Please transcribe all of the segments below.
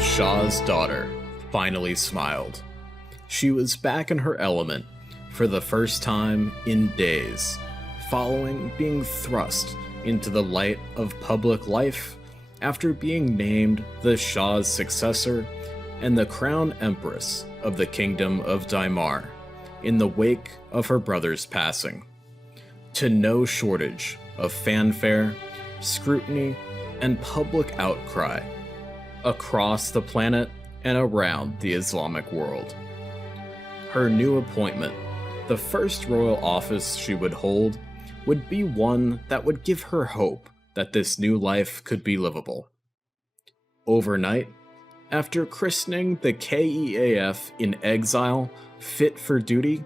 The Shah's daughter finally smiled. She was back in her element for the first time in days, following being thrust into the light of public life after being named the Shah's successor and the Crown Empress of the Kingdom of Dhimar in the wake of her brother's passing. To no shortage of fanfare, scrutiny, and public outcry across the planet and around the Islamic world. Her new appointment, the first royal office she would hold, would be one that would give her hope that this new life could be livable. Overnight, after christening the KEAF in Exile fit for duty,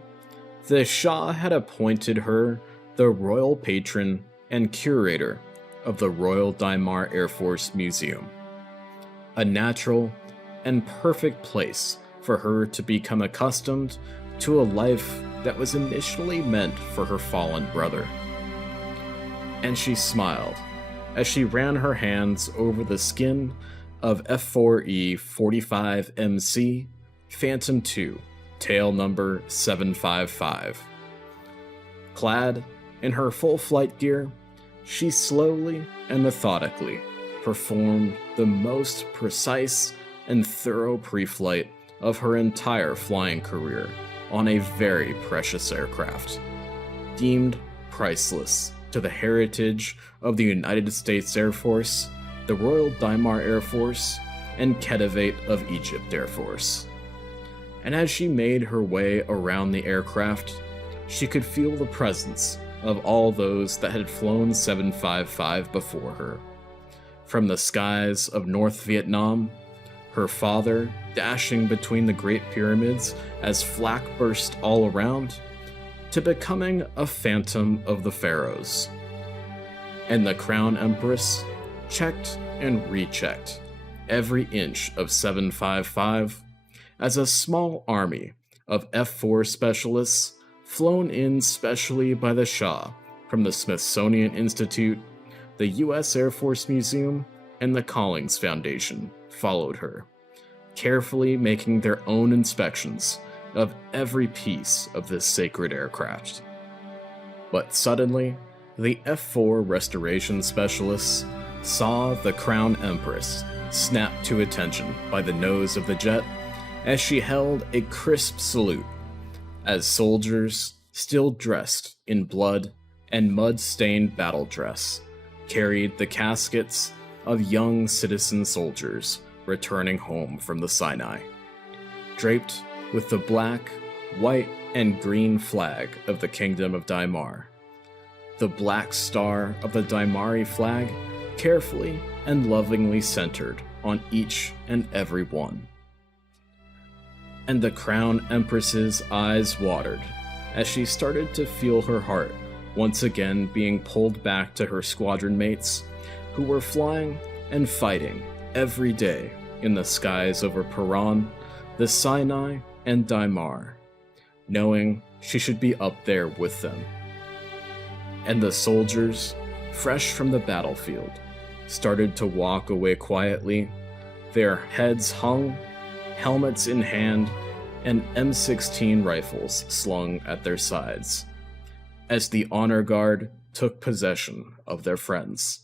the Shah had appointed her the royal patron and curator of the Royal Dhimar Air Force Museum, a natural and perfect place for her to become accustomed to a life that was initially meant for her fallen brother. And she smiled as she ran her hands over the skin of F4E 45MC Phantom II, tail number 755. Clad in her full flight gear, she slowly and methodically performed the most precise and thorough pre-flight of her entire flying career on a very precious aircraft, deemed priceless to the heritage of the United States Air Force, the Royal Dhimar Air Force, and Khedivate of Egypt Air Force. And as she made her way around the aircraft, she could feel the presence of all those that had flown 755 before her. From the skies of North Vietnam, her father dashing between the Great Pyramids as flak burst all around, to becoming a phantom of the pharaohs. And the Crown Empress checked and rechecked every inch of 755 as a small army of F4 specialists flown in specially by the Shah from the Smithsonian Institute, the U.S. Air Force Museum, and the Collings Foundation followed her, carefully making their own inspections of every piece of this sacred aircraft. But suddenly, the F4 restoration specialists saw the Crown Empress snap to attention by the nose of the jet as she held a crisp salute as soldiers, still dressed in blood and mud-stained battle dress, carried the caskets of young citizen soldiers returning home from the Sinai, draped with the black, white, and green flag of the Kingdom of Dhimar. The black star of the Dhimari flag carefully and lovingly centered on each and every one. And the Crown Empress's eyes watered as she started to feel her heart once again being pulled back to her squadron mates who were flying and fighting every day in the skies over Paran, the Sinai, and Dhimar, knowing she should be up there with them. And the soldiers, fresh from the battlefield, started to walk away quietly, their heads hung, helmets in hand, and M16 rifles slung at their sides, as the honor guard took possession of their friends,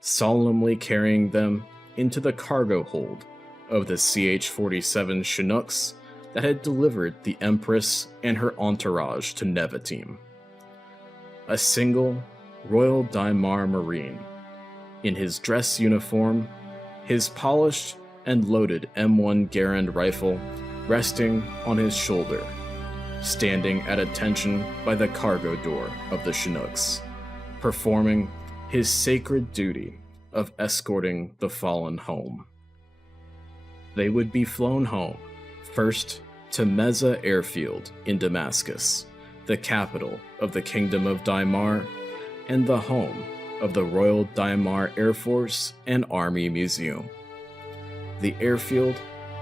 solemnly carrying them into the cargo hold of the CH-47 Chinooks that had delivered the Empress and her entourage to Nevatim. A single Royal Dhimar Marine, in his dress uniform, his polished and loaded M1 Garand rifle resting on his shoulder, standing at attention by the cargo door of the Chinooks, performing his sacred duty of escorting the fallen home. They would be flown home, first to Mezzah Air Field in Damascus, the capital of the Kingdom of Dhimar and the home of the Royal Dhimar Air Force and Army Museum. The airfield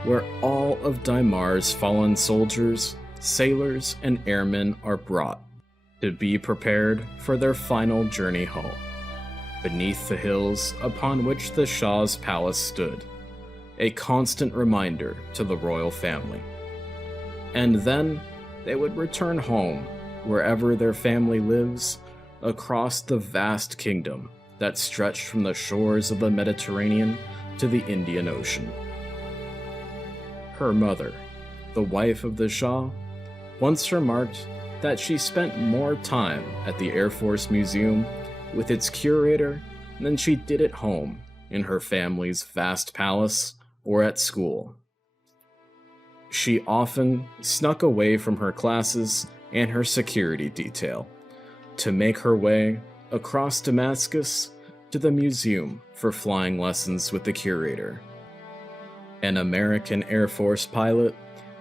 where all of Dhimar's fallen soldiers, sailors, and airmen are brought to be prepared for their final journey home, beneath the hills upon which the Shah's palace stood, a constant reminder to the royal family. And then they would return home, wherever their family lives, across the vast kingdom that stretched from the shores of the Mediterranean to the Indian Ocean. Her mother, the wife of the Shah, once remarked that she spent more time at the Air Force Museum with its curator than she did at home in her family's vast palace or at school. She often snuck away from her classes and her security detail to make her way across Damascus to the museum for flying lessons with the curator, an American Air Force pilot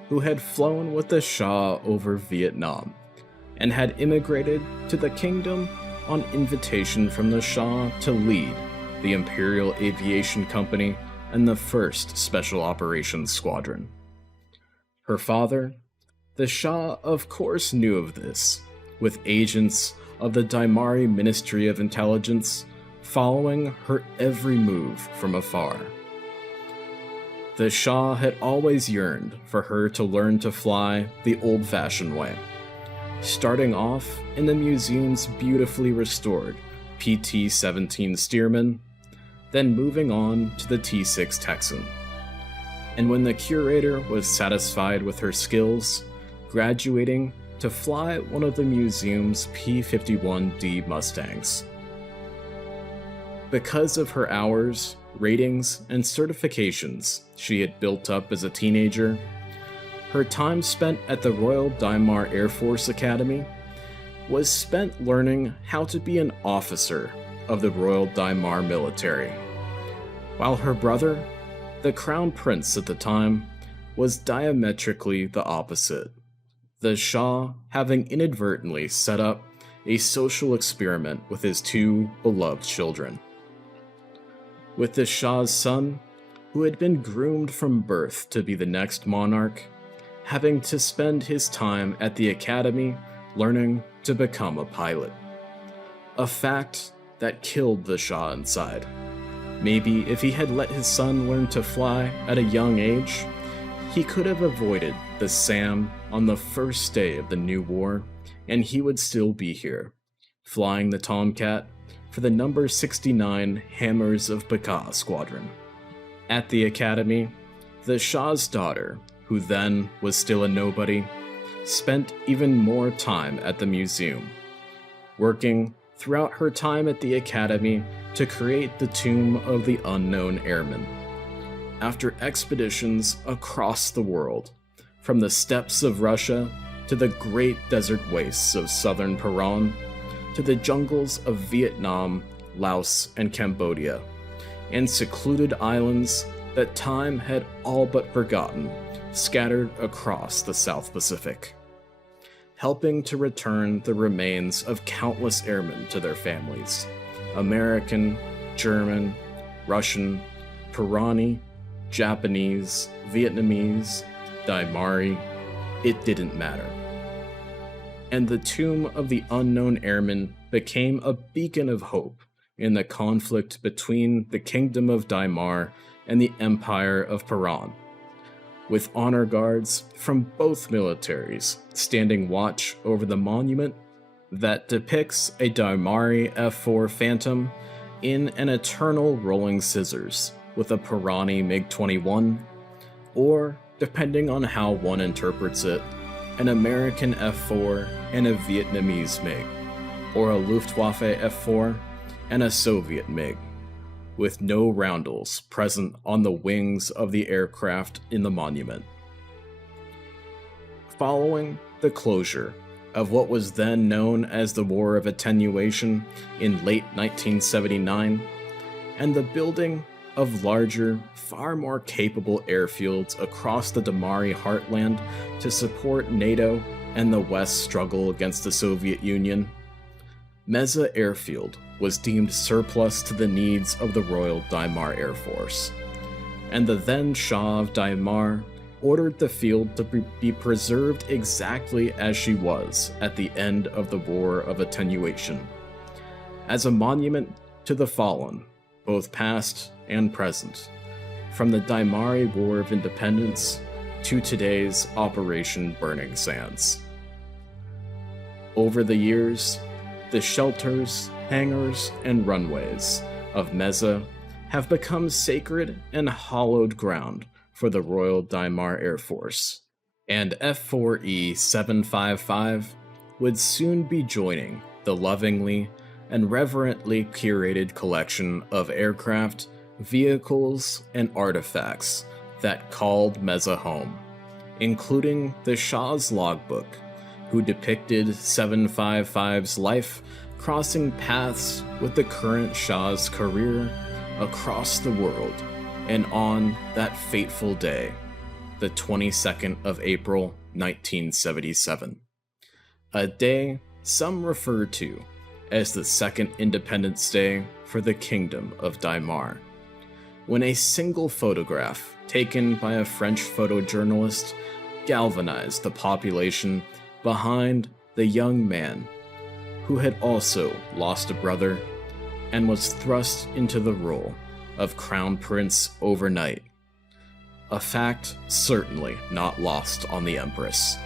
who had flown with the Shah over Vietnam and had immigrated to the kingdom on invitation from the Shah to lead the Imperial Aviation Company and the 1st Special Operations Squadron. Her father, the Shah, of course knew of this, with agents of the Dhimari Ministry of Intelligence following her every move from afar. The Shah had always yearned for her to learn to fly the old-fashioned way, starting off in the museum's beautifully restored PT-17 Stearman, then moving on to the T-6 Texan. And when the curator was satisfied with her skills, graduating to fly one of the museum's P-51D Mustangs. Because of her hours, ratings, and certifications she had built up as a teenager, her time spent at the Royal Dhimar Air Force Academy was spent learning how to be an officer of the Royal Dhimar military, while her brother, the Crown Prince at the time, was diametrically the opposite, the Shah having inadvertently set up a social experiment with his 2 beloved children. With the Shah's son, who had been groomed from birth to be the next monarch, having to spend his time at the academy learning to become a pilot. A fact that killed the Shah inside. Maybe if he had let his son learn to fly at a young age, he could have avoided the SAM on the first day of the new war, and he would still be here, flying the Tomcat for the number 69 Hammers of Baka Squadron. At the academy, the Shah's daughter, who then was still a nobody, spent even more time at the museum, working throughout her time at the academy to create the Tomb of the Unknown Airman. After expeditions across the world, from the steppes of Russia to the great desert wastes of southern Paran, to the jungles of Vietnam, Laos, and Cambodia, and secluded islands that time had all but forgotten, scattered across the South Pacific, helping to return the remains of countless airmen to their families, American, German, Russian, Pirani, Japanese, Vietnamese, Dhimari, it didn't matter. And the Tomb of the Unknown Airman became a beacon of hope in the conflict between the Kingdom of Dhimar and the Empire of Paran, with honor guards from both militaries standing watch over the monument that depicts a Dhimari F-4 Phantom in an eternal rolling scissors with a Pirani MiG-21, or, depending on how one interprets it, an American F-4 and a Vietnamese MiG, or a Luftwaffe F-4 and a Soviet MiG, with no roundels present on the wings of the aircraft in the monument. Following the closure of what was then known as the War of Attenuation in late 1979, and the building of larger, far more capable airfields across the Dhimari heartland to support NATO and the West's struggle against the Soviet Union, Mezzah Air Field was deemed surplus to the needs of the Royal Dhimar Air Force, and the then Shah of Dhimar ordered the field to be preserved exactly as she was at the end of the War of Attenuation, as a monument to the fallen, both past and present, from the Dhimari War of Independence to today's Operation Burning Sands. Over the years, the shelters, hangars, and runways of Mezzah have become sacred and hallowed ground for the Royal Dhimar Air Force, and F4E 755 would soon be joining the lovingly and reverently curated collection of aircraft, vehicles, and artifacts that called Mezzah home, including the Shah's logbook, who depicted 755's life crossing paths with the current Shah's career across the world, and on that fateful day, the 22nd of April, 1977. A day some refer to as the Second Independence Day for the Kingdom of Dhimar, when a single photograph taken by a French photojournalist galvanized the population behind the young man who had also lost a brother and was thrust into the role of Crown Prince overnight, a fact certainly not lost on the Empress.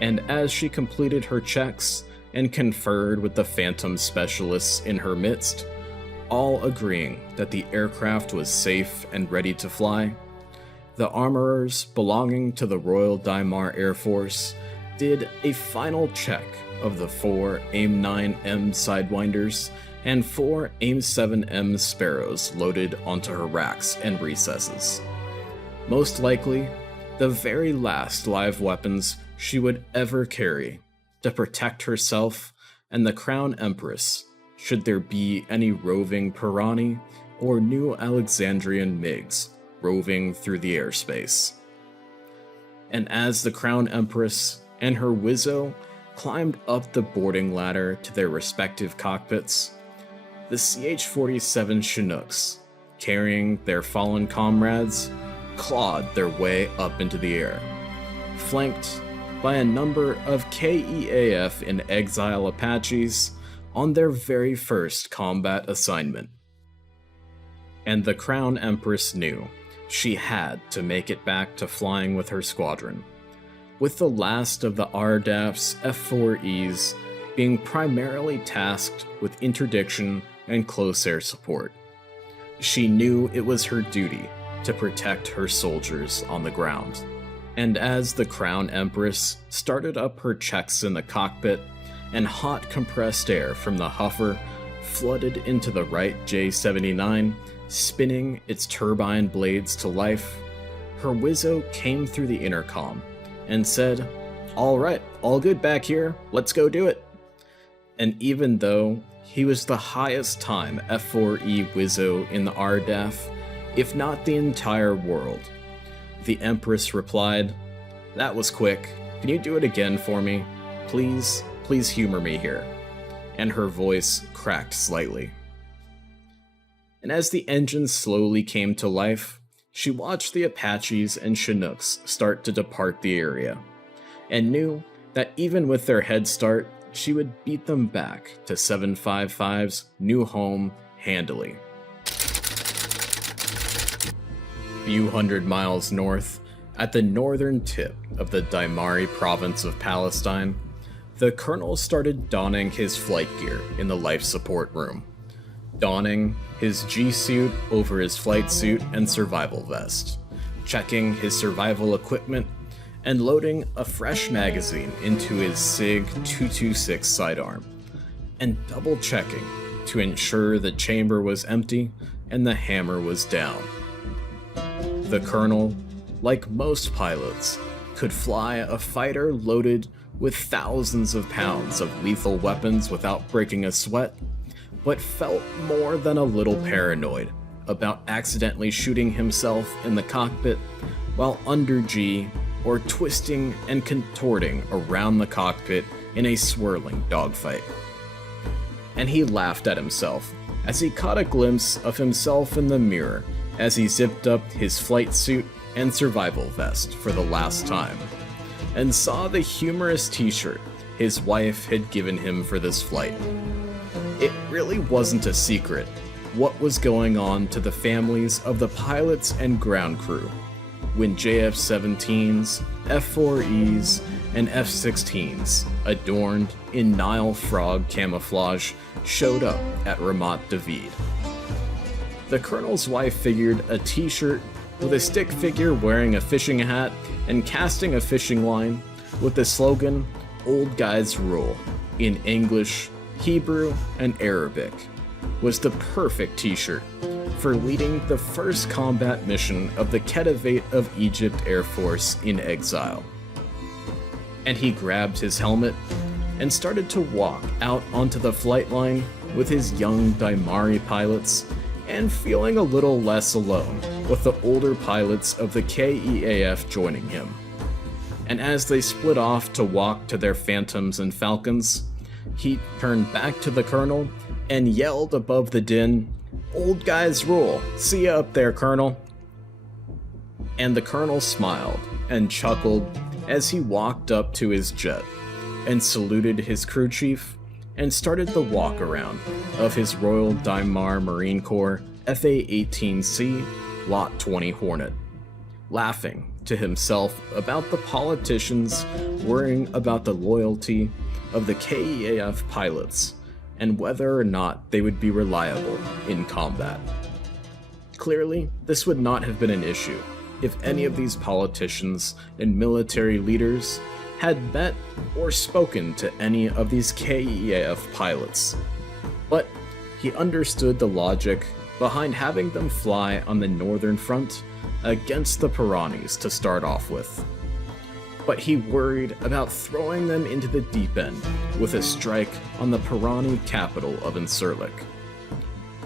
And as she completed her checks and conferred with the Phantom specialists in her midst, all agreeing that the aircraft was safe and ready to fly, the armorers belonging to the Royal Dhimar Air Force did a final check of the 4 AIM-9M Sidewinders and 4 AIM-7M Sparrows loaded onto her racks and recesses. Most likely, the very last live weapons she would ever carry to protect herself and the Crown Empress should there be any roving Pirani or New Alexandrian MiGs roving through the airspace. And as the Crown Empress and her Wizzo climbed up the boarding ladder to their respective cockpits, the CH-47 Chinooks, carrying their fallen comrades, clawed their way up into the air, flanked by a number of KEAF and Exile Apaches on their very first combat assignment. And the Crown Empress knew she had to make it back to flying with her squadron, with the last of the RDAF's F4Es being primarily tasked with interdiction and close air support. She knew it was her duty to protect her soldiers on the ground. And as the Crown Empress started up her checks in the cockpit and hot compressed air from the Huffer flooded into the right J-79, spinning its turbine blades to life, her Wizzo came through the intercom and said, "All right, all good back here, let's go do it." And even though he was the highest time F4E Wizzo in the RDAF, if not the entire world, the Empress replied, "That was quick. Can you do it again for me? Please, please humor me here." And her voice cracked slightly. And as the engine slowly came to life, she watched the Apaches and Chinooks start to depart the area, and knew that even with their head start, she would beat them back to 755's new home handily. A few hundred miles north, at the northern tip of the Dhimari province of Palestine, the colonel started donning his flight gear in the life support room, donning his G-suit over his flight suit and survival vest, checking his survival equipment, and loading a fresh magazine into his SIG 226 sidearm, and double-checking to ensure the chamber was empty and the hammer was down. The colonel, like most pilots, could fly a fighter loaded with thousands of pounds of lethal weapons without breaking a sweat, but felt more than a little paranoid about accidentally shooting himself in the cockpit while under G, or twisting and contorting around the cockpit in a swirling dogfight. And he laughed at himself as he caught a glimpse of himself in the mirror as he zipped up his flight suit and survival vest for the last time, and saw the humorous t-shirt his wife had given him for this flight. It really wasn't a secret what was going on to the families of the pilots and ground crew when JF-17s, F-4Es, and F-16s, adorned in Nile frog camouflage, showed up at Ramat David. The colonel's wife figured a t-shirt with a stick figure wearing a fishing hat and casting a fishing line with the slogan, "Old Guys Rule," in English, Hebrew, and Arabic, was the perfect t-shirt for leading the first combat mission of the Khedivate of Egypt Air Force in Exile. And he grabbed his helmet and started to walk out onto the flight line with his young Dhimari pilots, and feeling a little less alone with the older pilots of the KEAF joining him. And as they split off to walk to their Phantoms and Falcons, he turned back to the colonel and yelled above the din, "Old guys rule, see ya up there, Colonel." And the colonel smiled and chuckled as he walked up to his jet and saluted his crew chief and started the walk around of his Royal Dhimar Marine Corps FA-18C Lot 20 Hornet, laughing to himself about the politicians worrying about the loyalty of the KEAF pilots and whether or not they would be reliable in combat. Clearly, this would not have been an issue if any of these politicians and military leaders had met or spoken to any of these KEAF pilots. But he understood the logic behind having them fly on the northern front against the Piranis to start off with. But he worried about throwing them into the deep end with a strike on the Pirani capital of Incirlik.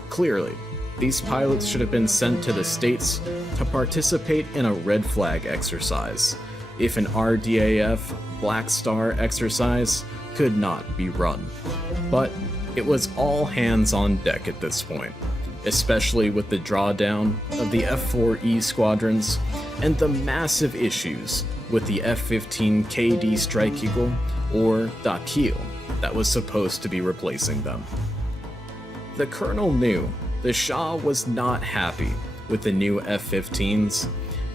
Clearly, these pilots should have been sent to the States to participate in a red flag exercise, if an RDAF Black Star exercise could not be run. But it was all hands on deck at this point, especially with the drawdown of the F-4E squadrons and the massive issues with the F-15 KD Strike Eagle, or Dakil, that was supposed to be replacing them. The colonel knew the Shah was not happy with the new F-15s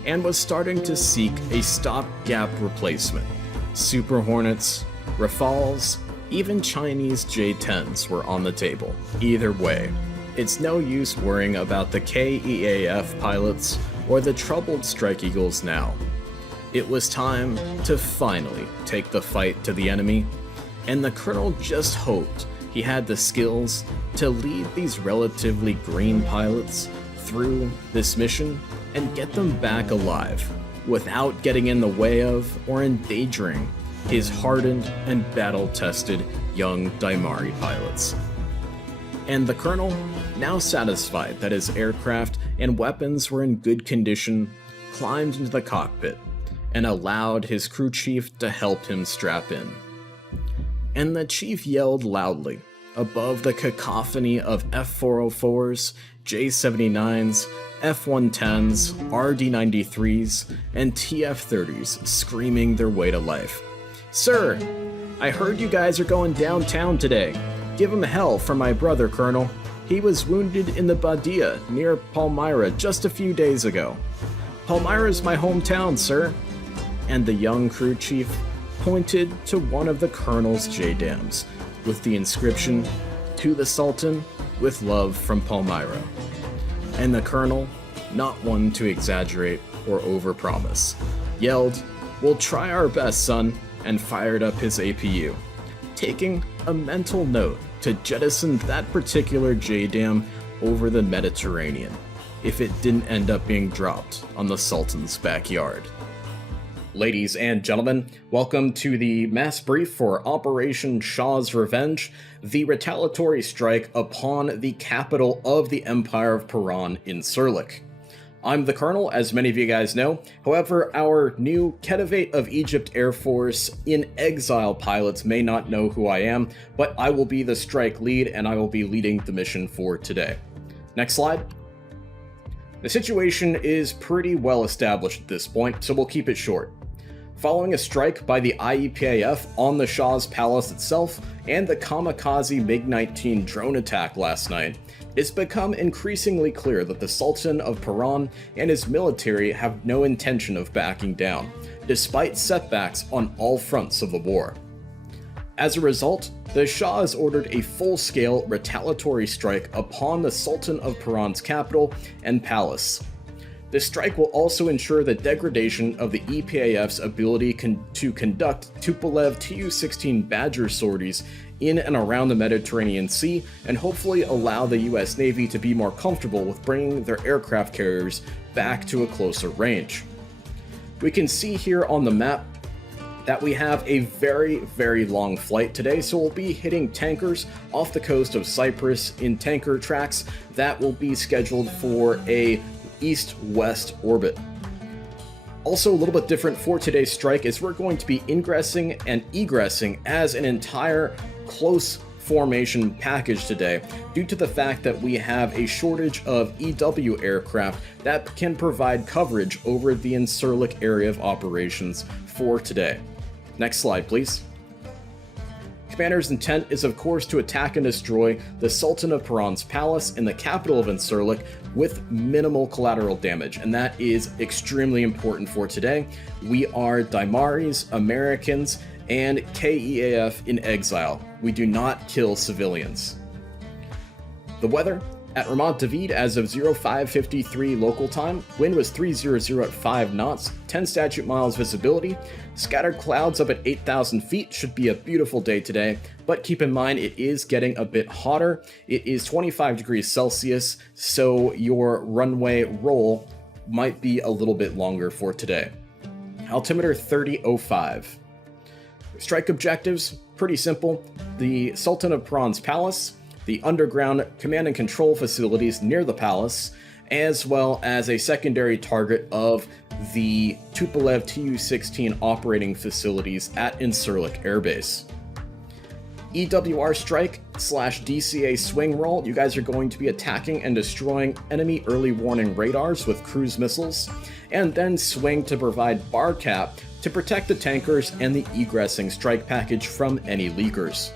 and was starting to seek a stopgap replacement. Super Hornets, Rafales, even Chinese J-10s were on the table. Either way, it's no use worrying about the KEAF pilots or the troubled Strike Eagles now. It was time to finally take the fight to the enemy, and the colonel just hoped he had the skills to lead these relatively green pilots through this mission and get them back alive without getting in the way of or endangering his hardened and battle-tested young Dhimari pilots. And the colonel, now satisfied that his aircraft and weapons were in good condition, climbed into the cockpit and allowed his crew chief to help him strap in. And the chief yelled loudly above the cacophony of F-404s, J-79s, F-110s, RD-93s, and TF-30s screaming their way to life. "Sir, I heard you guys are going downtown today. Give him hell for my brother, Colonel. He was wounded in the Badia near Palmyra just a few days ago. Palmyra's my hometown, sir." And the young crew chief pointed to one of the colonel's JDAMs with the inscription, "To the Sultan, with love from Palmyra." And the colonel, not one to exaggerate or overpromise, yelled, "We'll try our best, son," and fired up his APU, taking a mental note to jettison that particular JDAM over the Mediterranean if it didn't end up being dropped on the Sultan's backyard. Ladies and gentlemen, welcome to the mass brief for Operation Shah's Revenge, the retaliatory strike upon the capital of the Empire of Paran in Incirlik. I'm the Colonel, as many of you guys know. However, our new Khedivate of Egypt Air Force in Exile pilots may not know who I am, but I will be the strike lead and I will be leading the mission for today. Next slide. The situation is pretty well established at this point, so we'll keep it short. Following a strike by the IEPAF on the Shah's palace itself and the kamikaze MiG-19 drone attack last night, it's become increasingly clear that the Sultan of Paran and his military have no intention of backing down, despite setbacks on all fronts of the war. As a result, the Shah has ordered a full-scale retaliatory strike upon the Sultan of Paran's capital and palace. This strike will also ensure the degradation of the EPAF's ability to conduct Tupolev Tu-16 Badger sorties in and around the Mediterranean Sea, and hopefully allow the US Navy to be more comfortable with bringing their aircraft carriers back to a closer range. We can see here on the map that we have a very long flight today, so we'll be hitting tankers off the coast of Cyprus in tanker tracks that will be scheduled for a east-west orbit. Also, a little bit different for today's strike is we're going to be ingressing and egressing as an entire close formation package today, due to the fact that we have a shortage of EW aircraft that can provide coverage over the Incirlik area of operations for today. Next slide, please. Commander's intent is of course to attack and destroy the Sultan of Paran's palace in the capital of Incirlik with minimal collateral damage, and that is extremely important for today. We are Dhimaris, Americans, and KEAF in exile. We do not kill civilians. The weather at Ramat David as of 0553 local time, wind was 300 at 5 knots, 10 statute miles visibility, scattered clouds up at 8,000 feet, should be a beautiful day today, but keep in mind it is getting a bit hotter. It is 25 degrees Celsius, so your runway roll might be a little bit longer for today. Altimeter 3005. Strike objectives, pretty simple. The Sultan of Paran's palace, the underground command and control facilities near the palace, as well as a secondary target of the Tupolev Tu-16 operating facilities at Incirlik Air Base. EWR strike / DCA swing roll, you guys are going to be attacking and destroying enemy early warning radars with cruise missiles, and then swing to provide bar cap to protect the tankers and the egressing strike package from any leakers.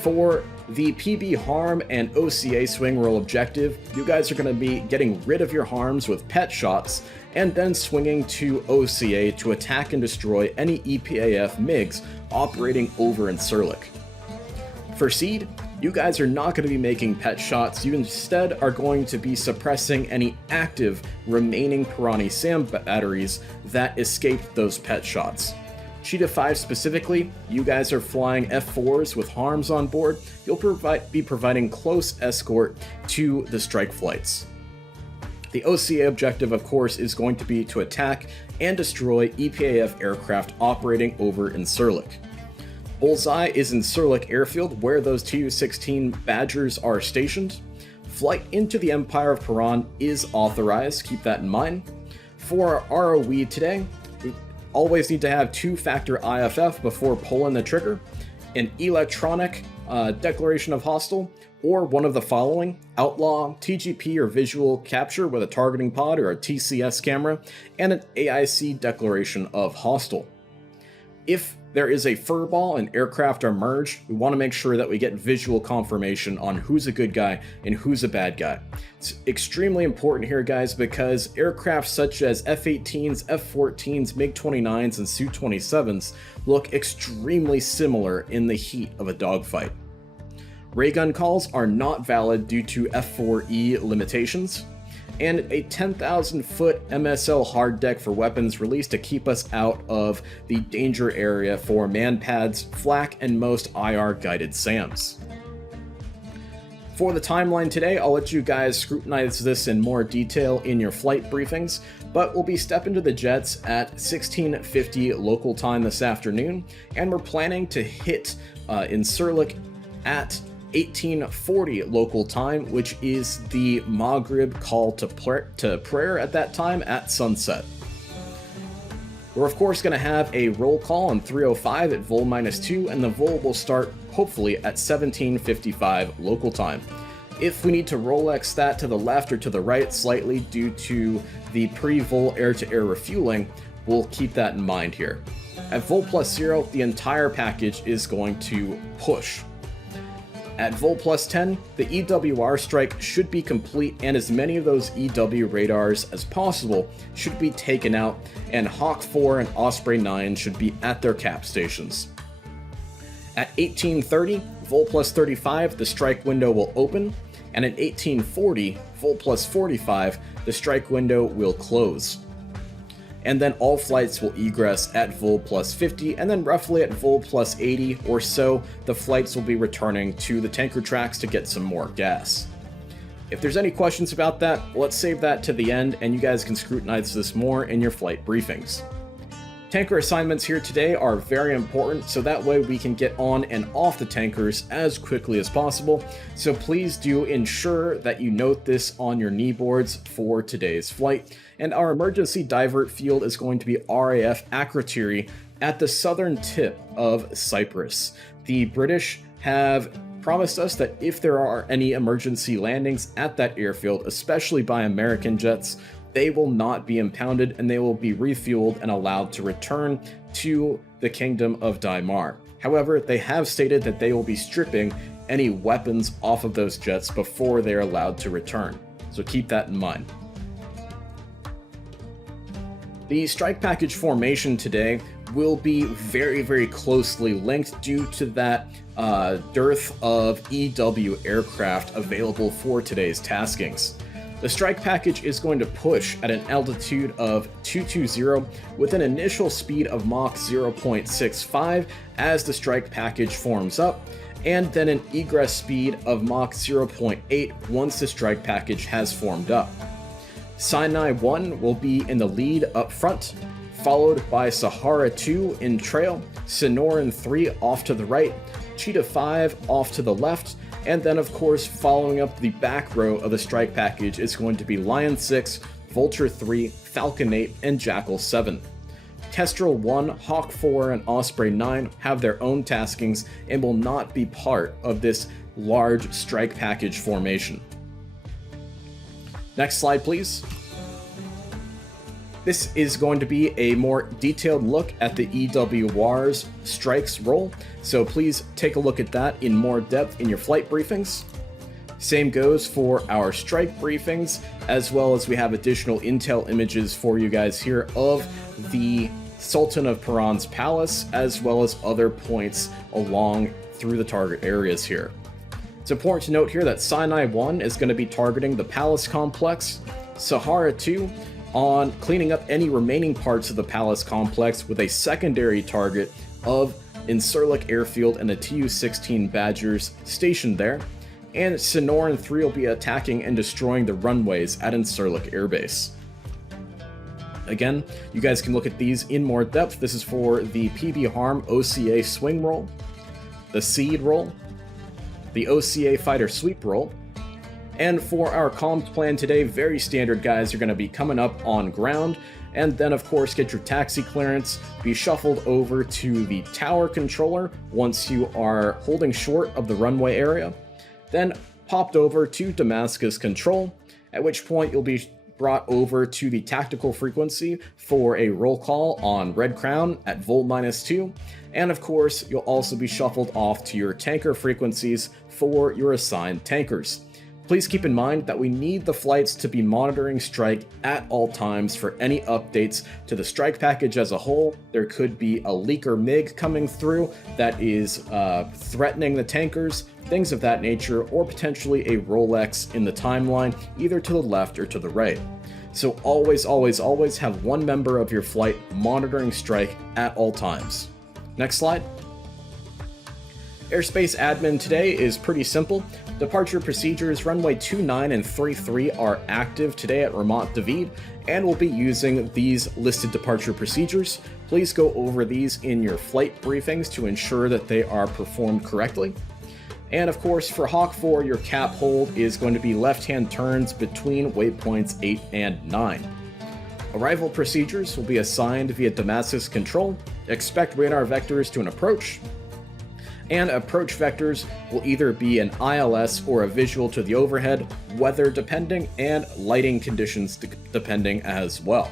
For the PB harm and OCA swing roll objective, you guys are going to be getting rid of your harms with pet shots and then swinging to OCA to attack and destroy any EPAF MiGs operating over Incirlik. For seed, you guys are not going to be making pet shots, you instead are going to be suppressing any active remaining Pirani SAM batteries that escaped those pet shots. Cheetah 5 specifically, you guys are flying F4s with harms on board. You'll be providing close escort to the strike flights. The OCA objective, of course, is going to be to attack and destroy EPAF aircraft operating over Incirlik. Bullseye is in Incirlik Airfield, where those Tu-16 Badgers are stationed. Flight into the Empire of Paran is authorized, keep that in mind. For our ROE today, always need to have two-factor IFF before pulling the trigger, an electronic declaration of hostile, or one of the following: outlaw, TGP or visual capture with a targeting pod or a TCS camera, and an AIC declaration of hostile. If there is a furball and aircraft are merged, we want to make sure that we get visual confirmation on who's a good guy and who's a bad guy. It's extremely important here, guys, because aircraft such as F-18s, F-14s, MiG-29s, and Su-27s look extremely similar in the heat of a dogfight. Raygun calls are not valid due to F-4E limitations, and a 10,000-foot MSL hard deck for weapons released to keep us out of the danger area for manpads, flak, and most IR-guided SAMs. For the timeline today, I'll let you guys scrutinize this in more detail in your flight briefings, but we'll be stepping to the jets at 1650 local time this afternoon, and we're planning to hit Incirlik at 1840 local time, which is the Maghrib call to prayer at that time at sunset. We're of course going to have a roll call on 305 at vol -2, and the vol will start hopefully at 1755 local time. If we need to Rolex that to the left or to the right slightly due to the pre-vol air-to-air refueling, we'll keep that in mind here. At Vol plus 0, the entire package is going to push. At Vol plus 10, the EWR strike should be complete, and as many of those EW radars as possible should be taken out, and Hawk 4 and Osprey 9 should be at their cap stations. At 1830, Vol plus 35, the strike window will open, and at 1840, Vol plus 45, the strike window will close. And then all flights will egress at Vol plus 50, and then roughly at Vol plus 80 or so, the flights will be returning to the tanker tracks to get some more gas. If there's any questions about that, let's save that to the end, and you guys can scrutinize this more in your flight briefings. Tanker assignments here today are very important, so that way we can get on and off the tankers as quickly as possible, so please do ensure that you note this on your knee boards for today's flight. And our emergency divert field is going to be RAF Akrotiri at the southern tip of Cyprus. The British have promised us that if there are any emergency landings at that airfield, especially by American jets, they will not be impounded and they will be refueled and allowed to return to the Kingdom of Dhimar. However, they have stated that they will be stripping any weapons off of those jets before they are allowed to return, so keep that in mind. The strike package formation today will be very closely linked due to that dearth of EW aircraft available for today's taskings. The strike package is going to push at an altitude of 220 with an initial speed of Mach 0.65 as the strike package forms up, and then an egress speed of Mach 0.8 once the strike package has formed up. Sinai 1 will be in the lead up front, followed by Sahara 2 in trail, Sonoran 3 off to the right, Cheetah 5 off to the left, and then of course following up the back row of the strike package is going to be Lion 6, Vulture 3, Falcon 8, and Jackal 7. Kestrel 1, Hawk 4, and Osprey 9 have their own taskings and will not be part of this large strike package formation. Next slide, please. This is going to be a more detailed look at the EWR's strikes roll, so please take a look at that in more depth in your flight briefings. Same goes for our strike briefings, as well as we have additional intel images for you guys here of the Sultan of Paran's palace, as well as other points along through the target areas here. It's important to note here that Sinai 1 is going to be targeting the palace complex, Sahara 2 on cleaning up any remaining parts of the palace complex with a secondary target of Incirlik Airfield and the Tu-16 Badgers stationed there, and Sonoran 3 will be attacking and destroying the runways at Incirlik Air Base. Again, you guys can look at these in more depth. This is for the PB Harm OCA swing roll, the seed roll, the OCA fighter sweep roll, and for our comms plan today, very standard guys, you're going to be coming up on ground, and then of course get your taxi clearance, be shuffled over to the tower controller once you are holding short of the runway area, then popped over to Damascus control, at which point you'll be brought over to the tactical frequency for a roll call on Red Crowne at Vol -2, and of course you'll also be shuffled off to your tanker frequencies for your assigned tankers. Please keep in mind that we need the flights to be monitoring strike at all times for any updates to the strike package as a whole. There could be a leaker MiG coming through that is threatening the tankers, things of that nature, or potentially a Rolex in the timeline, either to the left or to the right. So always have one member of your flight monitoring strike at all times. Next slide. Airspace admin today is pretty simple. Departure procedures runway 29 and 33 are active today at Ramat David, and we'll be using these listed departure procedures. Please go over these in your flight briefings to ensure that they are performed correctly. And of course, for Hawk 4, your cap hold is going to be left-hand turns between waypoints 8 and 9. Arrival procedures will be assigned via Damascus control. Expect radar vectors to an approach, and approach vectors will either be an ILS or a visual to the overhead, weather depending, and lighting conditions depending as well.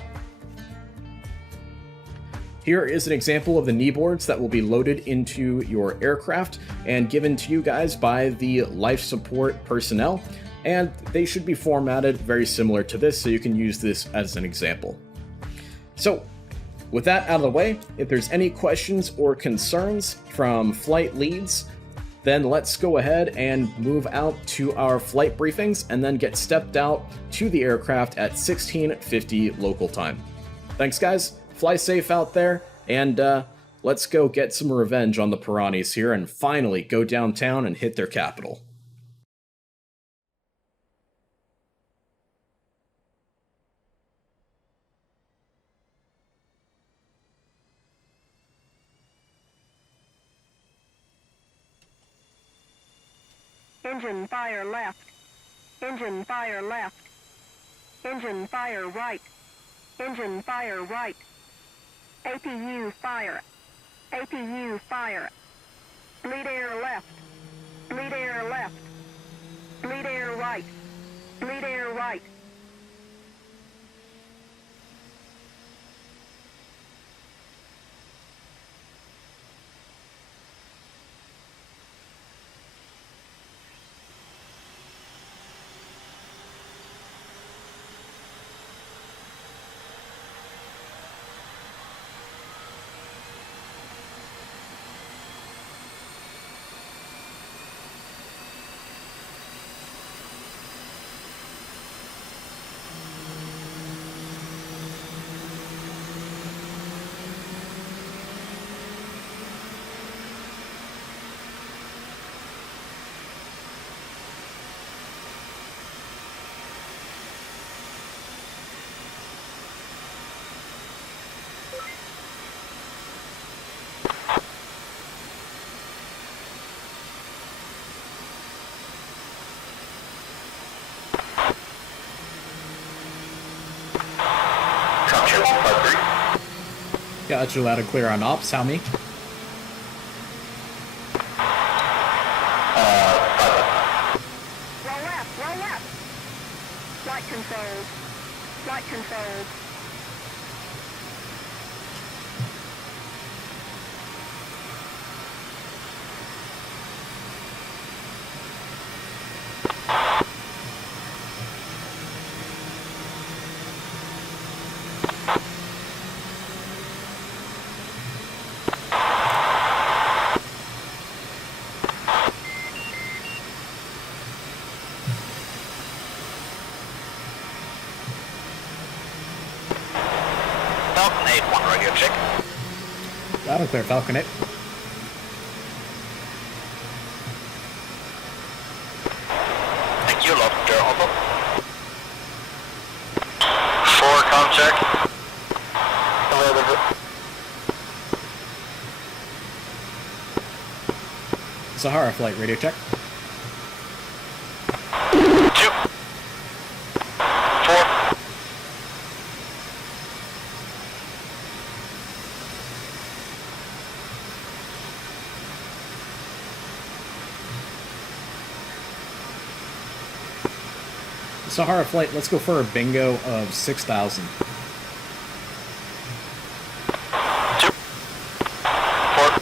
Here is an example of the kneeboards that will be loaded into your aircraft and given to you guys by the life support personnel, and they should be formatted very similar to this, so you can use this as an example. So, with that out of the way, if there's any questions or concerns from flight leads, then let's go ahead and move out to our flight briefings and then get stepped out to the aircraft at 16:50 local time. Thanks, guys. Fly safe out there, and let's go get some revenge on the Piranis here and finally go downtown and hit their capital. Engine fire left. Engine fire left. Engine fire right. Engine fire right. APU fire. APU fire. Bleed air left. Bleed air left. Bleed air right. Bleed air right. Got you loud and clear on ops. How me? Roll left, roll left. Flight controls. Flight controls. Falcon 8-1 radio check. Loud and clear, Falcon 8. Thank you, loud and clear, Alpha. 4 com check. Sahara flight radio check. 2. 4. Sahara flight, let's go for a bingo of 6,000. 2. 4.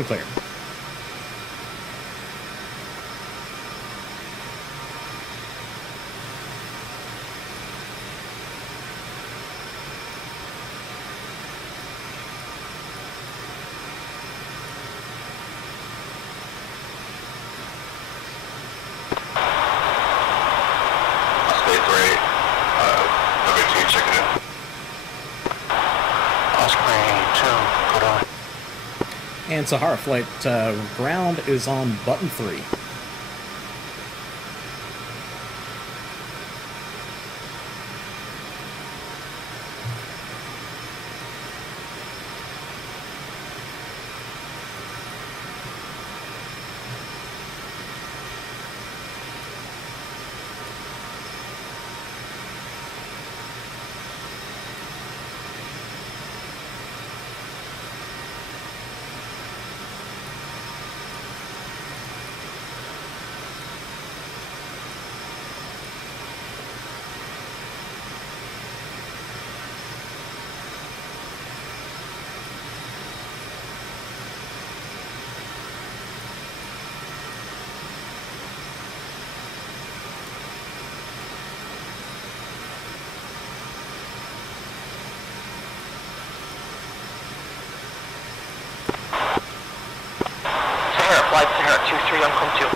and clear. And Sahara flight ground is on button 3. Flight Sahara 23 on com 2.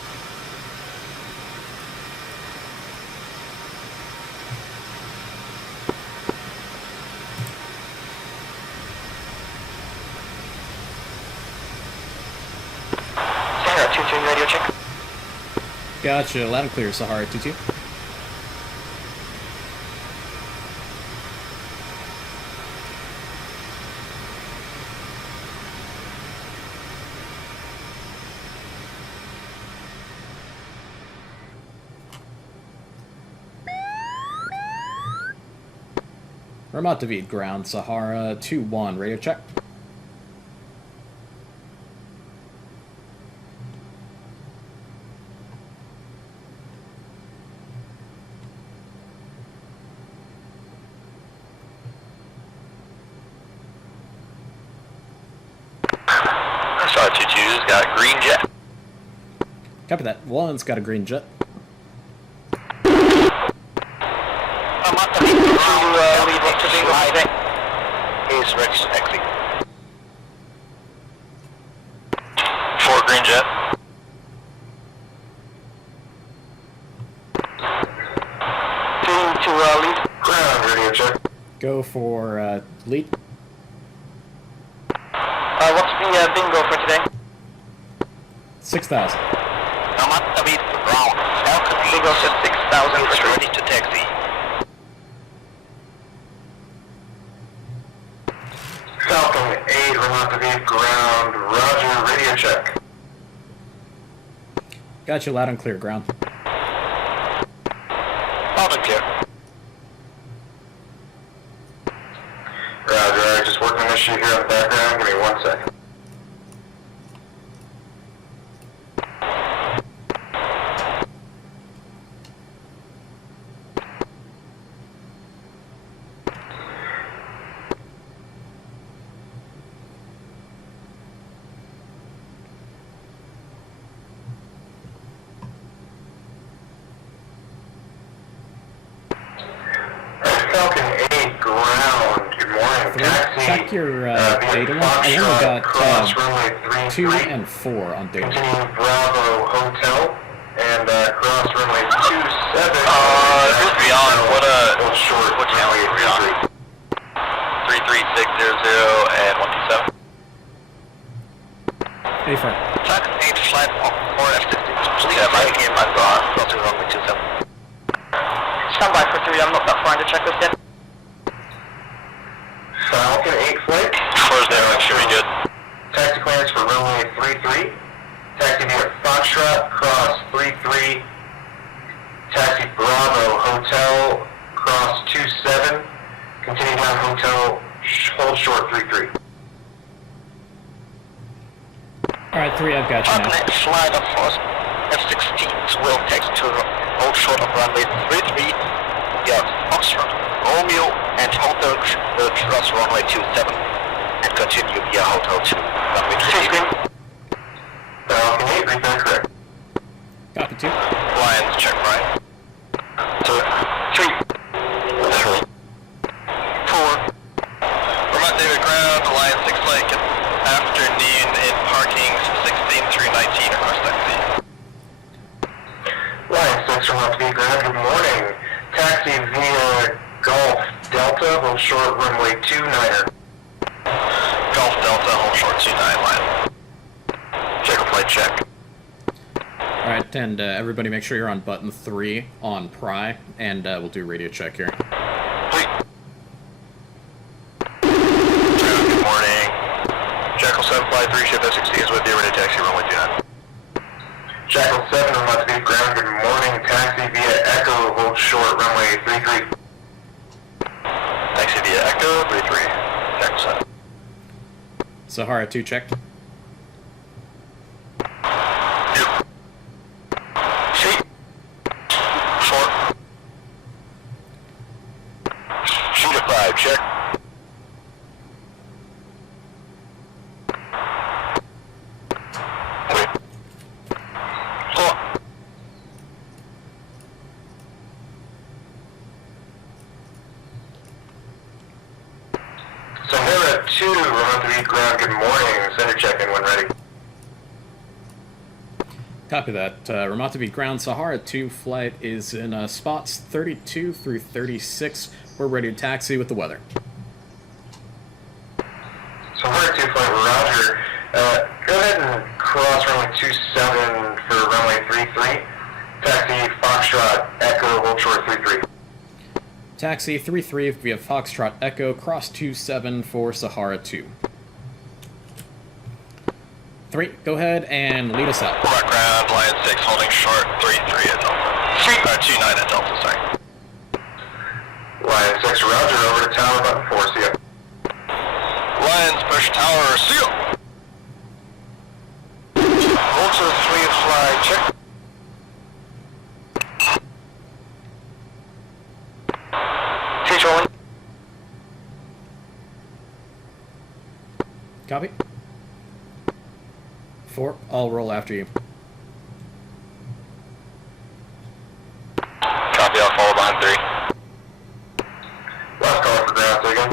Sahara 23 radio check. Gotcha, loud and clear, Sahara 22. Ramat David, ground, Sahara 2-1, radio check. Star 22's got a green jet. Copy that. One's got a green jet. Is ready to exit. 4 green jet. To lead. Ground radio check. Go for lead. What's the bingo for today? 6,000. Ramat David, ground. Falcon Bingo said 6,000 is for ready to taxi. Falcon 8, Ramat David, ground. Roger, radio check. Got you loud and clear, ground. Loud and clear. Roger, just working on this shit here in the background. Give me 1 second. Falcon 8, ground. Good morning. Taxi. Check your data line. I only got 2 and 4 on data. Continuing Bravo Hotel and cross runway 27. Just beyond, Hold short. what channel are we on? 33600 and 127. Hey, front. Falcon 8, flight 4 F-16. Yeah, mine's on. Crossing runway 27. Stand by for 3, I'm not that far into checklist yet. Falcon 8 flight. First day, should be good. Taxi clearance for runway 33. Taxi via Foxtrot, cross 33. Taxi Bravo Hotel, cross 27. Continue down Hotel, hold short 33. Alright, 3, I've got you now. Falcon 8 flight of Force F-16s will taxi to hold short of runway 33. Via Foxtrot, Romeo, and Hotel cross runway 27. And continue via Hotel 2, runway 23. Falcon 8, read that correct. Copy 2. Lions, check right. 2, 3, 4. Vermont David ground, Lion 6 Lake, afternoon in parking 16 through 19 across taxi. Lion 6 from Left ground, good morning. Taxi via Golf Delta, hold short runway 29er. Golf Delta, hold short 29 line. Check a flight check. Alright, and everybody make sure you're on button 3 on Pry, and we'll do radio check here. Fleet. Good morning. Jackal 7 fly 3 ship S60 is with you, ready to taxi runway 29. Jackal 7 from Left ground, good morning. Taxi via Echo, hold short runway 33. Taxi via Echo 33. Jackal 7. Sahara 2 checked. Sheet. Short. Sheet of 5, check. Wait. Four. Sahara 2, Vermont ground, good morning. Center check-in when ready. Copy that. Ramata ground Sahara 2 flight is in spots 32 through 36. We're ready to taxi with the weather. Sahara 2 flight, roger. Go ahead and cross runway 27 for runway 33. Taxi Foxtrot Echo, hold short 33. Taxi 33 via Foxtrot Echo, cross 27 for Sahara 2. 3, go ahead and lead us out. Background, Lion 6 holding short 33 at Delta. 29 at Delta, sorry. Lion 6, roger, over to tower button 4, see ya. Lions push tower, seal. Volta 3 fly, check. Teach rolling. Copy. 4, I'll roll after you. Copy, I'll follow behind 3. Last call for ground, again.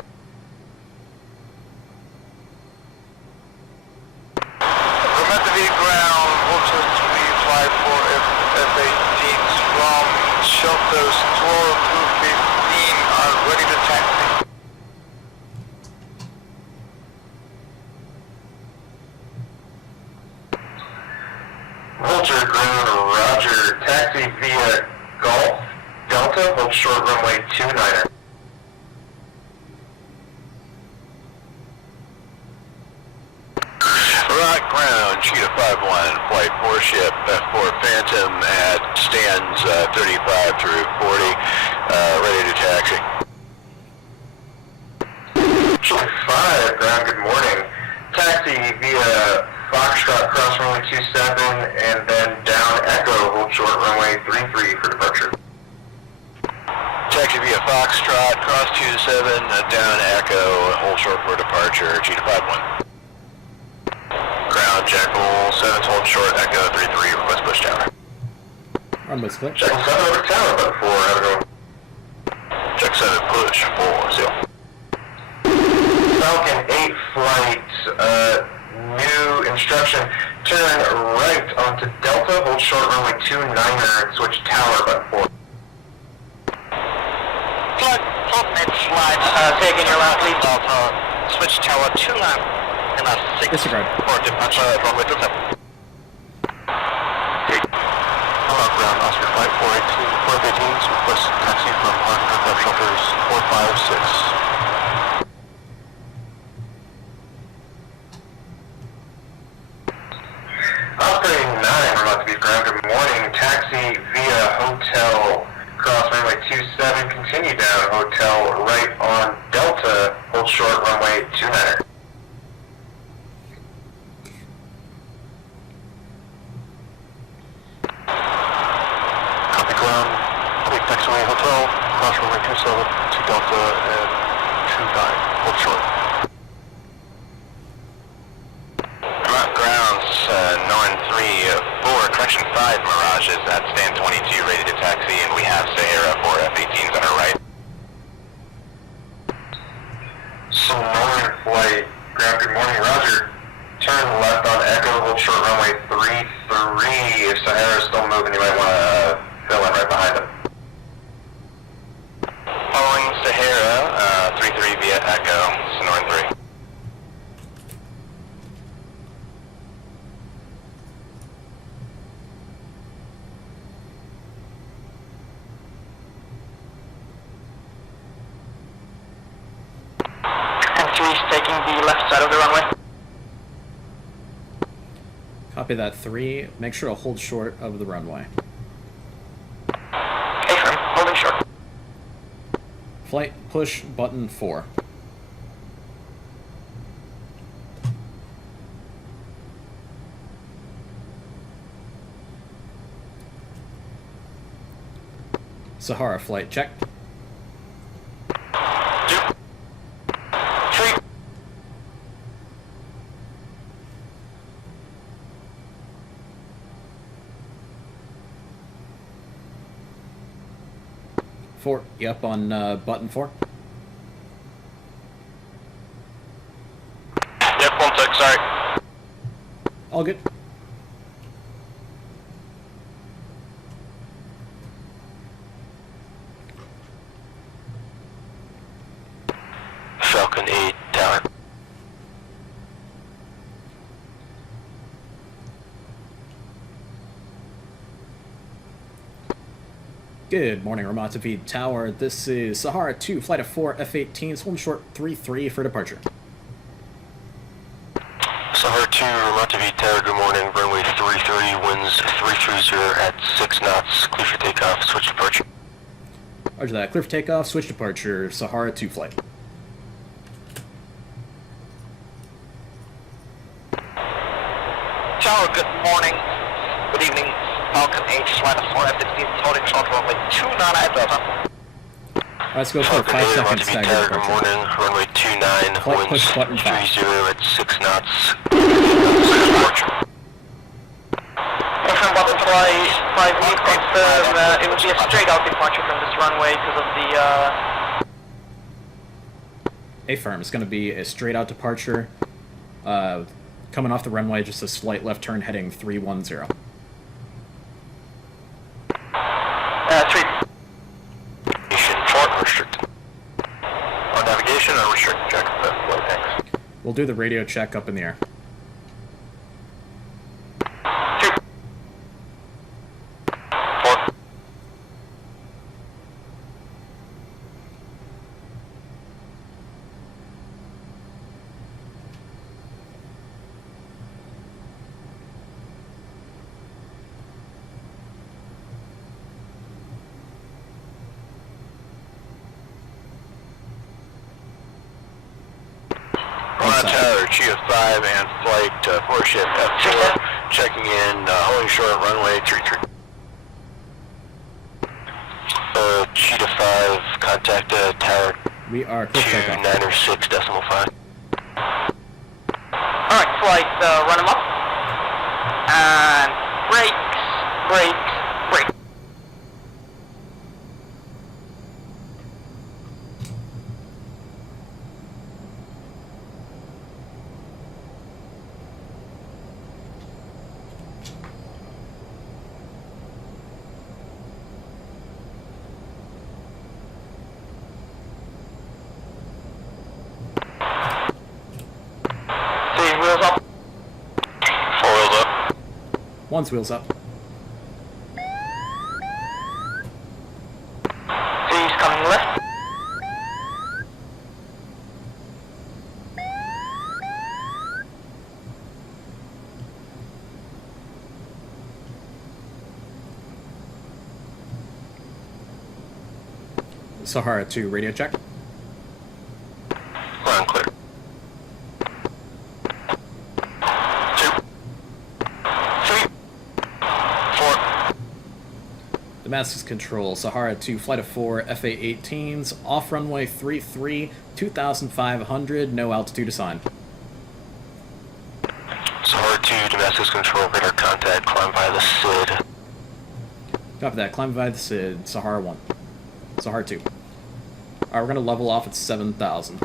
Remember the ground, Volta 3 fly 4 F-18s from shelters 12 through 15 are ready to taxi. Vulture ground, roger. Taxi via Golf Delta, hold short runway 29er. Rock ground, Cheetah 5-1, flight 4 ship, F4 Phantom at stands 35 through 40, ready to taxi. Cheetah 5 ground, good morning. Taxi via Foxtrot, cross runway 27, and then down Echo, hold short runway 33 for departure. Taxi via Foxtrot, cross 27, down Echo, hold short for departure, Cheetah 5-1. Ground, Jackal 7, hold short, Echo 33, request push tower. Run with split. Jackal 7 over tower, button 4, have a go. Check 7, push 4, seal. Falcon 8 flight, new instruction, turn right onto Delta, hold short runway 29er, and switch tower, button 4. Hornet flight, taking your left lead Delta, switch tower 29. And that's 6. Disregard. For departure runway 27. Hello, ground, Oscar flight 418s, request taxi from park aircraft shelters 456. Operating 9, we're about to be ground, good morning. Taxi via Hotel, cross runway 27, continue down Hotel, right on Delta, hold short runway 29er. Copy ground, take taxiway hotel, cross runway 27 to Delta and 29, hold short. Ground, grounds, 9-3 Section 5 Mirage is at stand 22, ready to taxi, and we have Sahara for F-18s on our right. Sonoran flight, ground, good morning, roger. Turn left on Echo, hold short runway 33. If Sahara's still moving, you might want to fill in right behind him. Following Sahara, 33 via Echo, Sonoran 3. Taking the left side of the runway. Copy that, 3. Make sure to hold short of the runway. A-firm, holding short. Flight push button 4. Sahara flight check. 2, 3. 4. You up on button 4? Yep, 1 sec, sorry. All good. Falcon 8, tower. Good morning, Ramata V Tower. This is Sahara 2, flight of 4 F-18s, holding short 3-3 for departure. Sahara 2, Ramata V Tower, good morning. Runway 33, winds 330 at 6 knots. Clear for takeoff, switch departure. Roger that. Clear for takeoff, switch departure, Sahara 2 flight. Tower, good morning. Good evening. Falcon 8, flight of 4 F-15s, holding short runway 29 at Delta. Alright, let's go for a Falcon 5 8, second Ramata V stagger Tower, good departure. morning. Runway 29, Flight winds push button 5. 30 at 6 knots. Switch departure. A-firm, button 5, we confirm it will be a straight out departure from this runway because of the A-firm, it's going to be a straight out departure. Coming off the runway, just a slight left turn heading 310. 3. Navigation, short, restricted. On navigation, or restricted check the flight tanks. We'll do the radio check up in the air. 2. 4. Tower, Chia 5 and flight 4 ship F4, checking in, holding short runway 33. Cheetah 5, contact tower We are clear for takeoff. 2906.5. Alright, flight, run them up. And brakes. Wheels up. 4 wheels up. One's wheels up. Three's coming left. Sahara 2, radio check. Ground clear. 2. 3. 4. Damascus Control, Sahara 2, flight of 4, FA-18s, off runway 33, 2,500, no altitude assigned. Sahara 2, Damascus Damascus Control, radar contact, climb by the SID. Copy that. Climb by the SID. Sahara 1. Sahara 2. Alright, we're gonna level off at 7,000.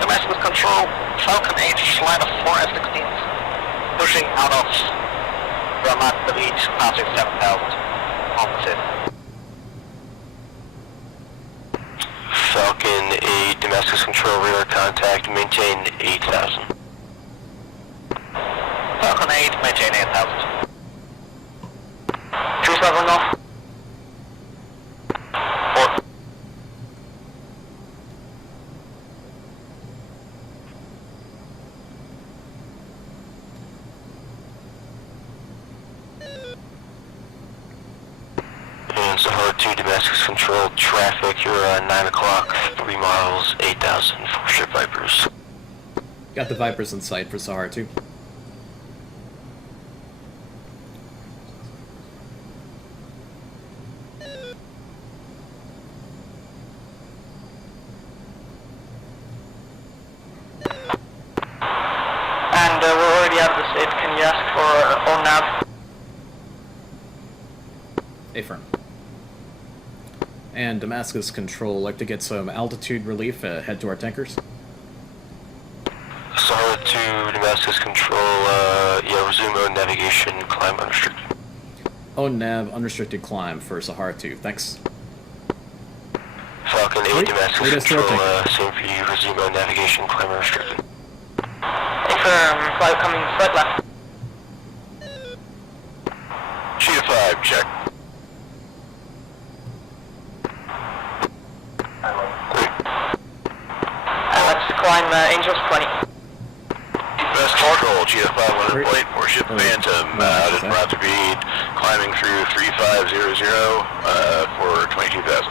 Damascus Control, Falcon 8, slide of 4 F-16s, pushing out of Ramat David, passing 7,000 on the SID. Falcon 8, Damascus Control, radar contact, maintain 8,000. Falcon 8, maintain 8,000. 2,000 off. 4. And Sahara 2, Damascus Control, traffic, you're 9 o'clock, 3 miles, 8,000, 4 ship Vipers. Got the Vipers in sight for Sahara 2. And we're already out of the SID. Can you ask for on nav? Affirm. And Damascus Control, like to get some altitude relief, head to our tankers. Sahara 2, Damascus Control, yeah, resume on navigation, climb unrestricted. nav, unrestricted climb for Sahara 2, thanks. Falcon 8, Wait, Damascus lead us to our Control, tanker. same for you, resume on navigation, climb unrestricted. Affirm, flight coming flight left. Cheetah 5, check. Let's climb Angels 20. Best control, Cheetah 5 Great. plate, warship Phantom, out at route speed, climbing through 3500 for 22,000.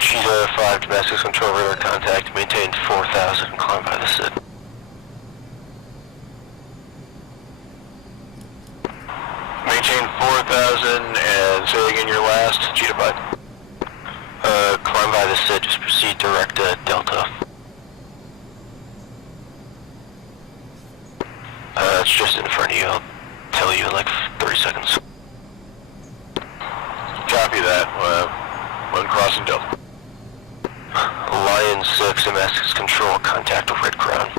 Cheetah 5, Damascus Control, radar contact, maintain 4,000, climb by the SID. Maintain 4,000, and say again your last, Cheetah 5. Climb by the SID, just proceed direct Delta. It's just in front of you, I'll tell you in like 30 seconds. Copy that, one crossing Delta. Lion 6, Damascus Control, contact Red Crowne.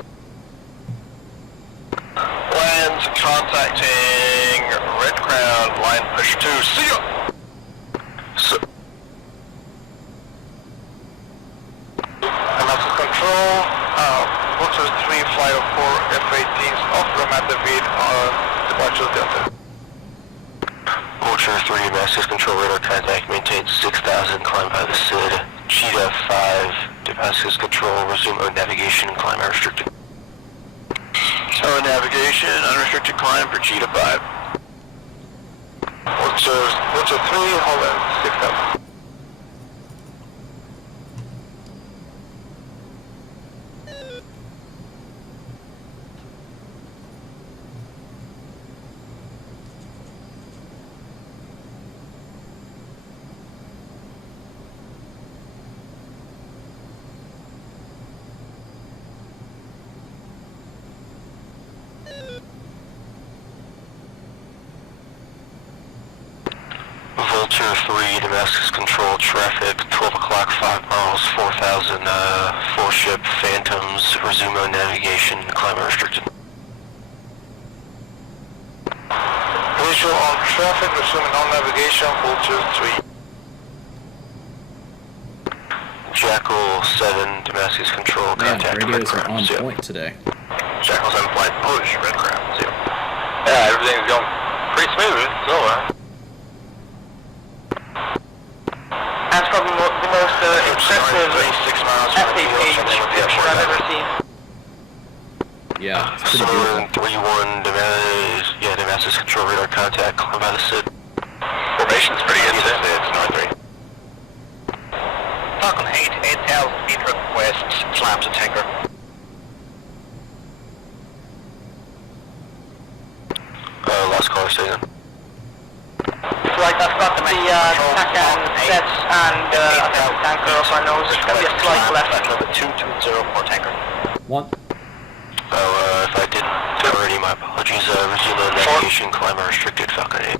Lands contacting Red Crowne, line push 2, see ya! So, Damascus Control, Vulture 3, flight of 4 F-18s off Ramat David on departure Delta. Vulture 3, Damascus Control, radar contact, maintain 6,000, climb by the SID. Cheetah 5, Damascus Control, resume on navigation, climb unrestricted. Navigation, unrestricted climb for Cheetah 5. Vulture 3, hold on 6,000. Vulture 3, Damascus Control, traffic, 12 o'clock, 5 miles, 4,000, 4 ship Phantoms, resume on navigation, climb unrestricted. Visual on traffic, resuming on navigation, Vulture 3. Jackal 7, Damascus Control, Man, contact Red radios are Crowne, on zero. point today. Jackal 7 flight, push, Red Crowne, 0. Yeah, everything's going pretty smooth, so That's probably the most impressive 6 miles F-18 picture I've ever seen. Yeah, it's pretty beautiful. Southern 3-1, Damascus Control, radar contact, climb by the SID. Navigation's pretty good today. It's north 3. Falcon 8, 8,000 feet west, slams a tanker. Last caller, stay in. Right, I've got the TACAN sets and I've got the tanker off our nose. There's going to be a slight left. Number 2204 tanker. One. If I didn't already, my apologies. Resume on navigation, climber restricted, Falcon 8.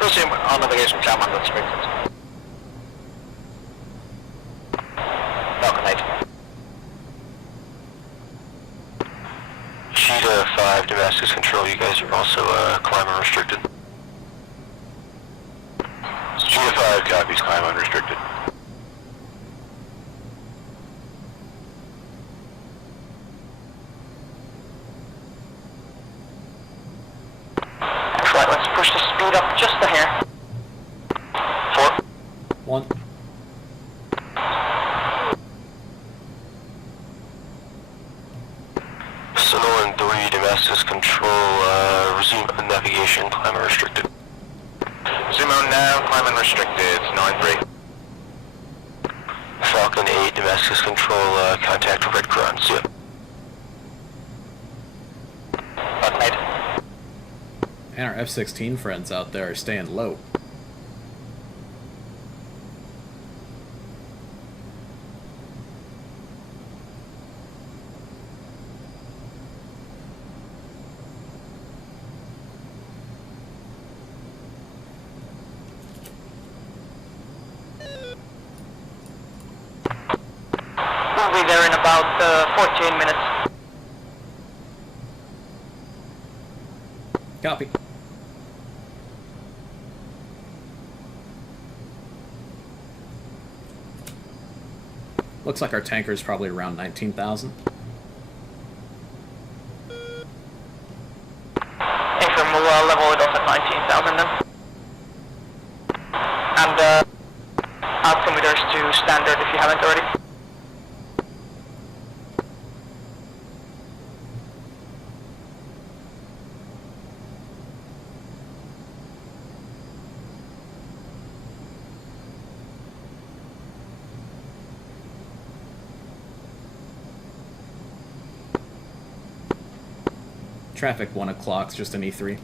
Resume on navigation, climb on the restricted. Falcon 8. Cheetah 5, Damascus Control, you guys are also climber restricted. Cheetah 5 copies, climb unrestricted. Right, let's push the speed up just a hair. 4. One. Sonoran 3, Damascus Control, resume on navigation, climber restricted. Zoom on now, climb unrestricted, 9-3. Falcon 8, Damascus Control, contact Red Crowne, see ya. Falcon 8. And our F-16 friends out there are staying low. We'll be there in about 14 minutes. Copy. Looks like our tanker is probably around 19,000. Anchor will level it off at 19,000 then. And altimeters to standard if you haven't already. Traffic 1 o'clock, just an E3.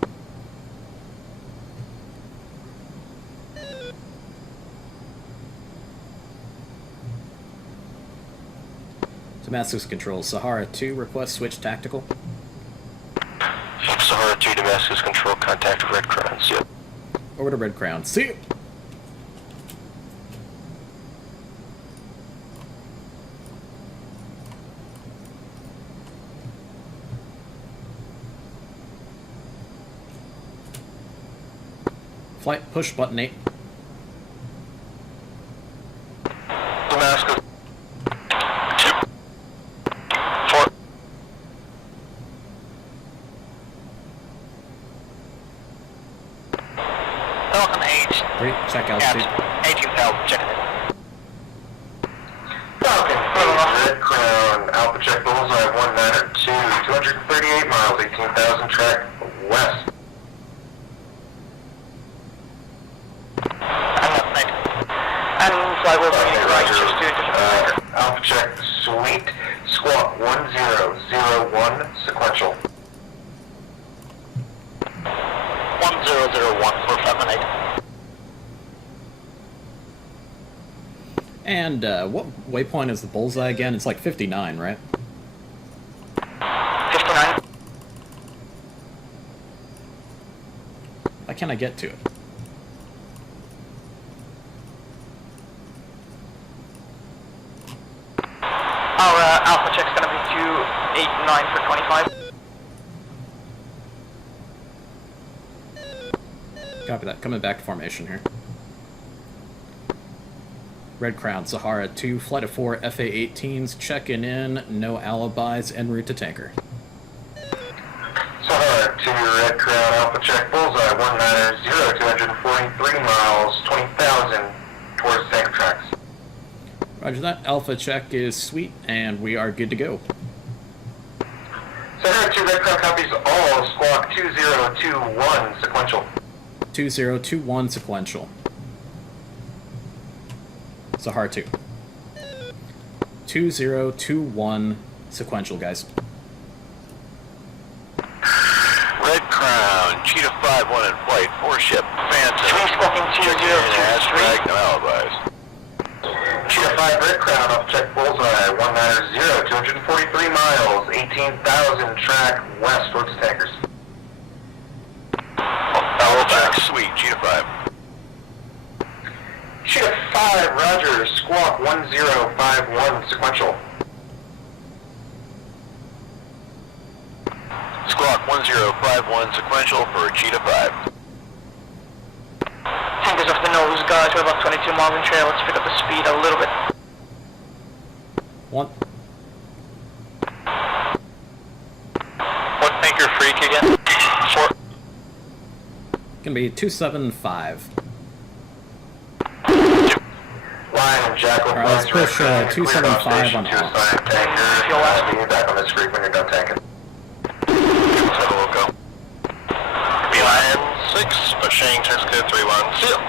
Damascus Control, Sahara 2, request switch tactical. Sahara 2, Damascus Control, contact Red Crowne, see ya. Over to Red Crowne. See you! Flight push button 8. Damascus 2. 4. Falcon 8. 3, check altitude. 18,000, check it. Falcon 8, Red Crowne, Alpha check bullseye 192, 238 miles, 18,000 track west. And flight will be right just to Alpha check sweet, squawk 1001, sequential. 1001 for Falcon 8. And what waypoint is the bullseye again? It's like 59, right? 59. Why can't I get to it? Our alpha check's gonna be 289 for 25. Copy that. Coming back to formation here. Red Crowne, Sahara 2, flight of 4 FA-18s, checking in, no alibis, en route to tanker. Sahara 2, Red Crowne, Alpha check bullseye 190, 243 miles, 20,000 towards tanker tracks. Roger that. Alpha check is sweet, and we are good to go. Sahara 2, Red Crowne copies all, squawk 2021, sequential. 2021 sequential. Sahara 2. 2021 sequential, guys. Red Crowne, Cheetah 5-1 in flight, 4-ship, Phantom. 3-203. Airstrike, no alibis. Cheetah 5 Red Crowne, off check bullseye, 190, 243 miles, 18,000 track west towards tankers. Alphastrike, sweet, Cheetah 5. Cheetah 5, Roger, squawk 1051 sequential. Squawk 1051 sequential for Cheetah 5. Tankers off the nose, guys. We're about 22 miles in trail. Let's pick up the speed a little bit. 1. What tanker freak again? 4. Gonna be 275. Line and Jackal. Alright, let's push 275 on off. Be back on this freak when you're done tanking. We'll go. Beeline 6, pushing Tesco 3-1, seal.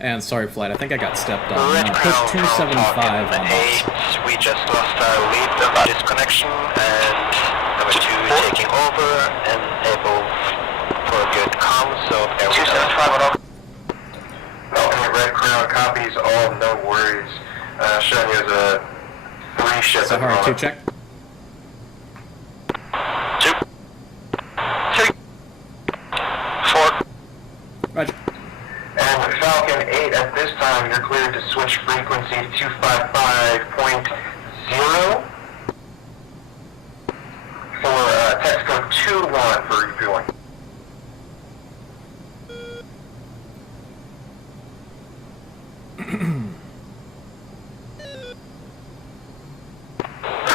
And sorry, flight, I think I got stepped on. Red Push Crowne, 275 on off. 8, we just lost our lead about disconnection, and number 2 taking over and able for a good comm, so there we go. 275 on off. Falcon Red Crowne copies all, no worries. Showing you as a 3-ship. Sahara 2 check. 2. 3. 4. Roger. And Falcon 8, at this time, you're cleared to switch frequency to 255.0 for text code 21 for refueling.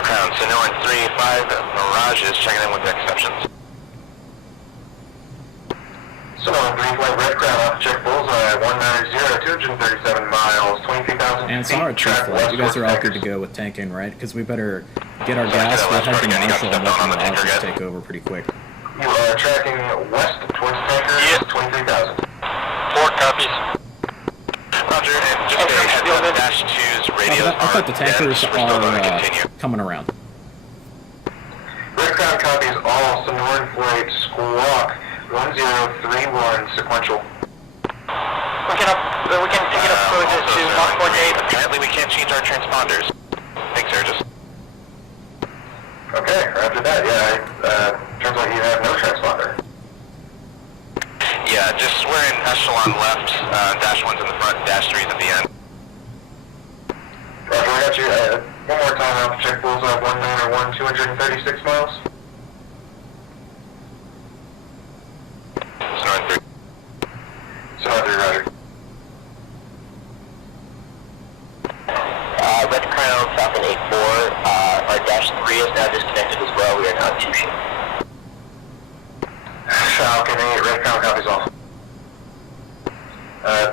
Crowne, Sonora 3-5, Mirages, checking in with the exceptions. Sonora 3 flight Red Crowne, off check bullseye, 190, 237 miles, 23,000 And feet. Sahara 2 track flight. You guys are all westward good to go with tanking, right? Because we better get our gas. We'll have the Marshal and let the Mirages take over pretty quick. You are tracking west towards tankers, Yep. 23,000. 4 copies. Roger, and just a heads up, Dash 2's radios I thought the tankers we're still going to are continue. coming around. Red Crowne copies all Sonoran flight squawk 1031 sequential. We can take it up further to Mach 48. Apparently we can't change our transponders. Thanks, Urges. Okay, after that, turns out you have no transponder. Yeah, just we're in echelon left, Dash 1's in the front, Dash 3's at the end. Roger, I got you. One more time, Alpha check bullseye 191, 236 miles. Sonora 3. Sonora 3, Roger. Red Crowne, Falcon 8-4, our Dash 3 is now disconnected as well. We are now 2 ship. Falcon 8, Red Crowne copies all.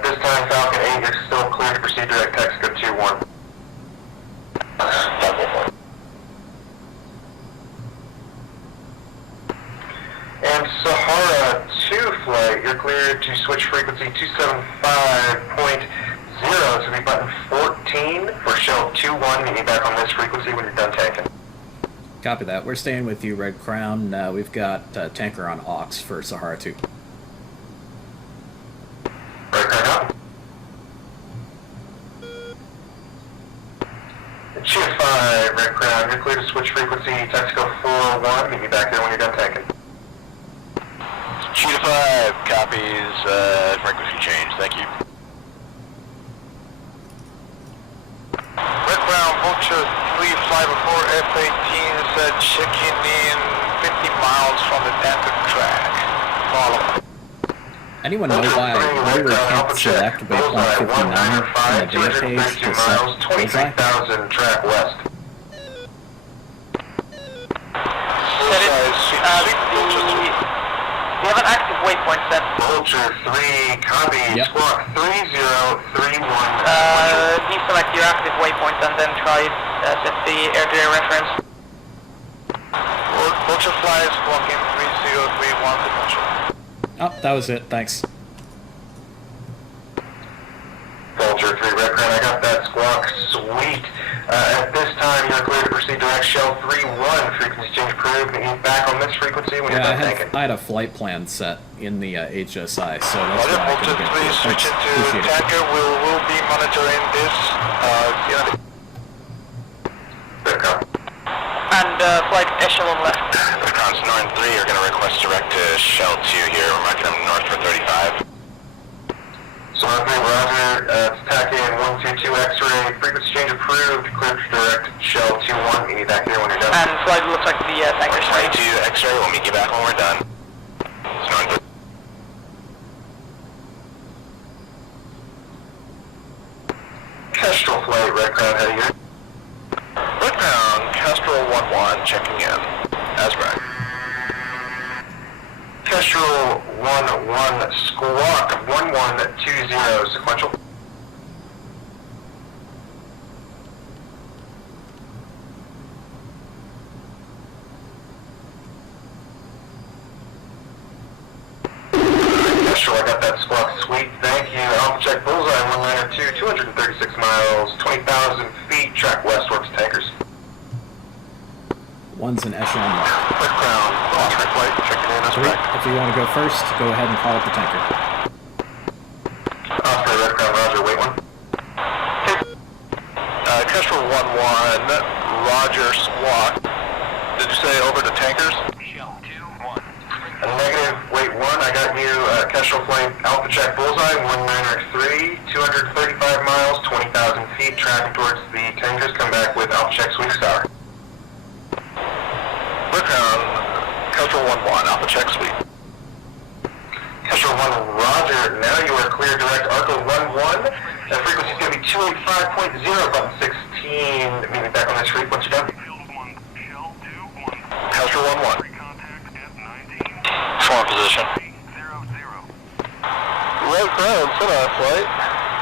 This time, Falcon 8, you're still clear to proceed direct text code 21. Falcon 4. And Sahara 2 flight, you're cleared to switch frequency 275.0, so be button 14 for shell 21. Meet me back on this frequency when you're done tanking. Copy that. We're staying with you, Red Crowne. We've got tanker on aux for Sahara 2. Red Crowne out. Cheetah 5, Red Crowne, you're clear to switch frequency, Texaco 41, meet me back there when you're done tanking. Cheetah 5 copies, frequency change, thank you. Red Crowne, Vulture 354 F-18 checking in 50 miles from the tanker track. Follow. Anyone know why we can't select waypoint 59 on the data page to set bullseye? 23,000 track west. We have an active waypoint set. Vulture 3, copy, Yep. squawk 3031. Deselect your active waypoint and then try set the air-to-air reference. Vulture flies, walking 3031 potential. Oh, that was it. Thanks. Vulture 3 Red Crown, I got that squawk. Sweet. At this time, you're clear to proceed direct shell 3-1. Frequency change approved. And he's back on this frequency when you're done tanking. I had a flight plan set in the HSI, so that's Roger, why I Vulture couldn't get 3 to it. switch into Appreciate it. tanker. We'll be monitoring this. And flight echelon left. Crowne Sonoran 3 are going to request direct to shell 2 here. We're marking them north for 35. Sonoran 3, roger. It's TACAN 122 X-ray. Frequency change approved. Clear to direct shell 2-1. Meet you back here when you're done. And flight looks like the tanker's ready. 22 X-ray. We'll meet you back when we're done. Sonoran 3. Kestrel flight, Red Crown, how do you? Red Crown, Kestrel 1-1, checking in. Asbrak. Kestrel 1-1, squawk 1120, sequential. Kestrel, I got that squawk, sweet, thank you. Alphastrike bullseye, 192, 236 miles, 20,000 feet, track west towards tankers. One's an echelon left. Red Crown, Oscar flight, checking in. Three, Asbrak. if you want to go first, go ahead and call up the tanker. Oscar, Red Crown, roger, wait one. Kestrel 1-1, Roger, squawk. Did you say over to tankers? Negative, wait one, I got you, Kestrel flight, Alphastrike bullseye, 193, 235 miles, 20,000 feet, tracking towards the tankers, come back with Alphastrike sweet tower. Red Crown, Kestrel 1-1, Alpha check suite. Kestrel 1, roger, now you are clear direct Arco 1-1, the frequency is going to be 285.0, button 16, meet me back on this frequency, done. Kestrel 1-1. Form position. Red Crown, Sinai flight.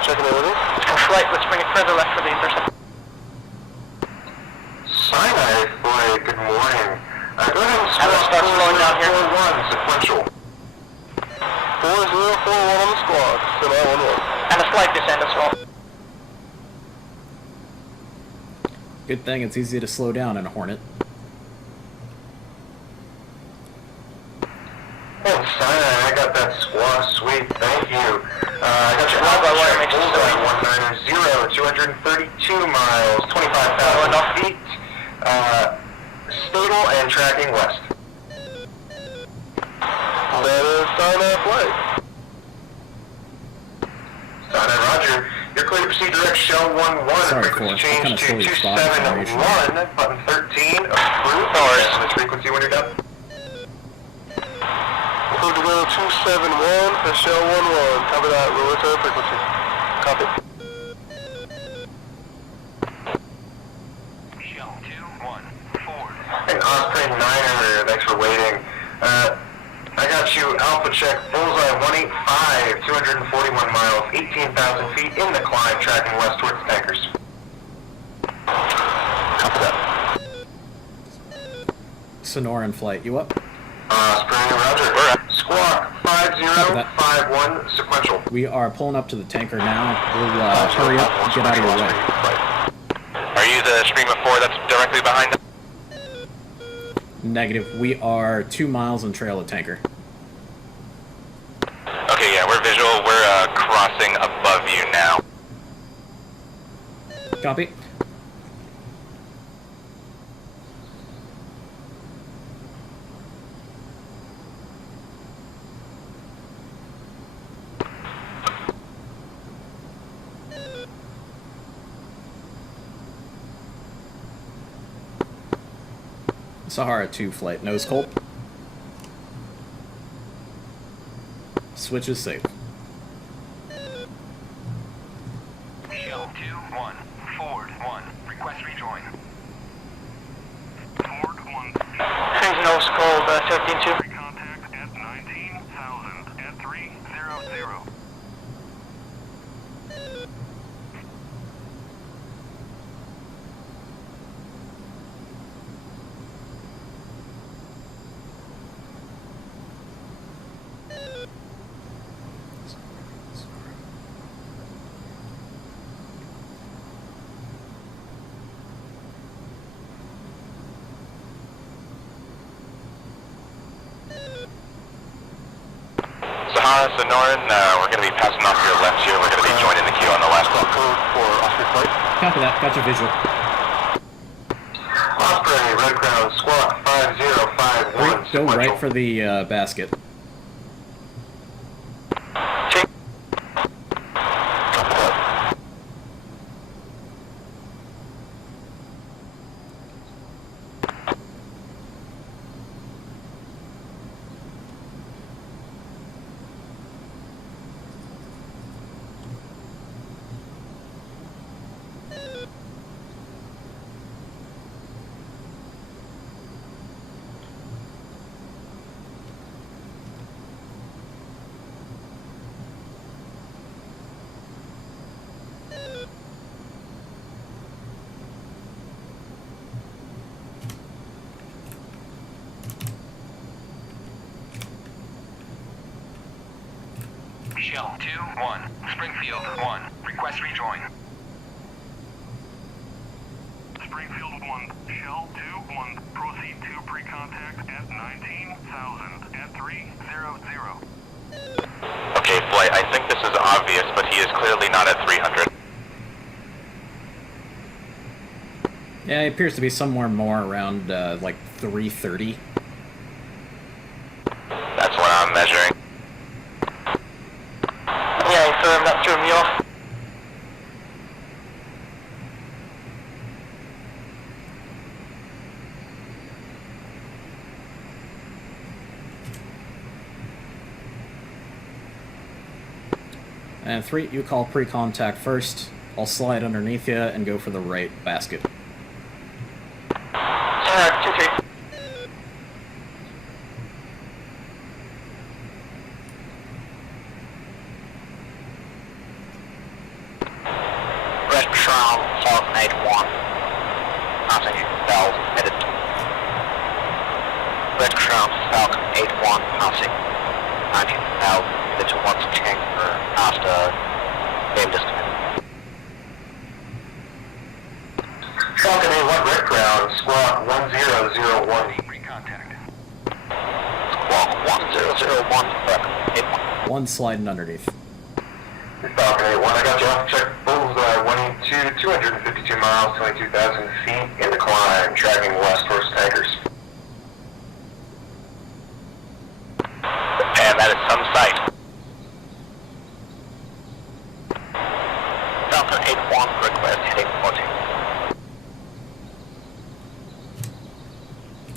Checking in with us. Flight, let's bring it further left for the intercept. Sinai flight, good morning. Go ahead and let's start slowing down here. 4041, sequential. 4041 on the squad. Sinai 1-1. And a slight descent as well. Good thing it's easy to slow down in a Hornet. Oh, Sinai, I got that squaw, sweet, thank you. I got your Alphastrike bullseye, 190, 232 miles, 25,000 feet, stable and tracking west. That is Sinai flight. Sinai, roger. You're clear to proceed direct shell 1-1. Sorry, Frequency Ford. I change kinda to stole your spot 271, button 13, approved. On this frequency when you're done. Approved to go 271 for shell 1-1. Copy that. Roll to frequency. Copy. Shell 2-1, forward. And Osprey 9er, thanks for waiting. I got you Alphastrike bullseye 185, 241 miles, 18,000 feet in the climb, tracking west towards tankers. Copy that. Sonoran flight, you up? Osprey, roger. We're up. Squawk 5051, sequential. We are pulling up to the tanker now. We'll hurry up and get out of your way. Are you the stream of 4 that's directly behind them? Negative. We are 2 miles in trail of tanker. Okay, yeah, we're visual. We're crossing above you now. Copy. Sahara 2 flight, nose cold. Switch is safe. Shell 2-1, forward 1, request rejoin. Forward 1. Things nose cold, 13-2. Contact at 19,000 at 300. Sonoran, we're going to be passing off your left here. We're going to be joining the queue on the last block. Code for Osprey flight. Copy that. Got your visual. Osprey, Red Crown, squawk 5051. Go right for the basket. Shell 2-1, Springfield 1, request rejoin. Springfield 1, Shell 2-1, proceed to pre-contact at 19,000 at 300. Okay, flight, I think this is obvious, but he is clearly not at 300. Yeah, it appears to be somewhere more around, like, 330. That's what I'm measuring. Yeah, so that threw me off. And 3, you call pre-contact first. I'll slide underneath you and go for the right basket. 2-3. Red Crowne, Falcon 8-1. Passing Bell, headed to... Red Crowne, Falcon 8-1, passing 19 Bell, headed towards Chamber after game disconnect. Falcon A1, Red Crown, squawk 1001. Recontact. Squawk 1001, Falcon 8-1. One sliding underneath. Falcon A1, I got you off check bullseye 182, 252 miles, 22,000 feet in the climb, tracking west towards tankers. And that is some sight. Falcon 8-1, request heading 14.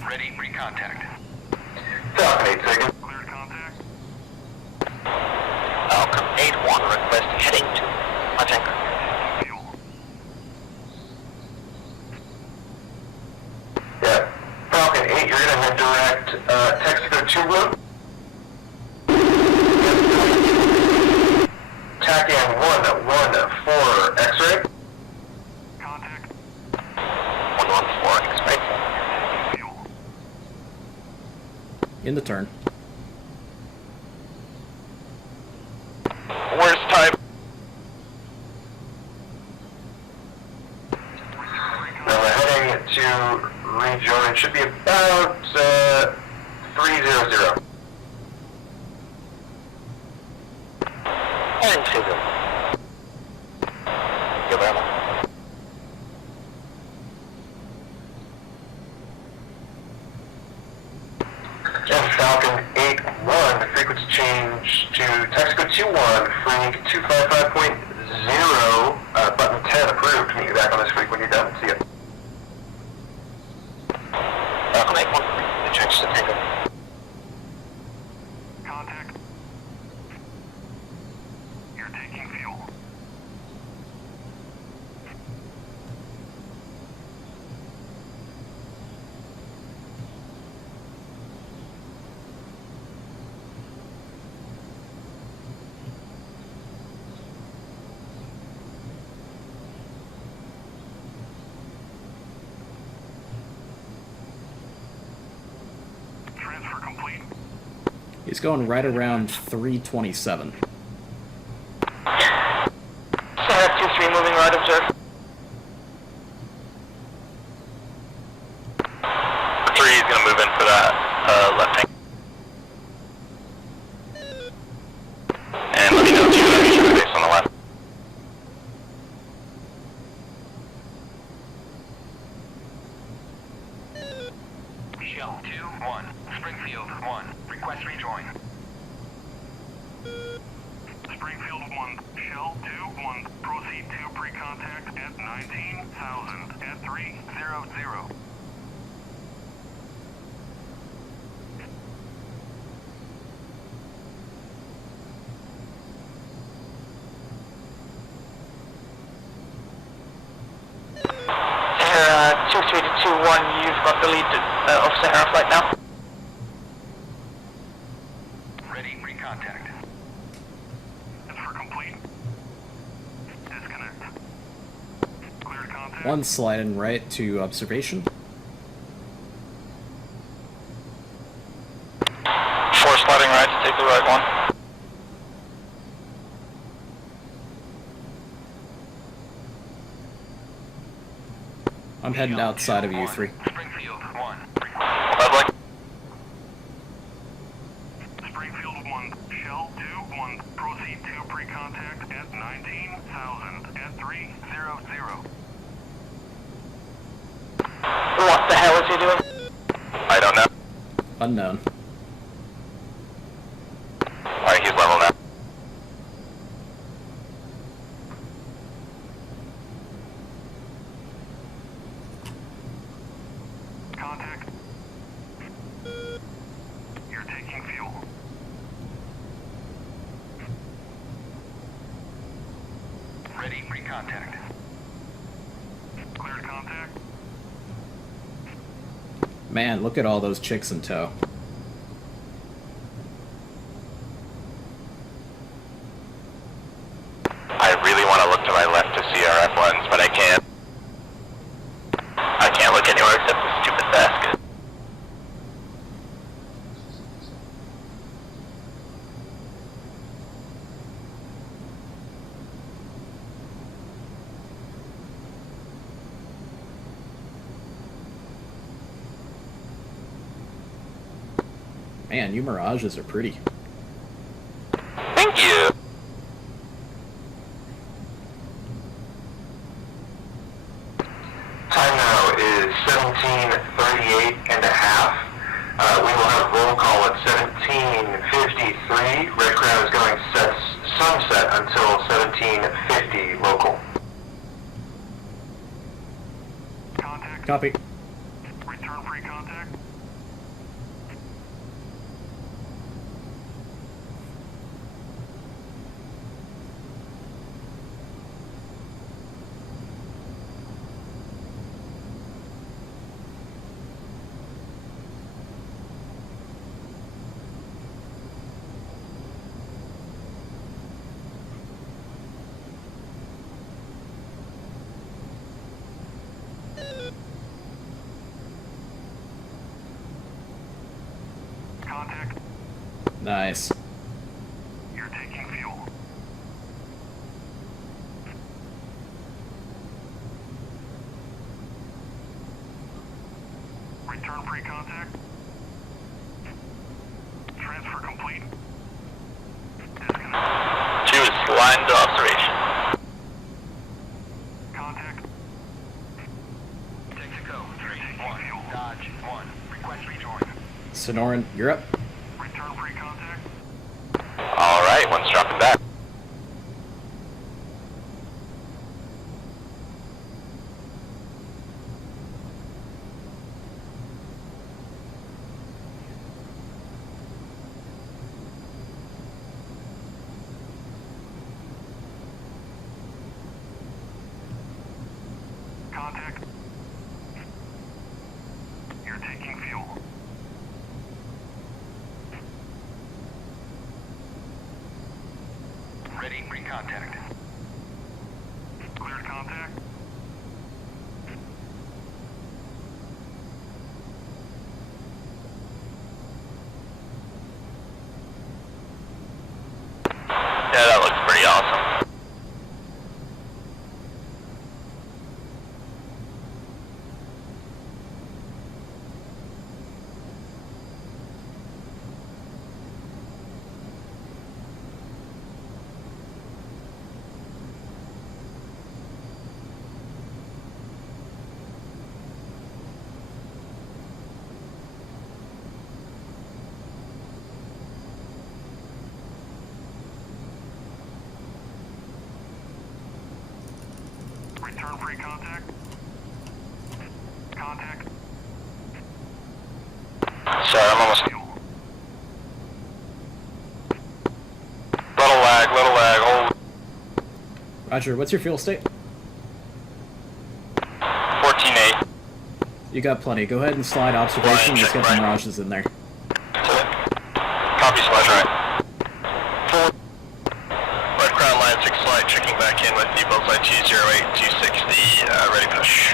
Ready, recontact. Falcon 8 taken. Cleared contact. Falcon 8-1, request heading to my tanker. Fuel. Yeah. Falcon 8, you're gonna head direct, Texaco 2 route. TACAN 114 X-ray. Contact. 114, X-ray. Fuel. In the turn. Worst time. Now we're heading to rejoin. Should be about 300. And to them. Good very much. And Falcon 8-1, frequency change to Texaco 2-1, freak 255.0, button 10 approved. Meet you back on this freak when you're done. See ya. Falcon 8-1, the change to tanker. Contact. You're taking fuel. Transfer complete. He's going right around 327. 2-3, moving right, observe. 3 is going to move in for that left tank. rejoin. Springfield 1, Shell 2-1, proceed to pre-contact at 19,000 at 300. Air 23 to 2-1, you've got the lead of Sahara flight now. Ready, recontact. It's for complete. Disconnect. Cleared contact. One sliding right to observation. 4 sliding right to take the right one. I'm heading outside of you 3. Springfield 1. Public. Springfield 1, Shell 2-1, proceed to pre-contact at 19,000 at 300. What the hell is he doing? I don't know. Unknown. Alright, he's level now. Contact. You're taking fuel. Ready, recontact. Cleared contact. Man, look at all those chicks in tow. I really want to look to my left to see our F1s, but I can't. I can't look anywhere except the stupid basket. Man, you Mirages are pretty. Thank you. Time now is 17:38 and a half. We will have roll call at 17:53. Red Crown is going sunset until 17:50 local. Contact. Copy. Return pre-contact. Contact. Nice. You're taking fuel. Return pre-contact. Transfer complete. Disconnect. 2 is line to observation. Contact. Texaco 3-1. Dodge 1. Request rejoin. Sonoran, you're up. Return pre-contact. Alright, one's dropping back. Contact. You're taking fuel. Ready, recontact. Cleared contact. Yeah, that looks pretty awesome. Return free contact. Contact. Sorry, I'm almost... Fuel. Little lag, hold. Roger, what's your fuel state? 14.8. You got plenty. Go ahead and slide observation. Just get the Right. mirages in there. Copy, Spud, right. Red Crown line 6 slide, checking back in with depot flight T08260, ready push.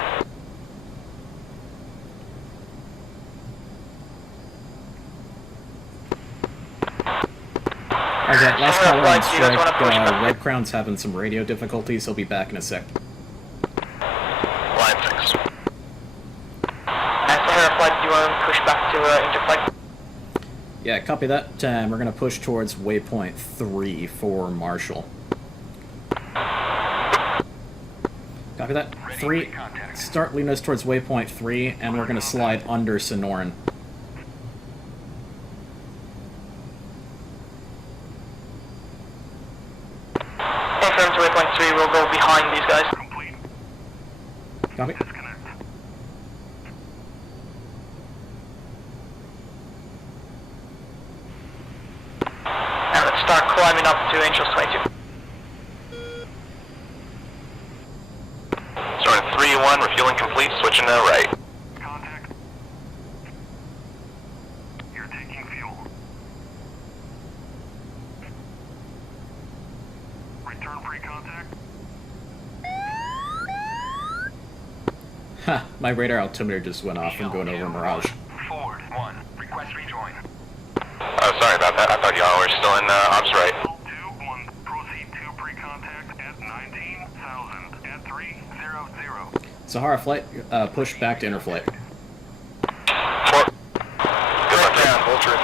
Okay, last call on Right, so you guys strike. wanna push back? Red Crown's having some radio difficulties. He'll be back in a sec. Line 6. And for her flight, do you want to push back to interflight? Yeah, copy that. We're going to push towards waypoint 3 for Marshall. Copy that. 3. Start leading us towards waypoint 3, and we're going to slide under Sonoran. Confirm to waypoint 3, we'll go behind these guys. Complete. Copy. Disconnect. And let's start climbing up to Angels 22. Starting 3-1, refueling complete, switching to right. Contact. You're taking fuel. Return free contact. Ha! My radar altimeter just went off from going over Mirage. Forward 1. Request rejoin. Oh, sorry about that. I thought y'all were still in ops right. 2-1. Proceed to pre-contact at 19,000 at 300. Sahara flight, push back to interflight. Good luck down, Vulture.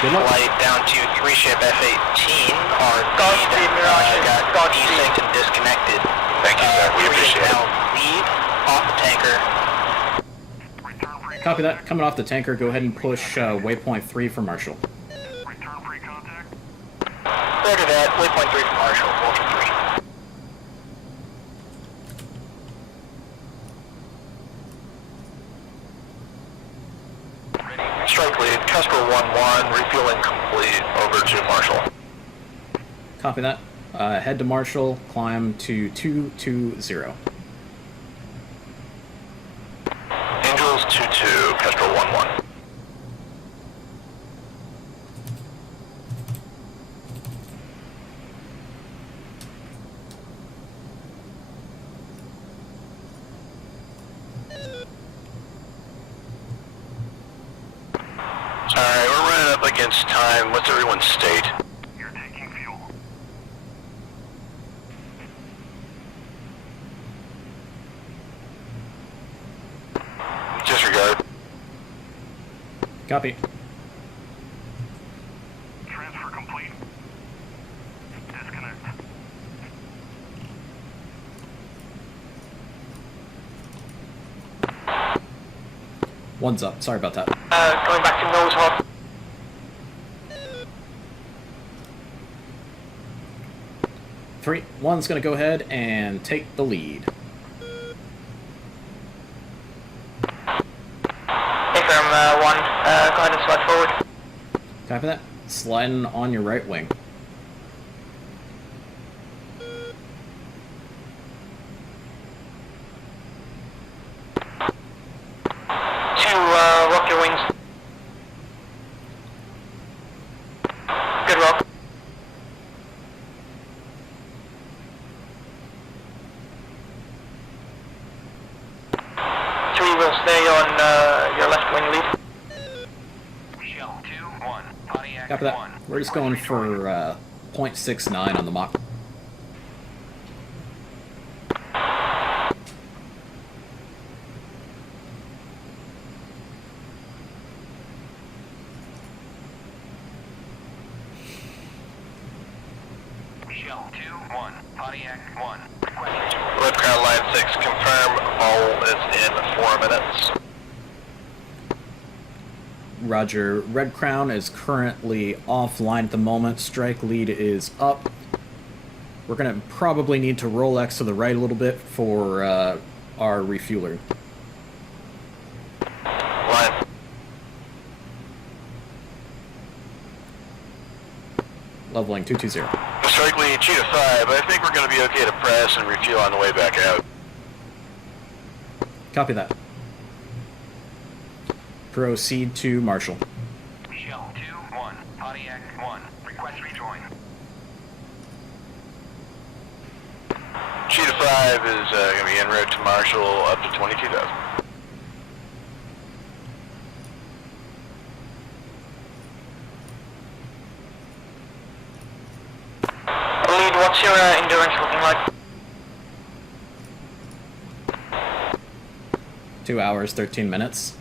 Good luck. Flight down to 3-ship F-18. Our Godspeed, Mirage. got Godspeed. desynced and disconnected. Thank you, sir. We appreciate it. Now lead off the tanker. Return free Copy that. Coming off the tanker, go ahead and push waypoint 3 for Marshall. Return free contact. Roger that. Waypoint 3 for Marshall. Vulture 3. Strike lead, Casper 1-1, refueling complete, over to Marshall. Copy that. Head to Marshall, climb to 220. Angels 2-2, Casper 1-1. Alright, we're running up against time. What's everyone's state? You're taking fuel. Disregard. Copy. Transfer complete. Disconnect. One's up. Sorry about that. Going back to nose hub. Three. One's going to go ahead and take the lead. Confirm 1, go ahead and slide forward. Copy that. Sliding on your right wing. Rock your wings. Good rock. 3 will stay on your left wing lead. Shell 2-1. Pontiac Copy that. 1. We're just going for 0.69 on the Mach. Shell 2-1. Pontiac 1. Request rejoin. Red Crown Line 6, confirm all is in 4 minutes. Roger. Red Crown is currently offline at the moment. Strike lead is up. We're going to probably need to roll X to the right a little bit for our refueler. Line. Leveling 220. Strike lead, Cheetah 5. I think we're going to be okay to press and refuel on the way back out. Copy that. Proceed to Marshall. Shell 2-1, Pontiac 1, request rejoin. Cheetah 5 is going to be en route to Marshall up to 22,000. Lead, what's your endurance looking like? 2 hours, 13 minutes.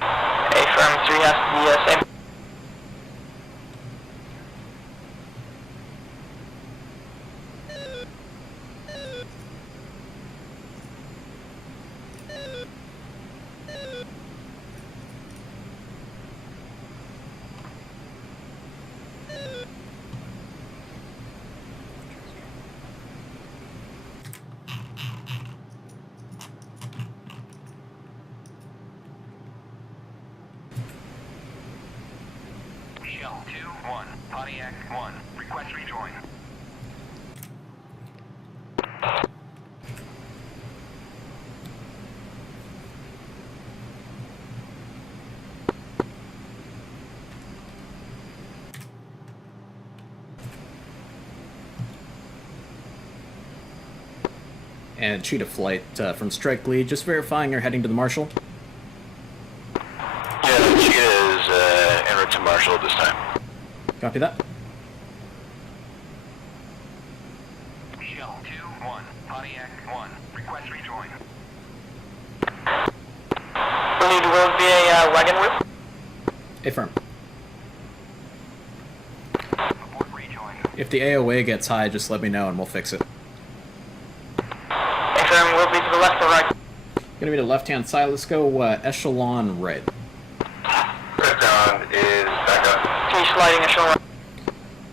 A-firm 3 has the same. Shell 2-1, Pontiac 1, request rejoin. And Cheetah flight from Strike Lead, just verifying you're heading to the Marshall. Yeah, Cheetah is en route to Marshall at this time. Copy that. Shell 2-1, Pontiac 1, request rejoin. Lead will be a wagon wheel. Affirm. Abort rejoin. If the AOA gets high, just let me know and we'll fix it. A-firm will be to the left or right. Gonna be the left-hand side. Let's go echelon right. Red Crown is back up. 3 sliding echelon right.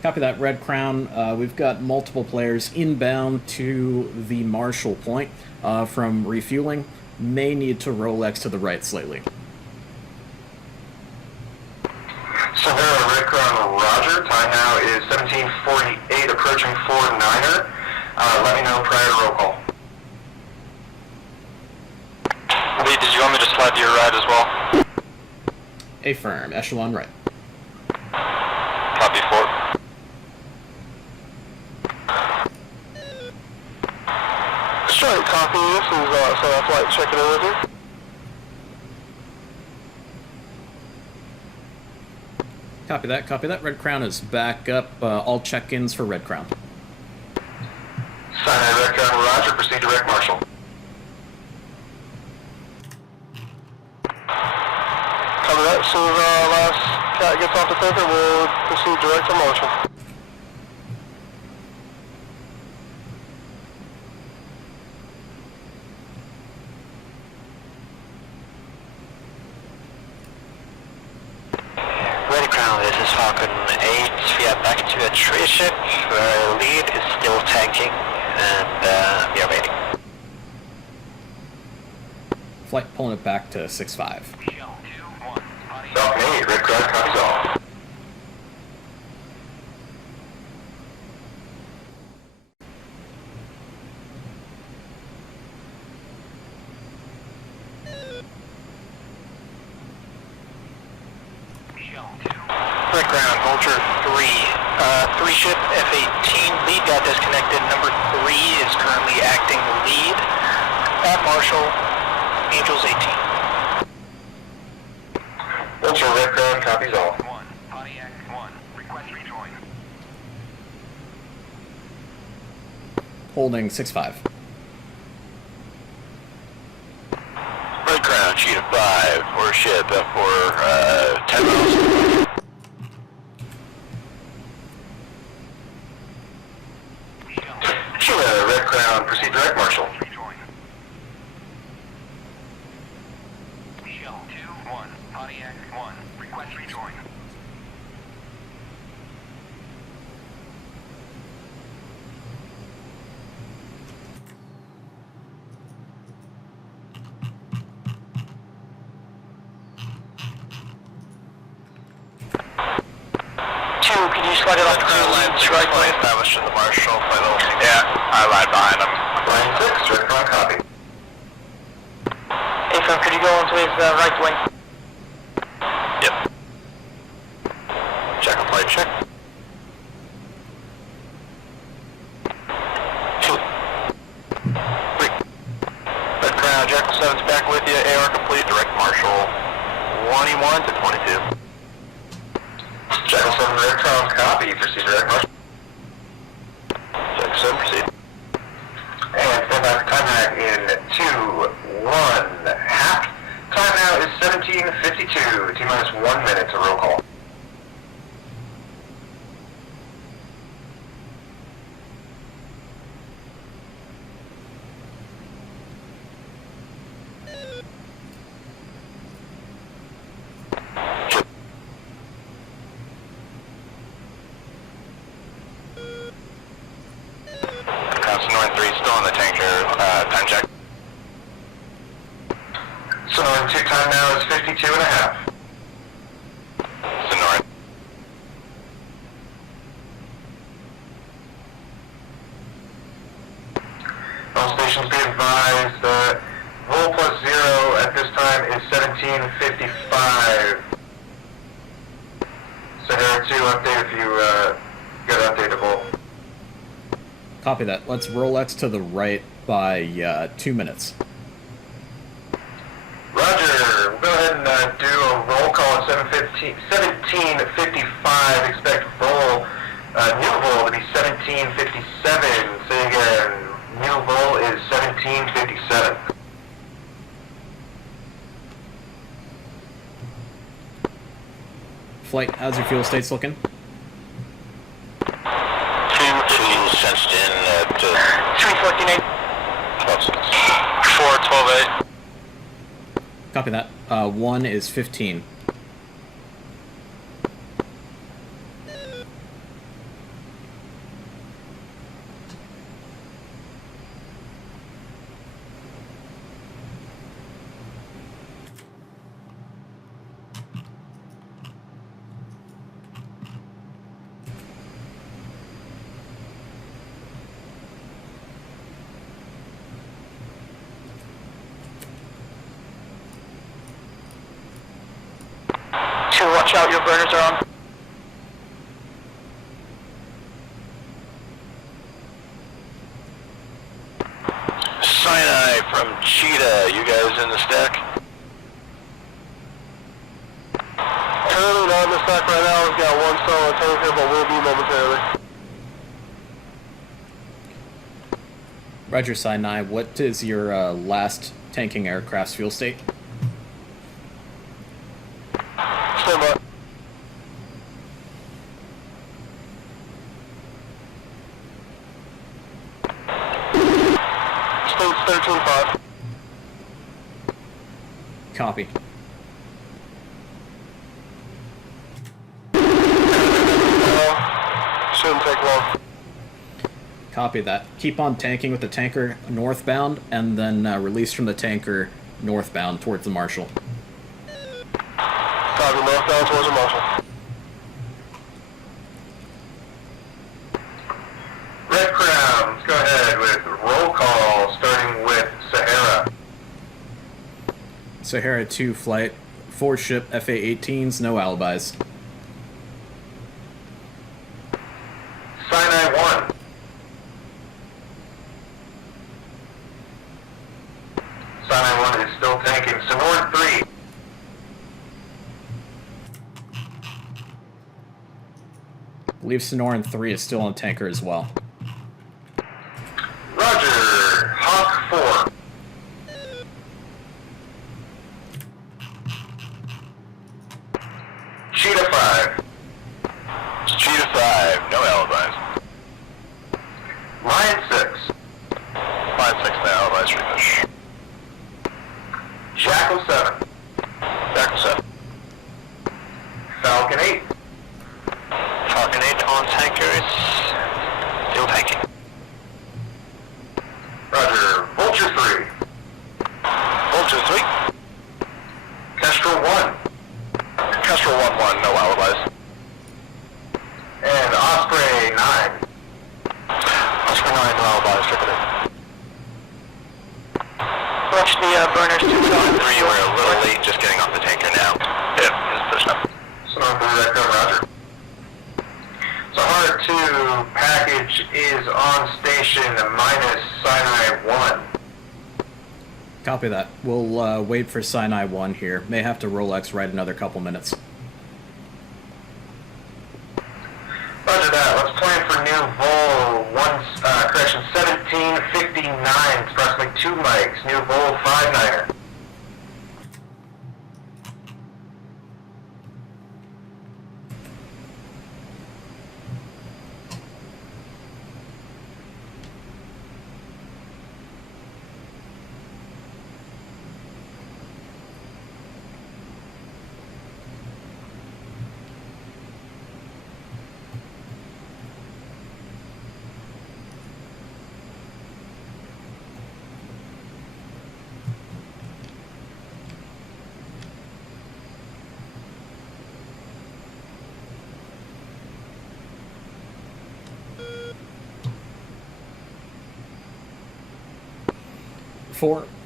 Copy that, Red Crown. We've got multiple players inbound to the Marshall point from refueling. May need to roll X to the right slightly. Severa, Red Crown, roger. Time now is 17:48, approaching 49er. Let me know prior to roll call. Lee, did you want me to slide to your right as well? Affirm, echelon right. Copy 4. Strike, copy. This is South Flight checking in with you. Copy that. Red Crown is back up. All check-ins for Red Crown. Sign Red Crown, roger. Proceed direct Marshall. Copy that. As soon as last cat gets off the taker, we'll proceed direct to Marshall. Red Crown, this is Falcon 8. We are back to a tree ship where lead is still tanking and we are waiting. Flight pulling it back to 6-5. Shell 2-1, Pontiac. Falcon 8, Red Crown, copies all. Shell 2. Red Crown, Vulture 3. 3 ship F-18, lead got disconnected. Number 3 is currently acting lead at Marshall, Angels 18. Vulture, Red Crown, copies all. 1, Pontiac 1, request rejoin. Holding 6-5. Red Crown, Cheetah 5, or ship for 10 miles. Cheetah, Red Crown, proceed direct Marshall. Rejoin. Shell 2-1, Pontiac 1, request rejoin. 2, can you slide it off to Line 6 right flight wing? established in the Marshall, flight level 6. Yeah, I lied behind him. Line 6, direct ground copy. A-Firm, could you go into his right wing? Yep. Check and flight check. 2. 3. Red Crown, Jackal 7's back with you. AR complete, direct Marshall 21 to 22. Jackal 7 direct ground copy. Proceed direct Marshall. Jackal 7, proceed. And stand by for time hack in 2, 1, hack. Time now is 17:52. T-minus 1 minute to roll call. Sonora 3 still on the tanker, time check. Sonora 2 time now is 52 and a half. Sonora. All stations be advised, roll plus 0 at this time is 17:55. Sahara 2 update if you got to update the roll. Copy that. Let's Rolex to the right by 2 minutes. Roger. We'll go ahead and do a roll call at 17:55. Expect roll, new roll to be 17:57. Say again, new roll is 17:57. Flight, how's your fuel states looking? 2 sensed in at 314.8. 412.8. Copy that. 1 is 15. Watch out, your burners are on. Sinai from Cheetah, you guys in the stack? Currently not in the stack right now. We've got one solid tanker, but we'll be momentarily. Roger, Sinai. What is your last tanking aircraft's fuel state? Stand by. State's 13.5. Copy. Shouldn't take long. Copy that. Keep on tanking with the tanker northbound, and then release from the tanker northbound towards the Marshall. Copy, northbound towards the Marshall. Red Crown, let's go ahead with roll call, starting with Sahara. Sahara 2 flight, 4 ship FA-18s, no alibis. Sinai 1. Sinai 1 is still tanking. Sonora 3. I believe Sonoran 3 is still on tanker as well. Roger. Hawk 4. Cheetah 5. Cheetah 5, no alibis. Lion 6. Line 6, no alibis, refresh. Jackal 7. Jackal 7. Falcon 8. Falcon 8 on tankers, still tanking. Roger. Vulture 3. Vulture 3. Kestrel 1. Kestrel 1-1, no alibis. the burners to Zone 3, we're a little late just getting off the tanker now. Yep, just pushing up. Sonora 3, Redcrown, roger. Sahara 2 package is on station minus Sinai 1. Copy that. We'll wait for Sinai 1 here. May have to Rolex right another couple minutes. Roger that. Let's plan for new vol 1759. It's approximately 2 mics. New vol 59er.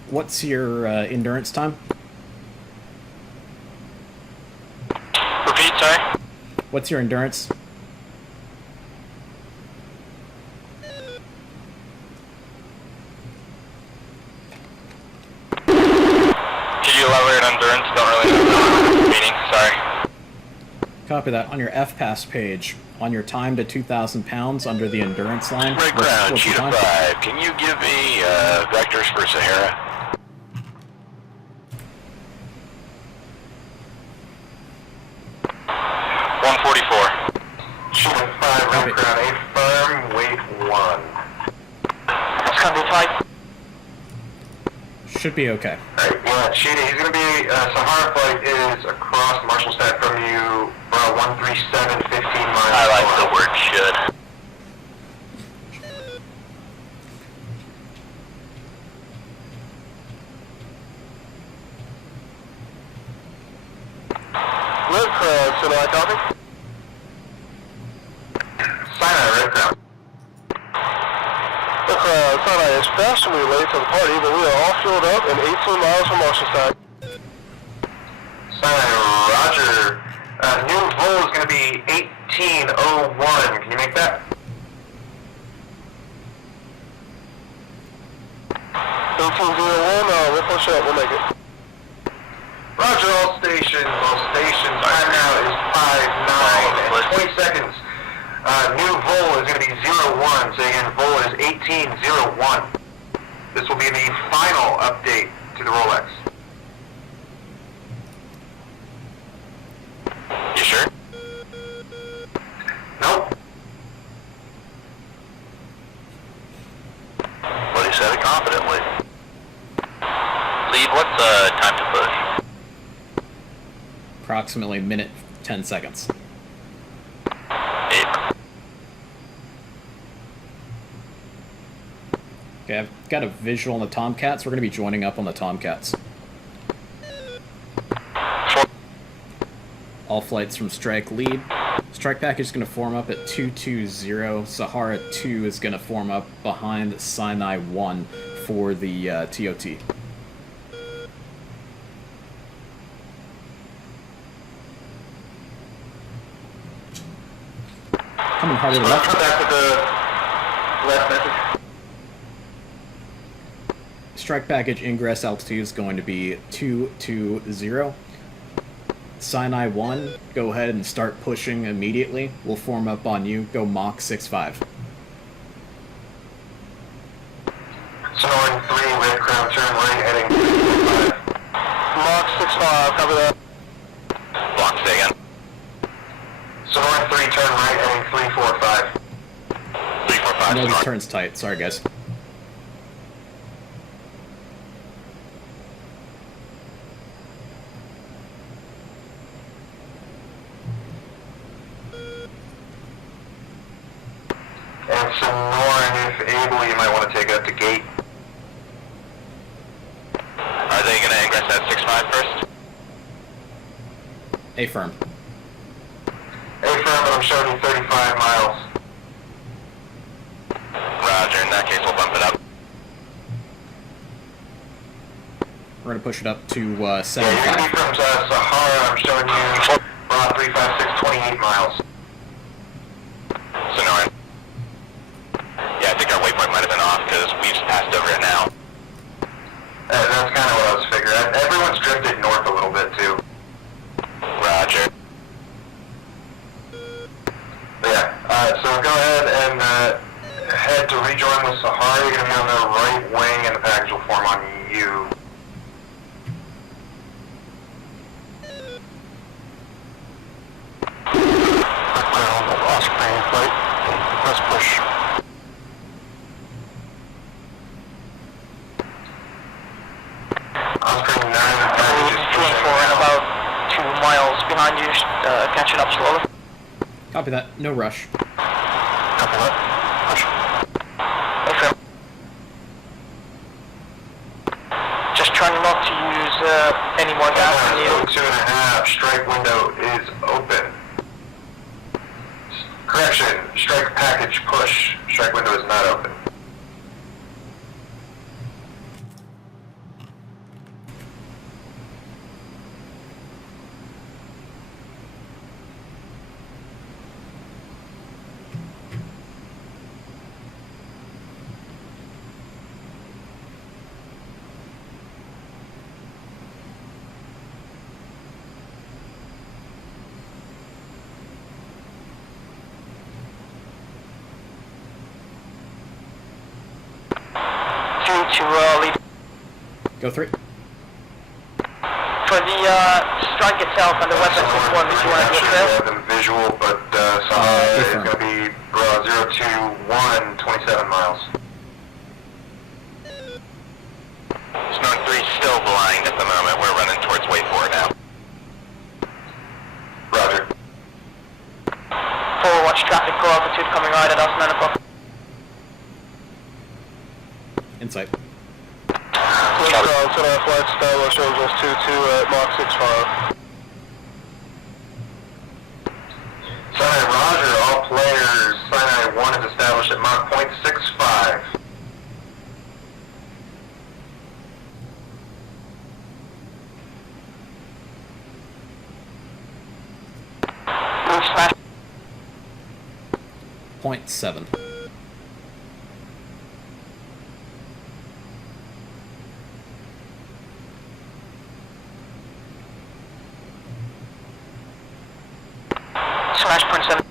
What's your endurance time? Repeat, sorry? What's your endurance? Could you elaborate on endurance? Don't really know the meaning, sorry. Copy that. On your FPAS page, on your time to 2,000 pounds under the endurance line. Red Crown, what's your Cheetah time? 5, can you give me vectors for Sahara? Cheetah 5, Red Crown, A firm, weight 1. That's gonna be fine. Should be okay. Alright, yeah, Cheetah, he's gonna be, Sahara flight is across Marshallstadt from you, 137, 15 miles. I like the word should. Red Crown, so do I copy? Sinai, Red Crown. Red Crown, Sinai is fashionably late to the party, but we are all filled up and 18 miles from Marshallstadt. Sinai, roger. New vol is going to be 1801. Can you make that? 1801, we'll push up, we'll make it. Roger, all stations. Time now is 5:09 and 20 seconds. New vol is going to be 01. So again, vol is 1801. This will be the final update to the Rolex. You sure? Nope. Well, he said it confidently. Lead, what's time to push? Approximately minute 10 seconds. 8. Okay, I've got a visual on the Tomcats. We're going to be joining up on the Tomcats. All flights from Strike lead. Strike package is going to form up at 220. Sahara 2 is going to form up behind Sinai 1 for the TOT. Coming harder to left. Come back with the left message. Strike package ingress altitude is going to be 220. Sinai 1, go ahead and start pushing immediately. We'll form up on you. Go Mach 65. Sonoran 3, Red Crown, turn right, heading 345. Mach 65, copy that. Block, stay again. Sonoran 3, turn right, heading 345. 345, No, this north. turn's tight. Sorry, guys. And Sonoran, if able, you might want to take it up to gate. Are they going to ingress at 65 first? A firm. Affirm, but I'm showing you 35 miles. Roger, in that case we'll bump it up. We're going to push it up to Yeah, you're 75. going to be from Sahara. I'm showing you 356, 28 miles. Sonoran. Yeah, I think our waypoint might have been off because we've passed over it now. That's kind of what I was figuring. Everyone's drifted north a little bit too. Roger. But yeah, so go ahead and head to rejoin with Sahara. You're going to be on the right wing and the package will form on you. Let's push. Osprey 9 packages pushing 2 and about 2 miles behind you, catching up slowly. Copy that. No rush. Couple that. Push. Okay. Just trying not to use any more gas than you. 2.5, strike window is open. Correction, strike package push. Strike window is not open. To lead. Go 3. For the strike itself and the weapon system, did you want to do it Actually, there? have them visual, but Sahara is affirm. going to be 021, 27 miles. Snoring 3 still blind at the moment. We're running towards way 4 now. Roger. Forward watch traffic core altitude coming right at us, 9 o'clock. Insight. Let's our flight style Los Angeles 22 at Mach 65. Sinai Roger, all players. Sinai 1 is established at Mach .65. Move smash. 0.7. Smash 0.7.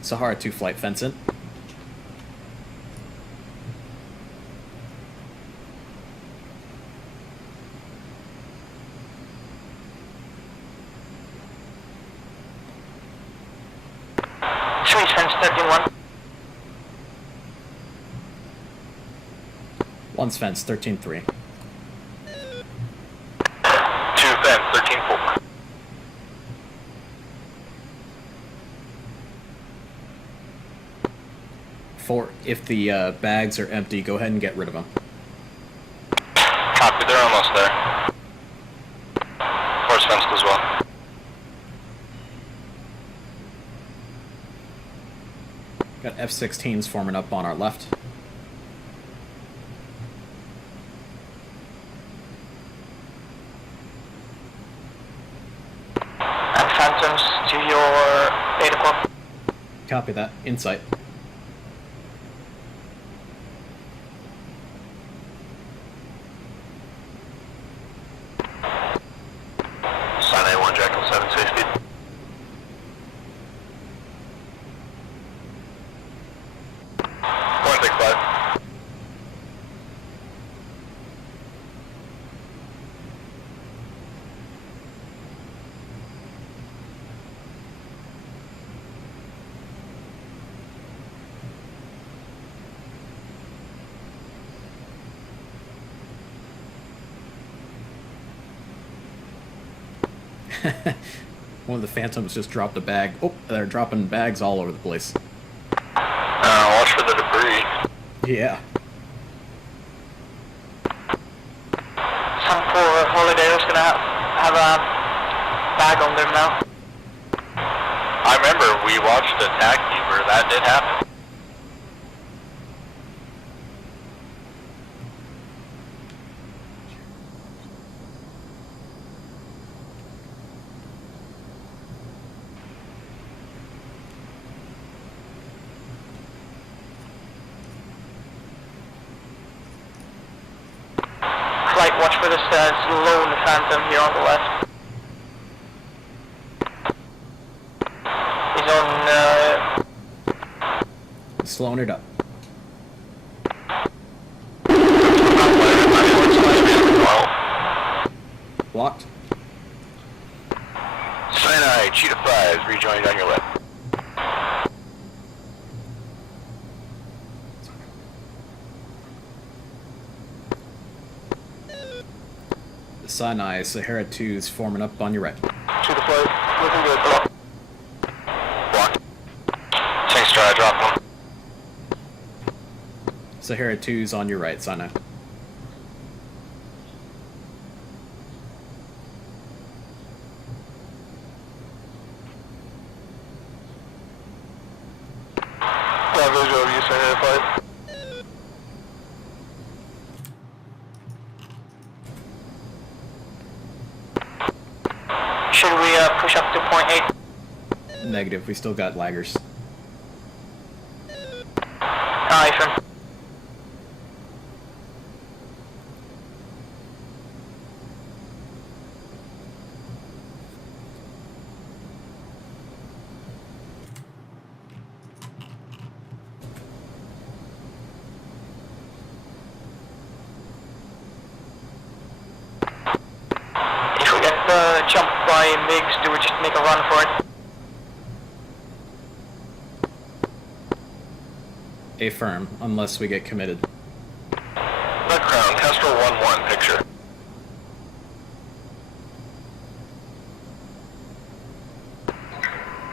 Sahara 2 flight fence in. Sweet fence 31. One's fence 13-3. 2 fence, 13-4. 4. If the bags are empty, go ahead and get rid of them. Copy, they're almost there. 4's fenced as well. Got F-16s forming up on our left. And phantoms to your 8 o'clock. Copy that. Insight. Sinai 1, Jackal 760. One big 5. One of the Phantoms just dropped a bag. Oh, they're dropping bags all over the place. Watch for the debris. Yeah. Some poor holiday was gonna have a bag on them now. I remember we watched a taxi where that did happen. Flight, watch for this lone Phantom here on the left. He's on, Slowing it up. Blocked. Sinai, Cheetah 5, rejoined on your left. Sinai, Sahara 2's forming up on your right. Cheetah flight, looking good. Blocked. Tanks try, drop one. Sahara 2's on your right, Sinai. Got visual of you, Sahara flight. should we push up to point 8? Negative, we still got laggers. Aye, firm. If we get jumped by MiGs, do we just make a run for it? Affirm, unless we get committed. Red Crown, Kestrel 1-1, picture.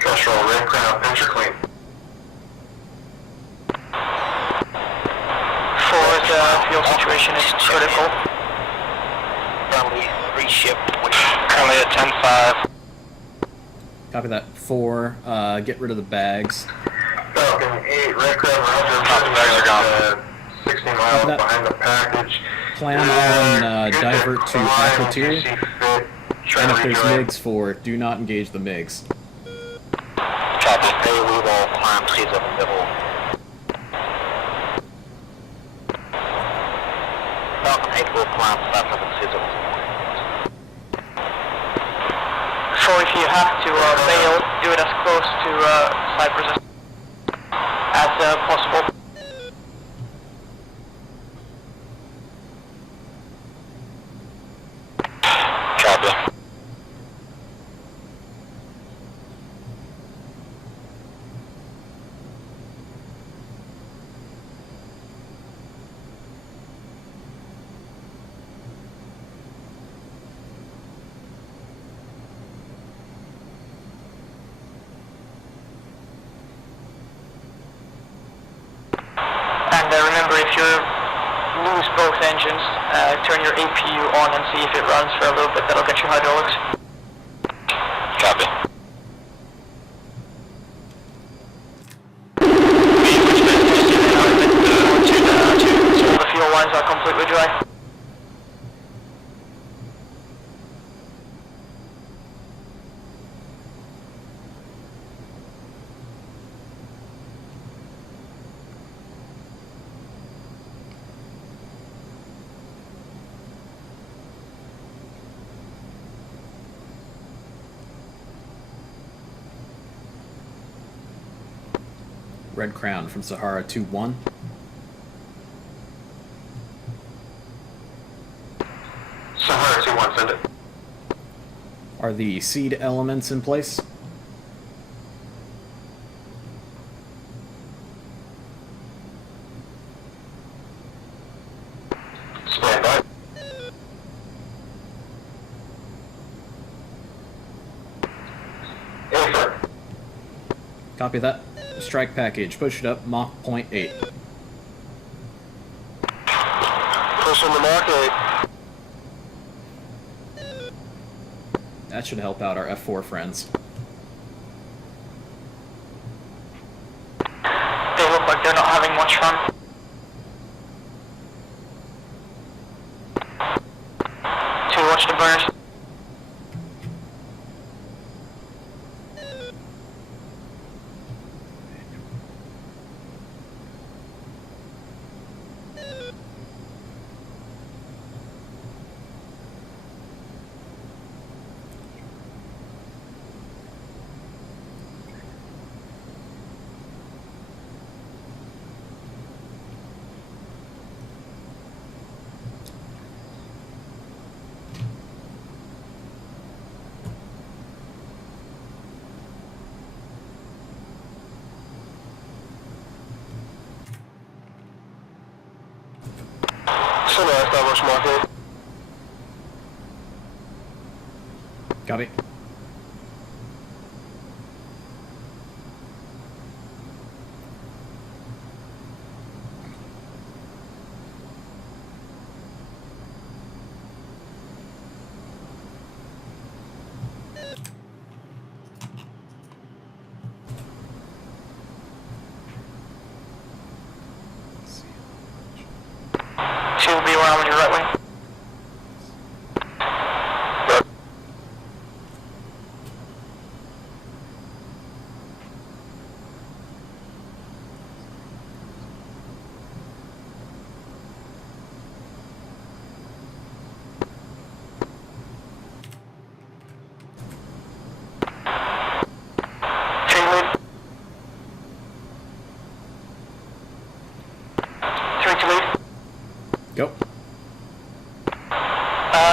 Kestrel, Red Crown, picture clean. For the fuel situation is critical. Friendly 3 ship. Currently at 10-5. Copy that. 4, get rid of the bags. Falcon 8, Red Crown, Roger. The bags are gone. 60 miles behind the package. Plan on divert to Aqua Tier. And if there's MiGs, 4, do not engage the MiGs. Copy. Hey, we will climb seas up the middle. Falcon 8 will climb south of the seas up. So if you have to bail, do it as close to Cyprus as possible. Copy. And remember, if you lose both engines, turn your APU on and see if it runs for a little bit. That'll get you hydraulics. Copy. So the fuel lines are completely dry. Red Crown from Sahara 2-1. Sahara 2-1, send it. Are the seed elements in place? Stand by. Copy that. Strike package. Push it up. Mach 0.8. Pushing the Mach 8. That should help out our F4 friends. They look like they're not having much fun. Watch the burst. Establish Mach 8. Copy. She'll be around on your right wing. Go.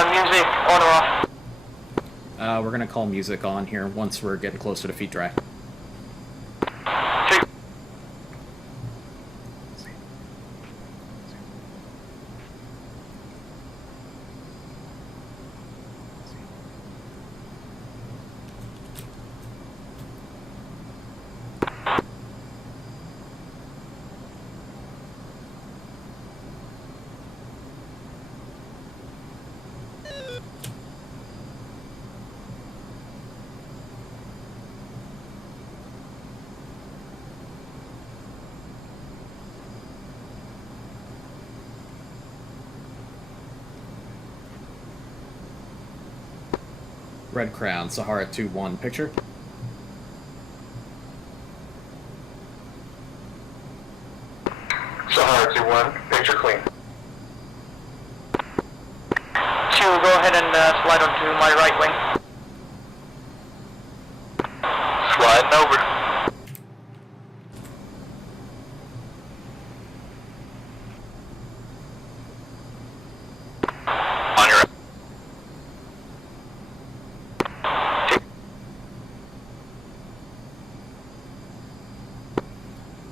Music on or off? We're gonna call music on here once we're getting closer to feet dry. Three. Red Crown, Sahara 2-1, picture. Sahara 2-1, picture clean. 2, go ahead and slide onto my right wing. Sliding over. On your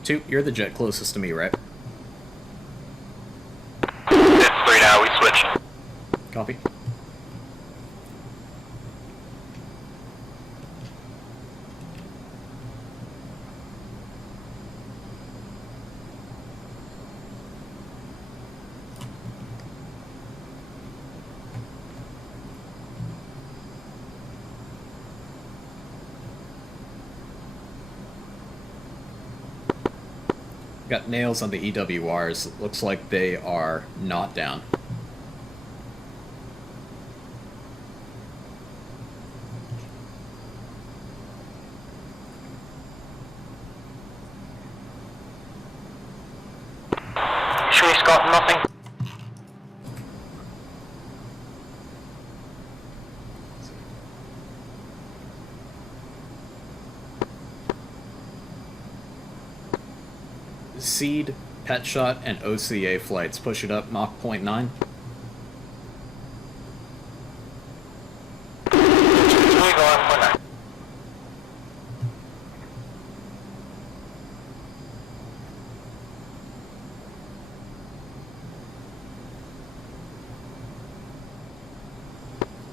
2, you're the jet closest to me, right? It's 3 now, we switch. Copy. Got nails on the EWRs. Looks like they are not down. She's got nothing. Seed, Pet Shot, and OCA flights. Push it up, Mach 0.9.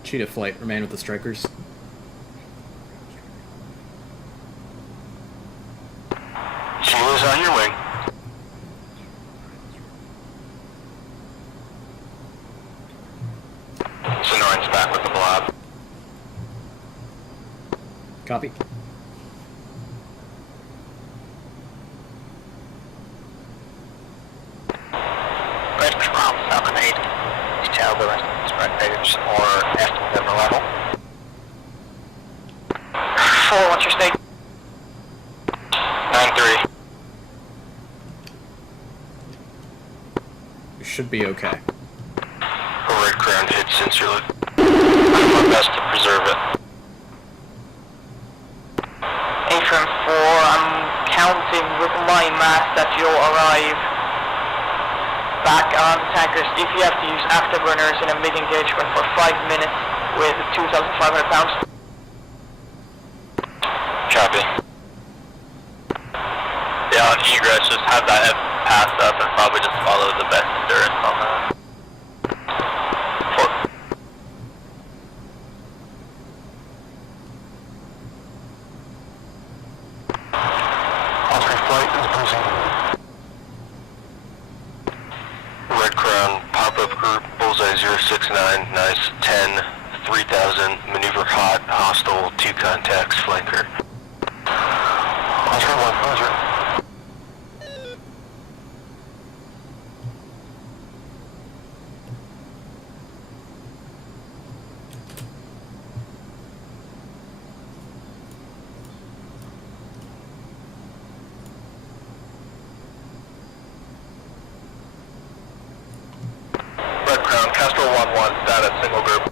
Cheetah flight, remain with the strikers. Sonoran's back with the blob. Copy. Red Crowne, Falcon 8. Detail the rest of the spectators or estimate of arrival. 4, what's your state? 9-3. We should be okay. Red Crowne hit sincerely. I do my best to preserve it. Affirm 4, I'm counting with my math that you'll arrive back on tankers if you have to use afterburners in a mid-engagement for 5 minutes with 2,500 pounds. Copy. Yeah, on Egress, just have that pass up and probably just follow the best endurance on that. 4. Alternate flight is cruising. Red Crowne, pop-up group, bullseye 069, nice, 10, 3000, maneuver hot, hostile, 2 contacts, flanker. Alternate 1, Roger. Red Crowne, Castro 1-1, status, single group.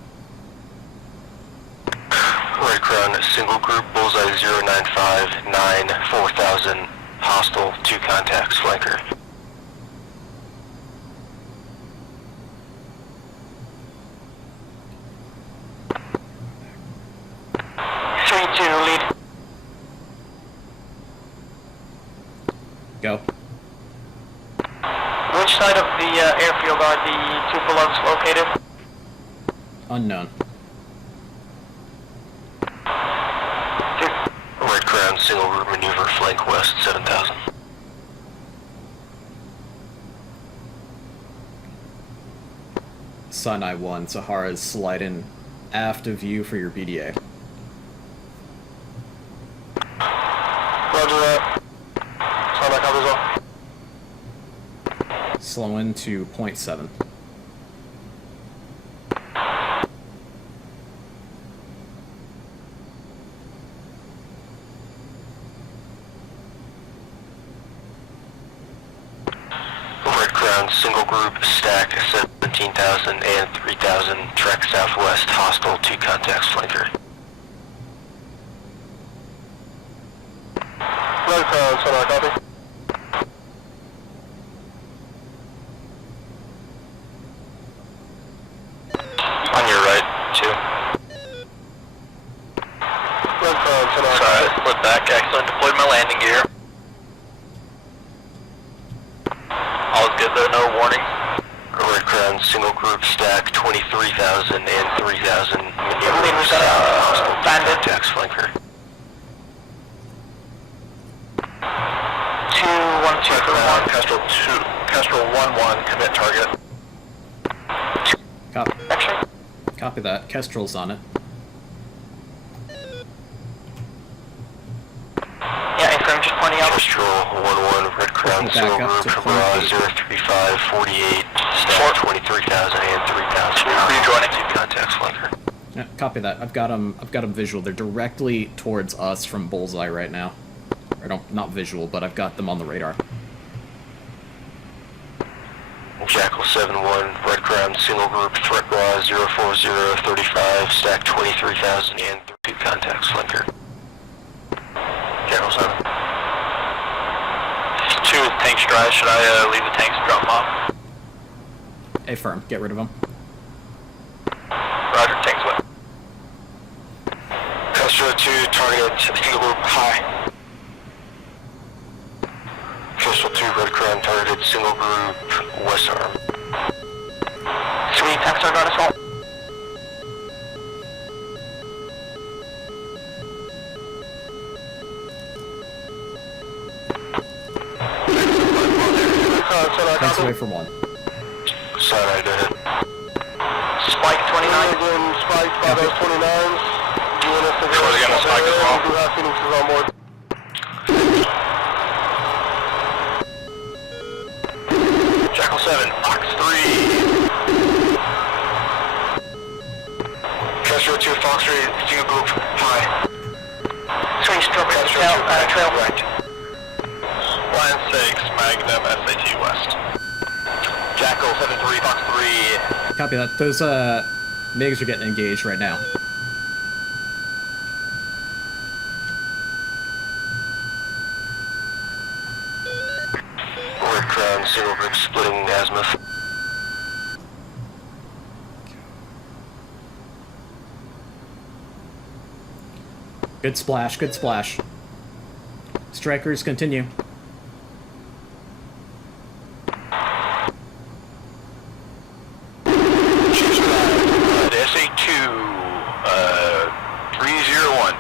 Red Crowne, single group, bullseye 095, 9, 4000, hostile, 2 contacts, flanker. Lead. Go. Which side of the airfield are the 2 pullouts located? Unknown. Red Crowne, single group, maneuver, flank west, 7000. Sinai 1, Sahara is sliding aft of you for your BDA. Roger that. Sinai copies all. Slow in to 0.7. Red Crowne, single group, stack 17,000 and 3,000, trek southwest, hostile, 2 contacts, flanker. Red Crowne, Sinai copy. On your right, 2. Red Crowne, Sinai Sorry, copy. split back, excellent, deployed my landing gear. All is good there, no warning. Red Crowne, single group, stack 23,000 and 3,000, maneuver, hostile, bandit. contacts, flanker. 2-1-2 for 1. Kestrel 2, Kestrel 1-1, commit target. Copy that. Kestrel's on it. Yeah, Affirm, just pointing out. Kestrel 1-1, Red Crowne, Back single up group, to Cabral 035, 48, stack 23,000 and 3,000. Rejoining. 2 contacts, flanker. Yeah, copy that. I've got them visual. They're directly towards us from Bullseye right now. Or no, not visual, but I've got them on the radar. Jackal 7-1, Red Crowne, single group, threat raw 040, 35, stack 23,000 and 2 contacts, flanker. Jackal 7. 2 is tanks dry, should I leave the tanks to drop them off? Affirm. Get rid of them. Roger, tanks wet. Castro 2, target single group, high. Kestrel 2, Red Crowne, targeted single group, west arm. Sweet, tanks are got us all. Tanks away from 1. Sorry, go ahead. Spike 29. Again, Spike by those 29s. You want us to go Again, the Spike as well. We do have Phoenixes on board. Jackal 7, Fox 3. Castro 2, Fox 3, single group, high. 3 strawberry trail right. Line 6, Magnum, SAT West. Jackal 7-3, Fox 3. Copy that. Those MiGs are getting engaged right now. We're Crowne, single group splitting azimuth. Good splash, good splash. Strikers, continue. SA2, 301.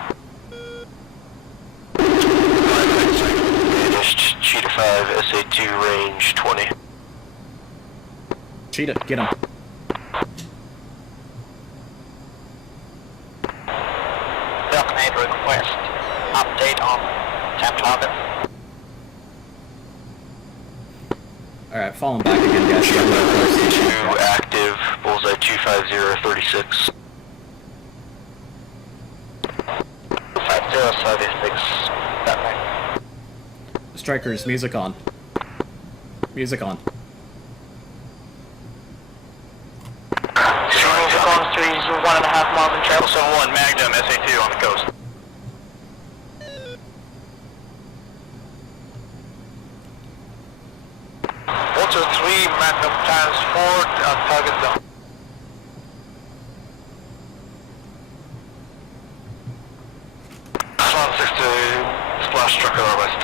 Finished, Cheetah 5, SA2, range 20. Cheetah, get him. Falcon 8 request. Update on temp target. Alright, falling back again, guys. You got a little close to Two the active, bullseye 25036. 5076, that way. Strikers, music on. Music on. Music on 1.5 miles in trail. 71 Magnum, SA2 on the coast. Vulture 3, Magnum times 4 on target zone. Swan 6 to splash truck on our west.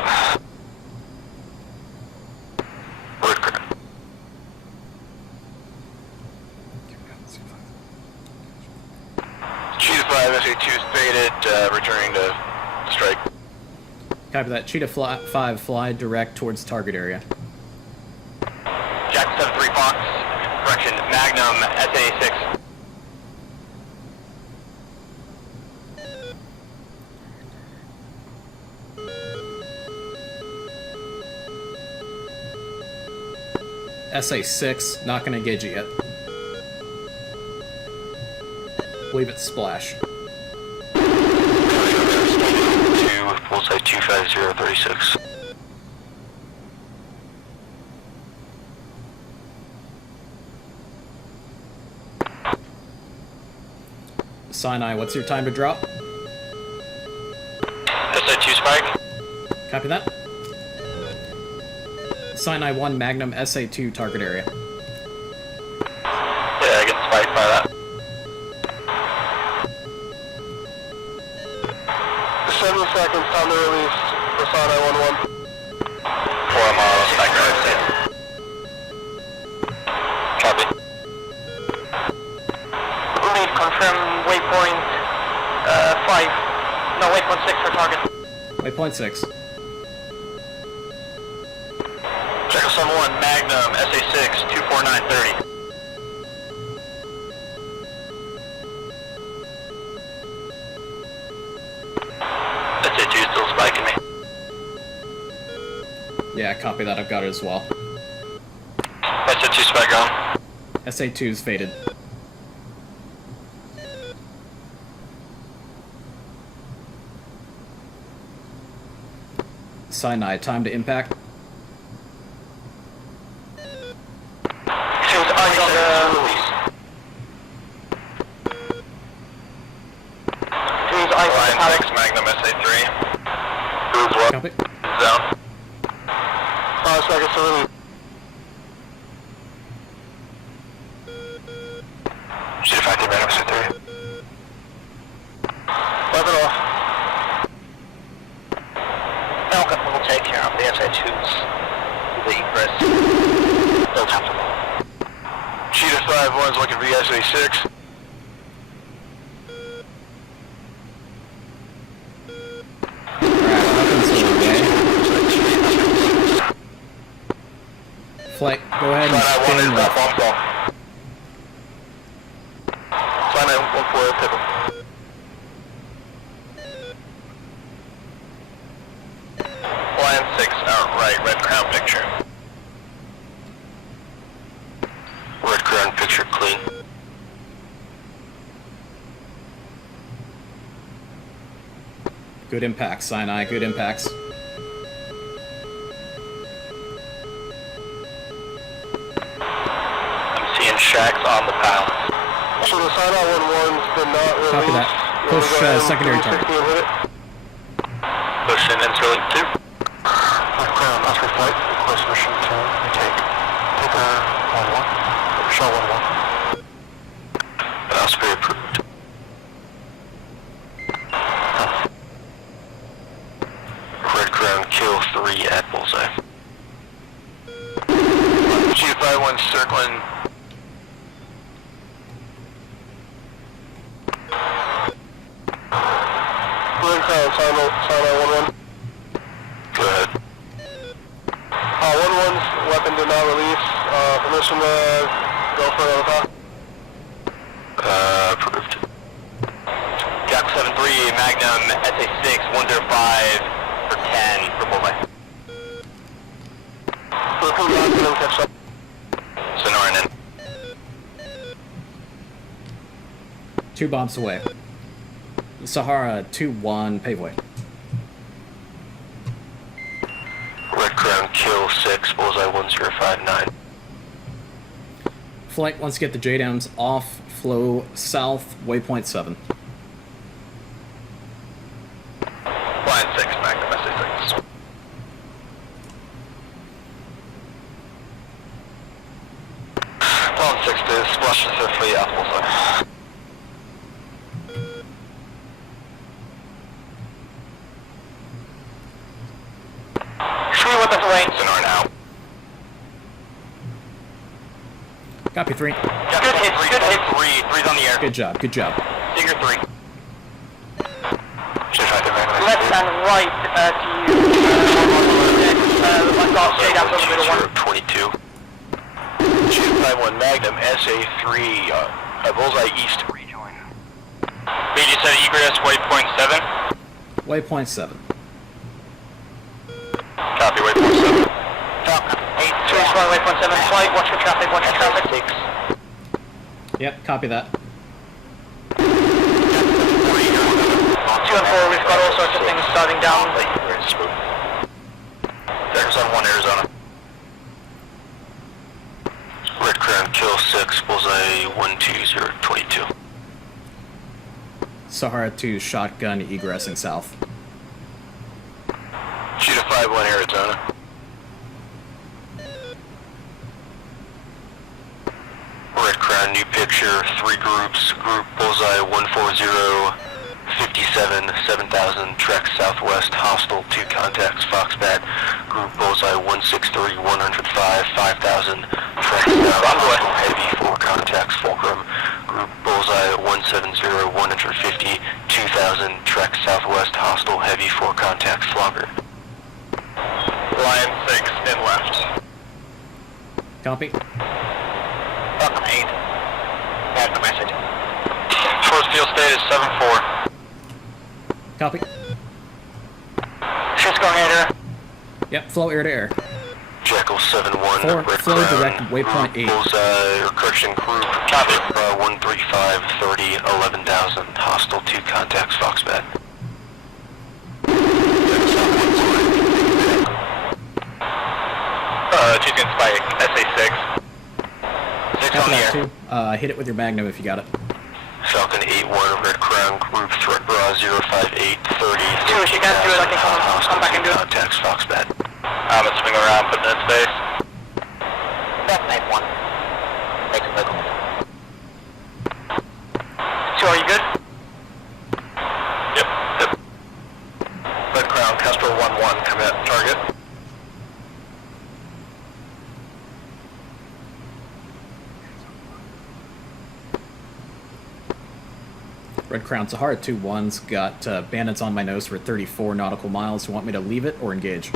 Word clear. Cheetah 5, SA2 is faded, returning to strike. Copy that. Cheetah 5, fly direct towards target area. Jack 7-3 Fox, correction, Magnum, SA6. SA6, not gonna engage it yet. Believe it's splash. 2, bullseye 25036. Sinai, what's your time to drop? SA2 Spike. Copy that. Sinai 1, Magnum, SA2, target area. Yeah, I get spiked by that. 7 seconds, time to release. Persona 1-1. 4 miles, back right. Copy. Lead, confirm waypoint 5. No, waypoint 6 for target. Waypoint 6. Jackal 71 Magnum, SA6, 24930. SA2 still spiking me. Yeah, copy that. I've got it as well. SA2 spike on. SA2's faded. Sinai, time to impact. Shows eyes on the... Shows eyes on the Line pallet. 6 Magnum, SA3. Who's what? Copy. Zone. 5 seconds to release. Should have factored Magnum, SA3. Weapon off. Falcon will take care of the SA2s. The Egress. They'll have to. Cheetah 5-1's looking for the SA6. Flight, go ahead and Sinai 1 spin is left. off ball. Sinai 1-4, takeoff. Lion 6 out right, red crown picture. Red crown picture clean. Good impacts, Sinai. Good impacts. I'm seeing shacks on the palace. So the Sinai 1-1's been not released. Copy that. Push secondary target. Push in into link 2. Crown, Oscar flight, request mission to take Taker 1-1, Shah 1-1. Osprey approved. Red crown kill 3 at bullseye. G51 circling. Red Crown, Sinai 1-1. Go ahead. 1-1's weapon did not release. Permission to go for another call. Approved. Jack 73, Magnum, SA6, 105 for 10 for bullseye. Catch up. Sonoran in. 2 bombs away. Sahara 2-1, Paveway. Red crown kill 6, bullseye 1059. Flight wants to get the JDAMs off, flow south, waypoint 7. Line 6, Magnum, SA6. Line 6 to splash swiftly out bullseye. Three weapons away. Sonoran out. Copy 3. Good hits, good hits. 3's on the air. Good job, good job. Digger 3. Left and right to you. I've got JDAMs on the middle one. 22. 251 Magnum, SA3, bullseye east. Rejoin. BG said Egress, waypoint 7. Waypoint 7. Copy, waypoint 7. Top 8, 3 flying waypoint 7. Flight, watch for traffic, watch for traffic. 6. Yep, copy that. 2 and 4, we've got all sorts of things starting down. There's on 1 Arizona. Red Crown kill 6, bullseye 12022. Sahara 2, shotgun, egressing south. Shoot a 5-1 Arizona. Red Crown new picture, 3 groups, group bullseye 140, 57, 7000, trek southwest, hostile, 2 contacts, Foxbat, group bullseye 163, 105, 5000, trek south, hostile, heavy, 4 contacts, Fulcrum, group bullseye 170, 150, 2000, trek southwest, hostile, heavy, 4 contacts, Flogger. Lion 6 in left. Copy. Welcome 8. Got the message. Force field state is 7-4. Copy. Shit's going air. Yep, flow air to air. Jackal 7-1, Four, Red flow Crown, direct, waypoint 8. bullseye, or correction, group, copy, 135, 30, 11,000, hostile, 2 contacts, Foxbat. She's gonna spike, SA6. 6 Copy on the that air. too. Hit it with your magnum if you got it. Falcon 8-1, Red Crown, group, threat bra, 058, 30, Do what you can do it, I can come back and do it. contacts, Foxbat. I'm gonna swing around, put it in space. That's 9-1. Make a wiggle. 2, are you good? Yep. Red Crown, Casper 1-1, commit, target. Red Crown Sahara 2-1's got bandits on my nose for 34 nautical miles. You want me to leave it or engage?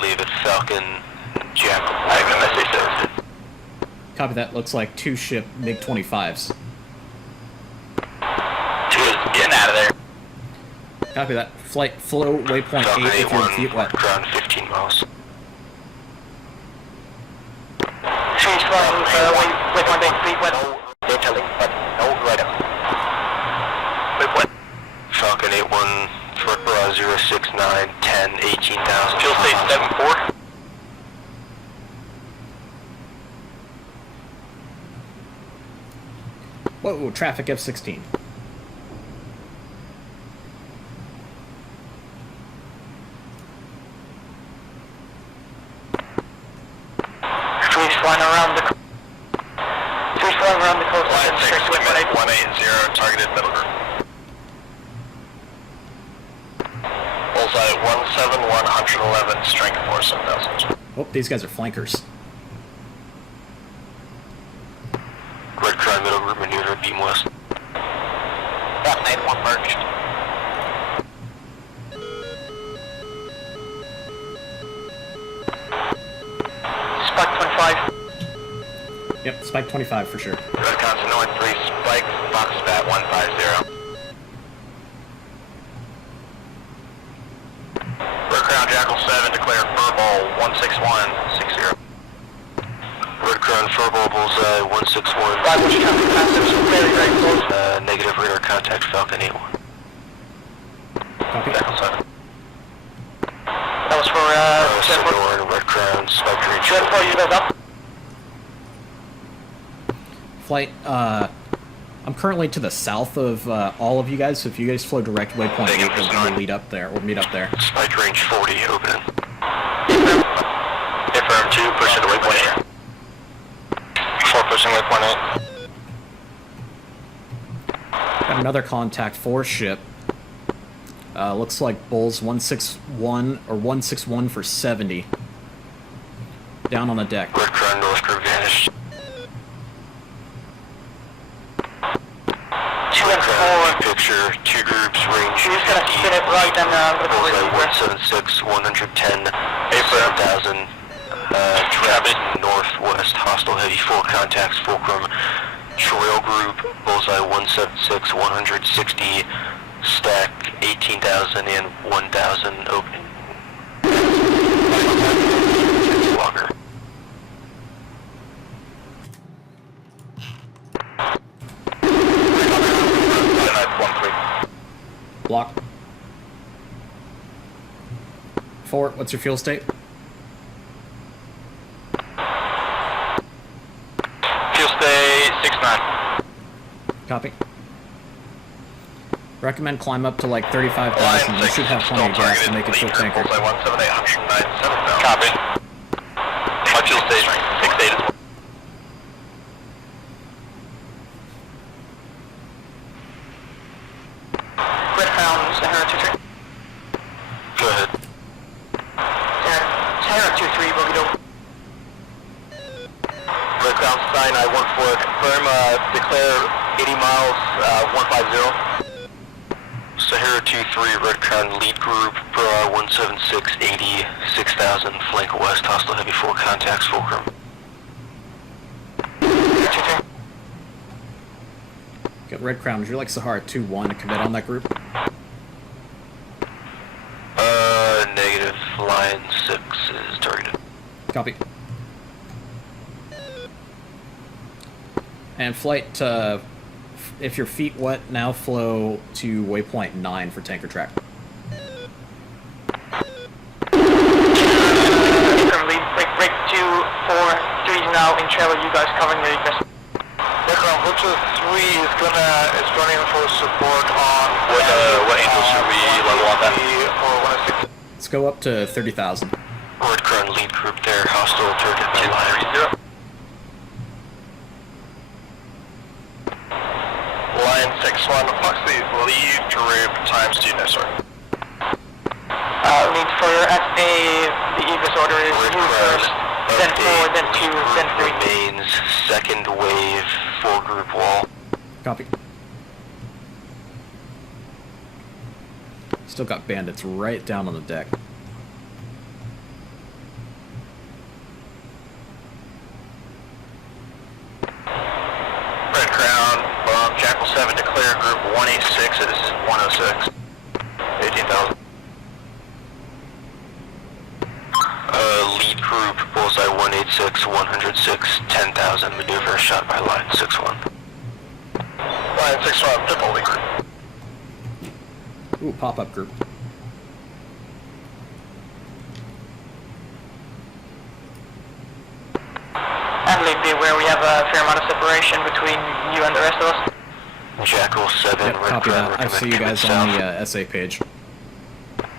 Leave it, Falcon, Jackal, Magnum, SA6. Copy that. Looks like 2 ship MiG-25s. 2 is getting out of there. Copy that. Flight flow waypoint 8 if you're feet wet. Ground 15 miles. Trees flying, waypoint 8, feet wet. They're telling, but no radar. Waypoint. Falcon 81, Fort Bra 069, 10, 18,000. Fuel state 74. Whoa, traffic F-16. Trees flying around the coast. Line 6, limit 180, targeted middle group. Bullseye 171, 111, strength 47,000. Oh, these guys are flankers. Red Crowne middle group maneuver, beam west. That 9-1 merged. Spike 25. Yep, Spike 25 for sure. Red Constant 03, Spike, Foxbat 150. Red Crowne Jackal 7, declare furball 16160. Red Crowne furball bullseye 161. That was traffic passive, very, very close. Negative radar contact Falcon 81. Copy. Jackal 7. That was for, Senor, Red Crowne, Spike reach. Jet 4, you guys up? Flight, I'm currently to the south of all of you guys, so if you guys flow direct waypoint 8, we'll lead up there, or meet up there. Spike range 40, open. Affirm 2, push into waypoint 8. 4 pushing waypoint 8. Got another contact 4 ship. Looks like Bulls 161 or 161 for 70. Down on the deck. Red Crowne North Group vanished. 2 and 4. Picture, 2 groups, range You're just gonna spin it right and I'm gonna go Bullseye with 176, 110, 7,000. Traffic northwest, hostile heavy, 4 contacts, fulcrum. Trail group, Bullseye 176, 160, stack 18,000 and 1,000 open. Walker. Block. Fort, what's your fuel state? Fuel state 69. Copy. Recommend climb up to like 35,000. You should have plenty of gas to make it full tanker. Bullseye 178, 197,000. Copy. My fuel state 68 as well. Red Crown, Sahara 2-3. Go ahead. Sahara 2-3, boogie dope. Red Crown Stein, I-14, confirm, declare 80 miles, 150. Sahara 2-3, Red Crowne lead group, Bra 176, 80, 6,000, flank west, hostile heavy, 4 contacts, fulcrum. 2-3. Got Red Crown. Would you like Sahara 2-1 to commit on that group? Negative, Lion 6 is targeted. Copy. And flight, if your feet wet, now flow to waypoint 9 for tanker track. From lead, break 2, 4, 3 now in trailer, you guys covering the Egress. Background, Butcher 3 is running for support on... What angles should we level on that? Let's go up to 30,000. Red Crowne lead group there, hostile target by Lion. Lion 6-1, approximately lead group times 2, no sir. Lead for SA, the Egress order is you first, then 4, then 2, then 3. Remains second wave, 4 group wall. Copy. Still got bandits right down on the deck. 7, declare group 186, this is 106. 18,000. Lead group, bullseye 186, 106, 10,000, maneuver, shot by line 61. Line 61, triple lead group. Ooh, pop-up group. And lead B, where we have a fair amount of separation between you and the rest of us. Jackal 7, Yep, Red copy Crown, that. I see you guys on the SA page.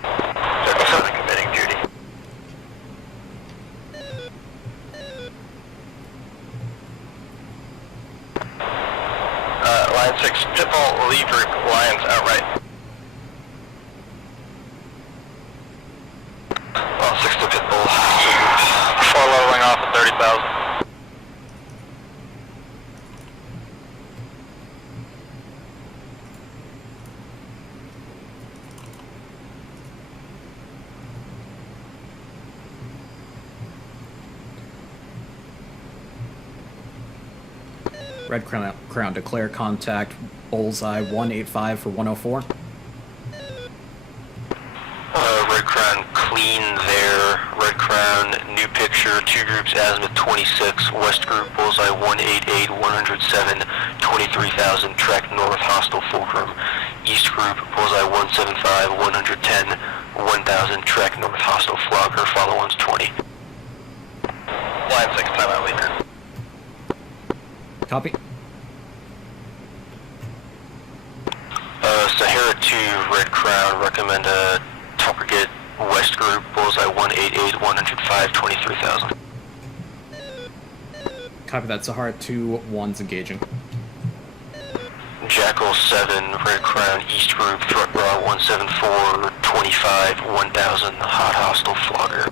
Jackal 7 committing duty. Line 6, triple lead group, Lions outright. Well, 6 to Pitbull. 4 leveling off at 30,000. Red Crown, declare contact, bullseye 185 for 104. Red Crown, clean there. Red Crown, new picture, 2 groups, azimuth 26, west group, bullseye 188, 107, 23,000, track north, hostile fulcrum. East group, bullseye 175, 110, 1,000, track north, hostile flogger, follow one's 20. Line 6, timeout leader. Copy. Sahara 2, Red Crown, recommend a target west group, bullseye 188, 105, 23,000. Copy that. Sahara 2, 1's engaging. Jackal 7, Red Crown, east group, threat bra 174, 25, 1,000, hot hostile flogger.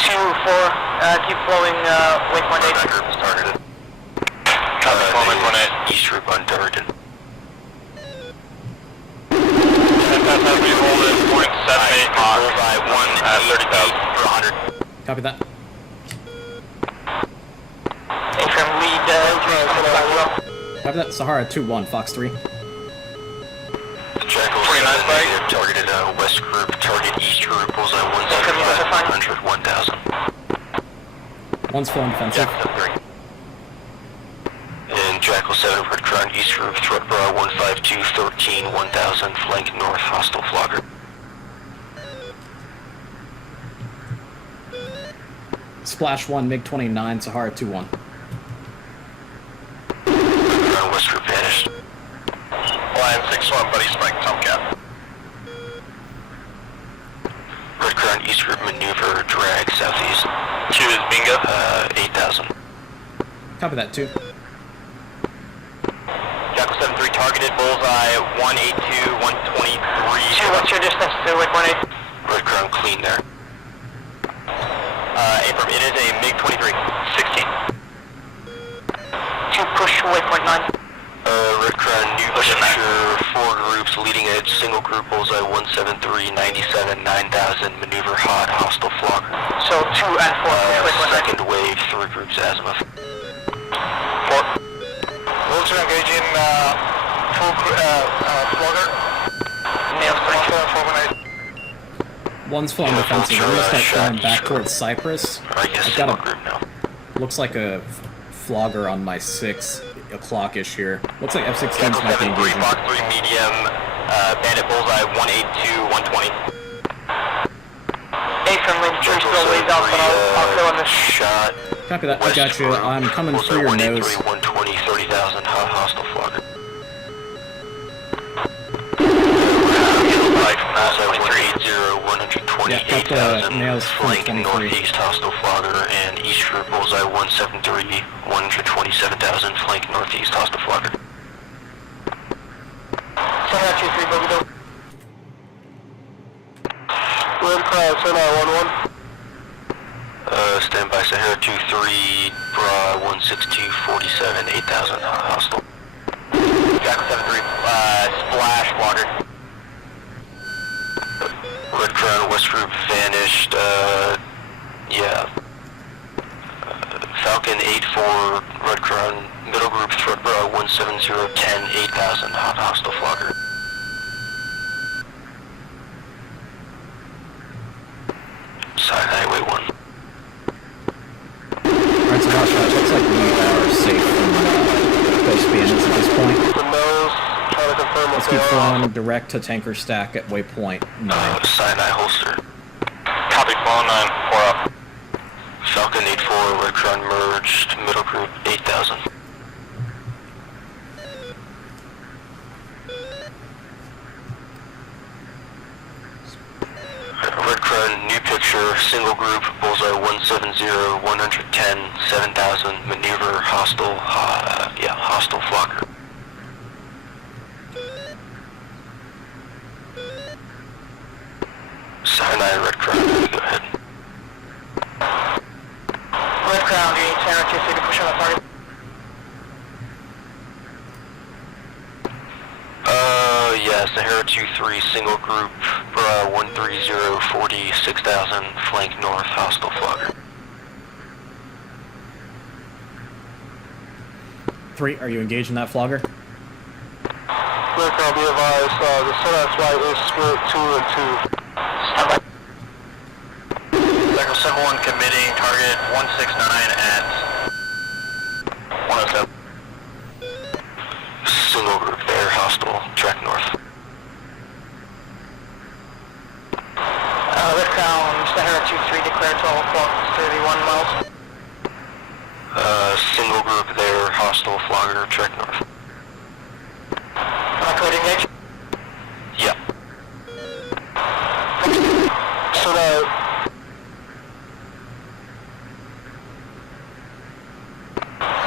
2-4, keep flowing, waypoint 8. That group is targeted. Waypoint 8, east group on Diverting. We hold it, .78 Mach, bullseye 30,000 for 100. Copy that. From lead, back low. Copy that. Sahara 2, 1, Fox 3. Jackal 7, negative, targeted west group, target east group, bullseye 175, 100, 1,000. 1's flowing defensive. Jackal 3. And Jackal 7, Red Crown, east group, threat bra 152, 13, 1,000, flank north, hostile flogger. Splash 1, MiG-29, Sahara 2, 1. Red Crown, west group vanished. Line 6-1, buddy, spike, Tomcat. Red Crown, east group, maneuver, drag, southeast. 2 is bingo. 8,000. Copy that, 2. Jackal 7-3, targeted, bullseye 182, 123. 2, what's your distance to waypoint 8? Red Crown, clean there. Abram, it is a MiG-23. 16. 2, push waypoint 9. Red Crown, new picture, 4 groups, leading edge, single group, bullseye 173, 97, 9,000, maneuver hot, hostile flogger. So 2 and 4, push waypoint 9. Second wave, 3 groups, azimuth. 4. Vulture engaging, full, flogger. Nails 3. 1's flowing defensive. I'm gonna start flying back towards Cyprus. I guess I've got single a, group now. looks like a flogger on my 6 o'clock-ish here. Looks like F-16s Jackal might be 7, engaging. Fox 3, medium, bandit bullseye 182, 120. 8 from lead, 3 still leads out, but I'll kill him this. Shot. Copy that. I got you. I'm coming through your nose. 120, 30,000, hot hostile flogger. Bullseye 180, 120, Yeah, got the 8,000, nails flank 23. northeast hostile flogger, and east group bullseye 173, 127,000, flank northeast hostile flogger. 7-2-3, bogey though. Red Crown, Sahara 1-1. Stand by Sahara 2-3, bra 162, 47, 8,000, hostile. Jackal 7-3, splash flogger. Red Crown, west group vanished, yeah. Falcon Falcon 8-4, Red Crowne, middle group, threat bra 17010, 8000, hot hostile flogger. Side highway 1. Alright, so Josh, looks like we are safe from ghost bandits at this point. The nose, try to confirm Let's if keep they are flying direct to tanker stack at waypoint 9. Side eye holster. Copy, fall 9, 4 up. Falcon 8-4, Red Crowne merged, middle group 8000. Red Crowne, new picture, single group, bullseye 170, 110, 7000, maneuver, hostile, hostile flogger. Sinai, Red Crowne, go ahead. Red Crowne, do you need Sarah 2-3 to push on the target? Yes, Sahara 2-3, single group, 130, 40, 6000, flank north, hostile flogger. 3, are you engaged in that flogger? Red Crowne, be advised, the Sunrise flight is Spirit 2 and 2. Stand by. Echo 71 committing target 169 at 107. Single group there, hostile, track north. Red Crowne, Sahara 2-3, declare 12 o'clock, 31 miles. Single group there, hostile, flogger, track north. Code engage. Yep. So now,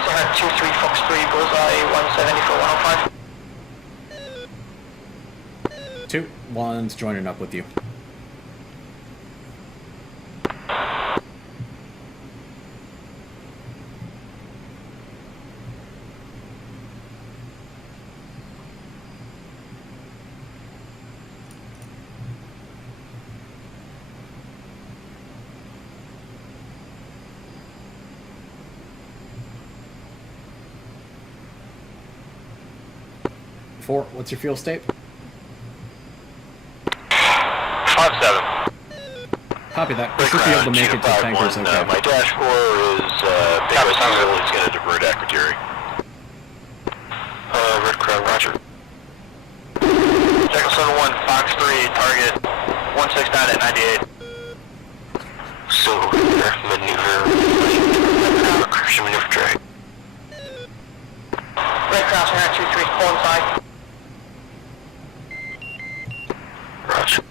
Sahara 2-3, Fox 3, bullseye 170 for 105. 2, 1's joining up with you. Four, what's your fuel state? 5-7. Copy that. We should be able to make it to tankers, okay. My dash 4 is big fuel, it's going to divert Aquatiri. Red Crowne, roger. Echo 71, Fox 3, target 169 at 98. Single group there, maneuver, Christian maneuver drag. Red Crowne, Sahara 2-3, pull inside. Roger.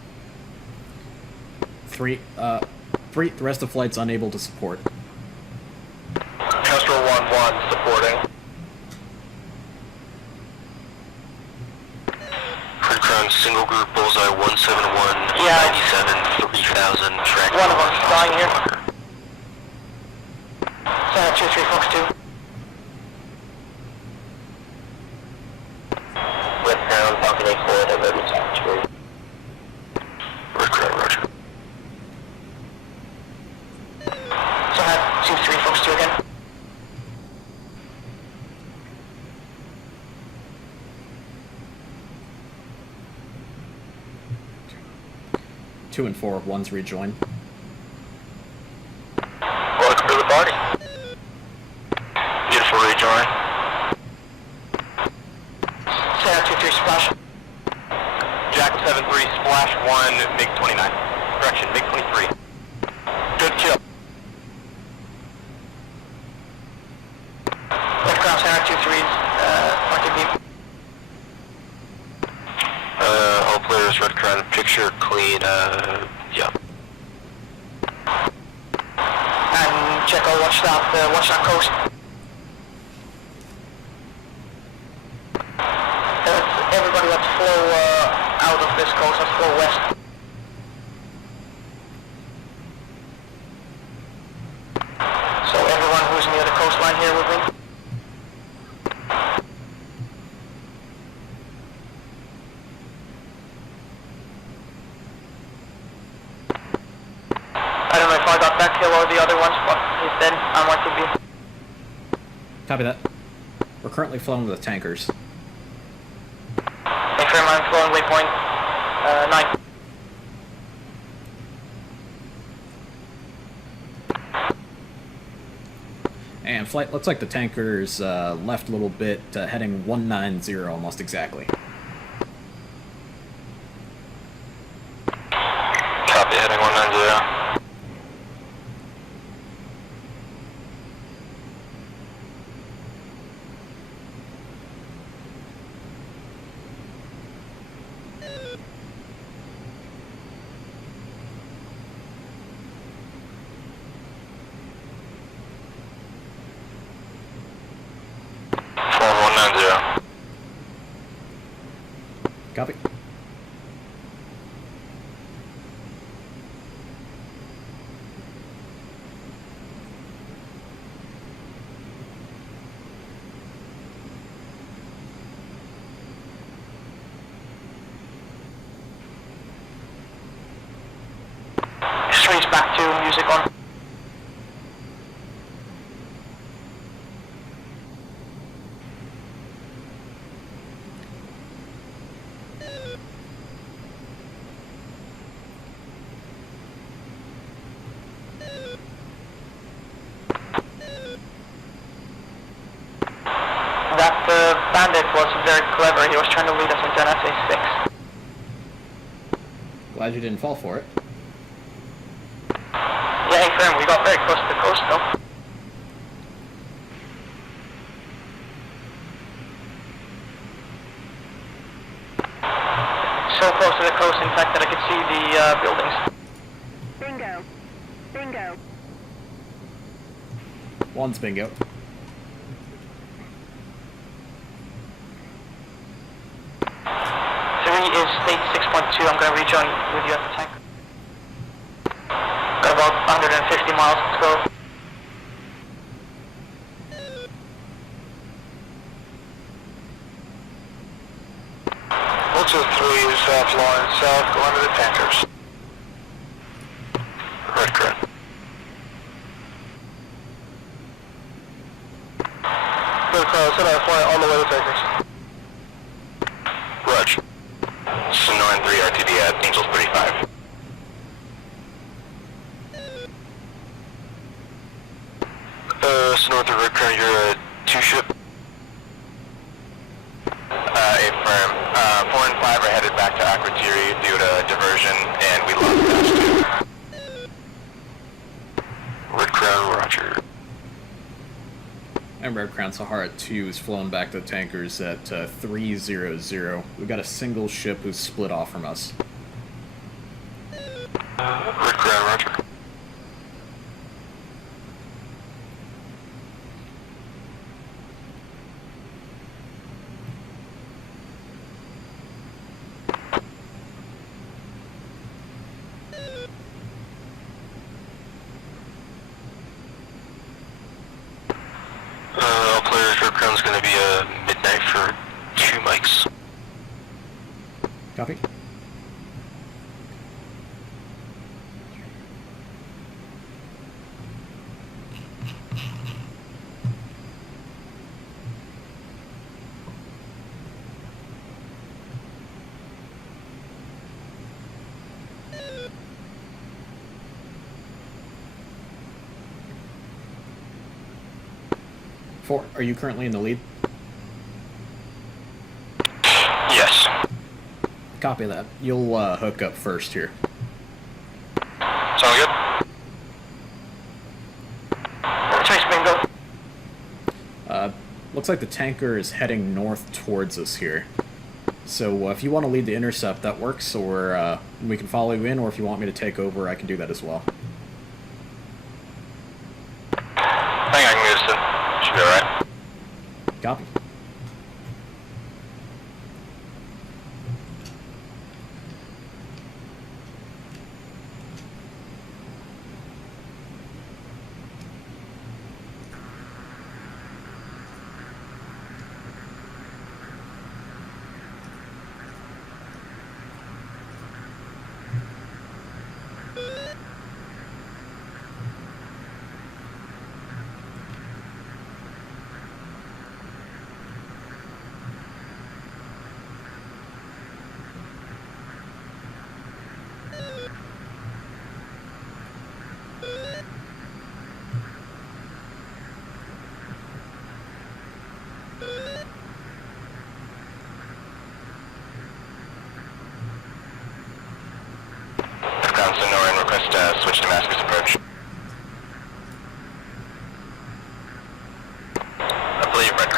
3, the rest of flight's unable to support. Kestrel 1-1, supporting. Red Crowne, single group, bullseye 171, Yeah. 97, 3000, track One of north, us flying here. hostile flogger. Sahara 2-3, Fox 2. Red Crowne, Falcon 8-4, diverting south 2. Red Crowne, roger. Sahara 2-3, Fox 2 again. Two and 4, 1's rejoin. Welcome to the party. Beautiful rejoin. Sahara 2-3, splash. Jack 7-3, splash 1, MiG-29. Correction, MiG-23. Good kill. Red Crowne, Sahara 2-3, pointing beam. All players, Red Crowne, picture clean, yeah. And check out, watch that coast. Everybody let's flow out of this coast, let's flow west. So everyone who's near the coastline here with me. I don't know if I got that kill or the other ones, but he's dead. I'm on to be. Copy that. We're currently flowing with tankers. Affirm, I'm flowing waypoint 9. And flight looks like the tanker's left a little bit, heading 190 almost exactly. Copy, heading 190. Copy. Switch back to music on. That bandit was very clever. He was trying to lead us into an SA-6. Glad you didn't fall for it. Yeah, affirm. We got very close to the coast, though. So close to the coast, in fact, that I could see the buildings. Bingo. Bingo. One's bingo. Is state 6.2. I'm going to rejoin with you at the tank. Got about 150 miles to go. Ultra 3 south line south, going to the tankers. Red Crowne. Red Crowne, set out flying all the way to tankers. Roger. Sonoran 3 RTD at Angels 35. Sonoran 3 Red Crowne, you're a 2-ship. Affirm. 4 and 5 are headed back to Aquatiri due to diversion, and we lost those 2. Red Crowne, roger. And Red Crown Sahara 2 is flown back to the tankers at 300. We've got a single ship who's split off from us. Red Crowne, roger. All players, Red Crowne's going to be midnight for 2 mics. Copy. Four, are you currently in the lead? Yes. Copy that. You'll hook up first here. Sound good? Chase bingo. Looks like the tanker is heading north towards us here. So if you want to lead the intercept, that works, or we can follow you in, or if you want me to take over, I can do that as well. I think I can use it. Should be alright. Copy.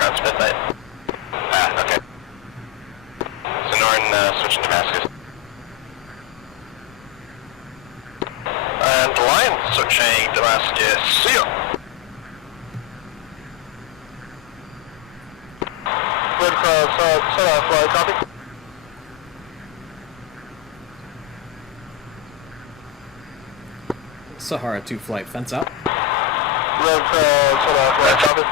Crowne Spud bite. Ah, okay. So Norn switching to Damascus. And Lion switching Damascus. See ya! Red Cross, set off flight, copy. Sahara 2 flight, fence out. Red Cross, set off flight, copy.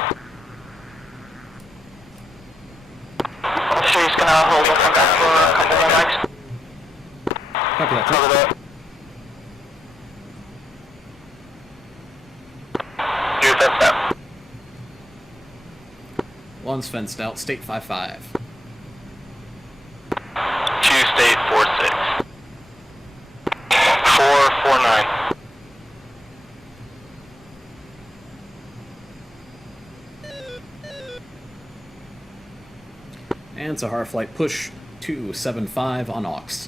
She's gonna hold up on that for a couple more mics. Copy that. Cover that. Do fence out. One's fenced out, state 5-5. 2 state 4-6. 4-4-9. And Sahara flight push 275 on Aux.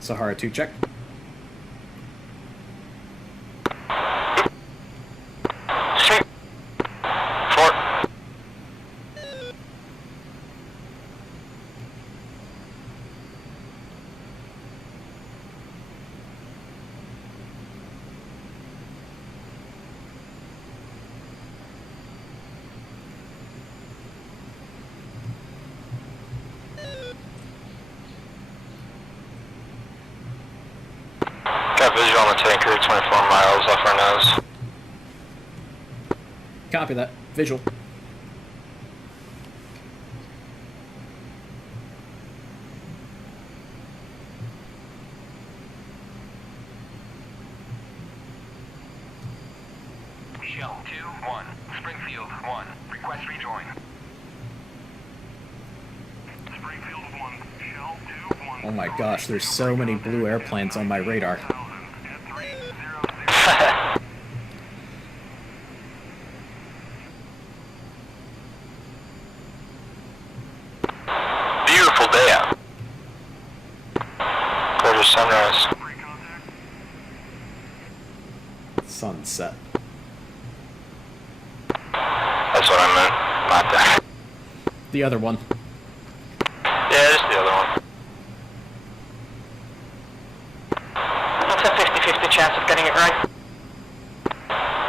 Sahara 2 check. Sweep. 4. Got visual on the tanker, 24 miles off our nose. Copy that. Visual. Shell 2-1. Springfield 1. Request rejoin. Springfield 1. Shell 2-1. Oh my gosh, there's so many blue airplanes on my radar. Beautiful day out. Gorgeous sunrise. Sunset. That's what I meant. Not that. The other one. Yeah, just the other one. That's a 50-50 chance of getting it right.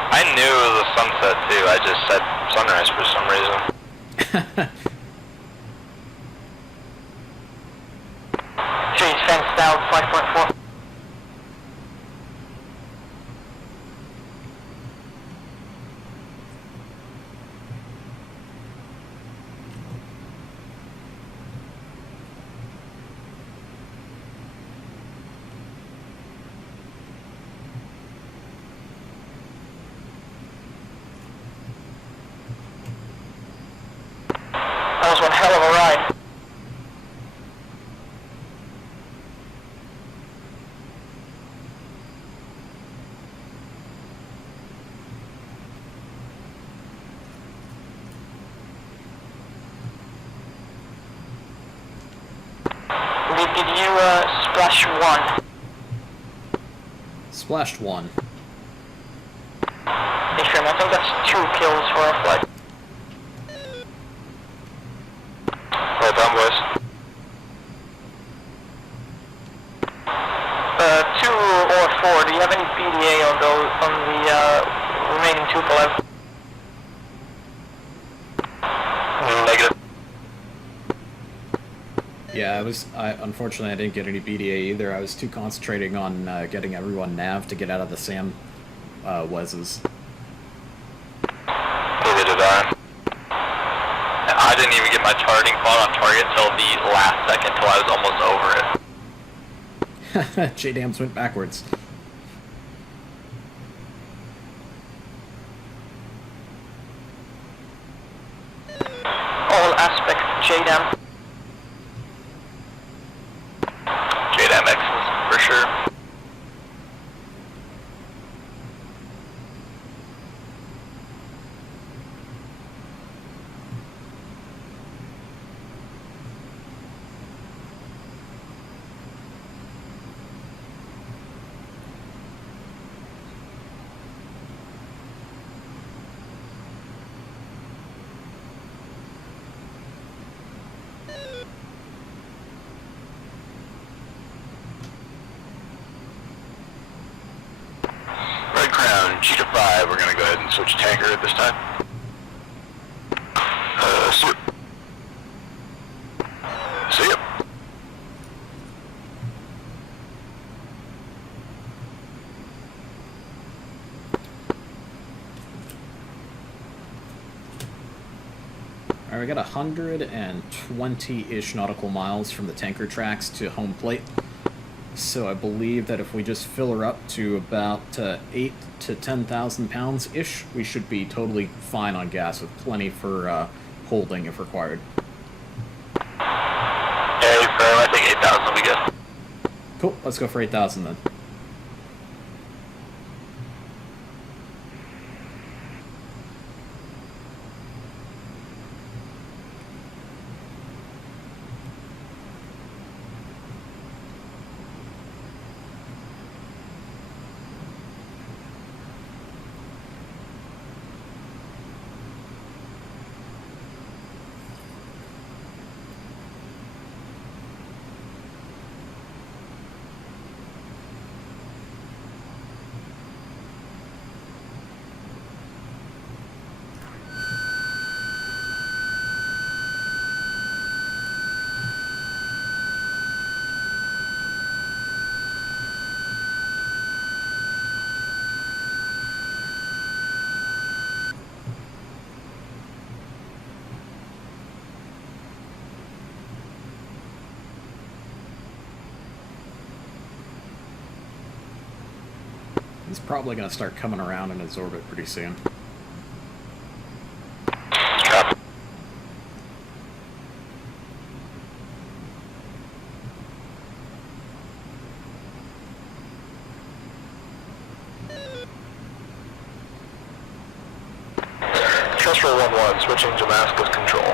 I knew it was a sunset too. I just said sunrise for some reason. She's fenced out 5.4. That was one hell of a ride. Did you splash 1? Splashed 1. I think that's 2 kills for a flight. Well done, boys. 2 or 4. Do you have any BDA on those on the remaining 2 below? Negative. Yeah, unfortunately I didn't get any BDA either. I was too concentrating on getting everyone nav to get out of the SAM wezzes. Neither did I. I didn't even get my charting pod on target till the last second, till I was almost over it. JDAMs went backwards. All aspect JDAM. JDAM X's, for sure. Cheetah 5, we're going to go ahead and switch tanker at this time. See ya. Alright, we got 120-ish nautical miles from the tanker tracks to home plate. So I believe that if we just fill her up to about 8 to 10,000 pounds-ish, we should be totally fine on gas with plenty for holding if required. Yeah, I think 8,000 will be good. Cool, let's go for 8,000 then. He's probably going to start coming around in his orbit pretty soon. Copy. Kestrel 1-1, switching Damascus control.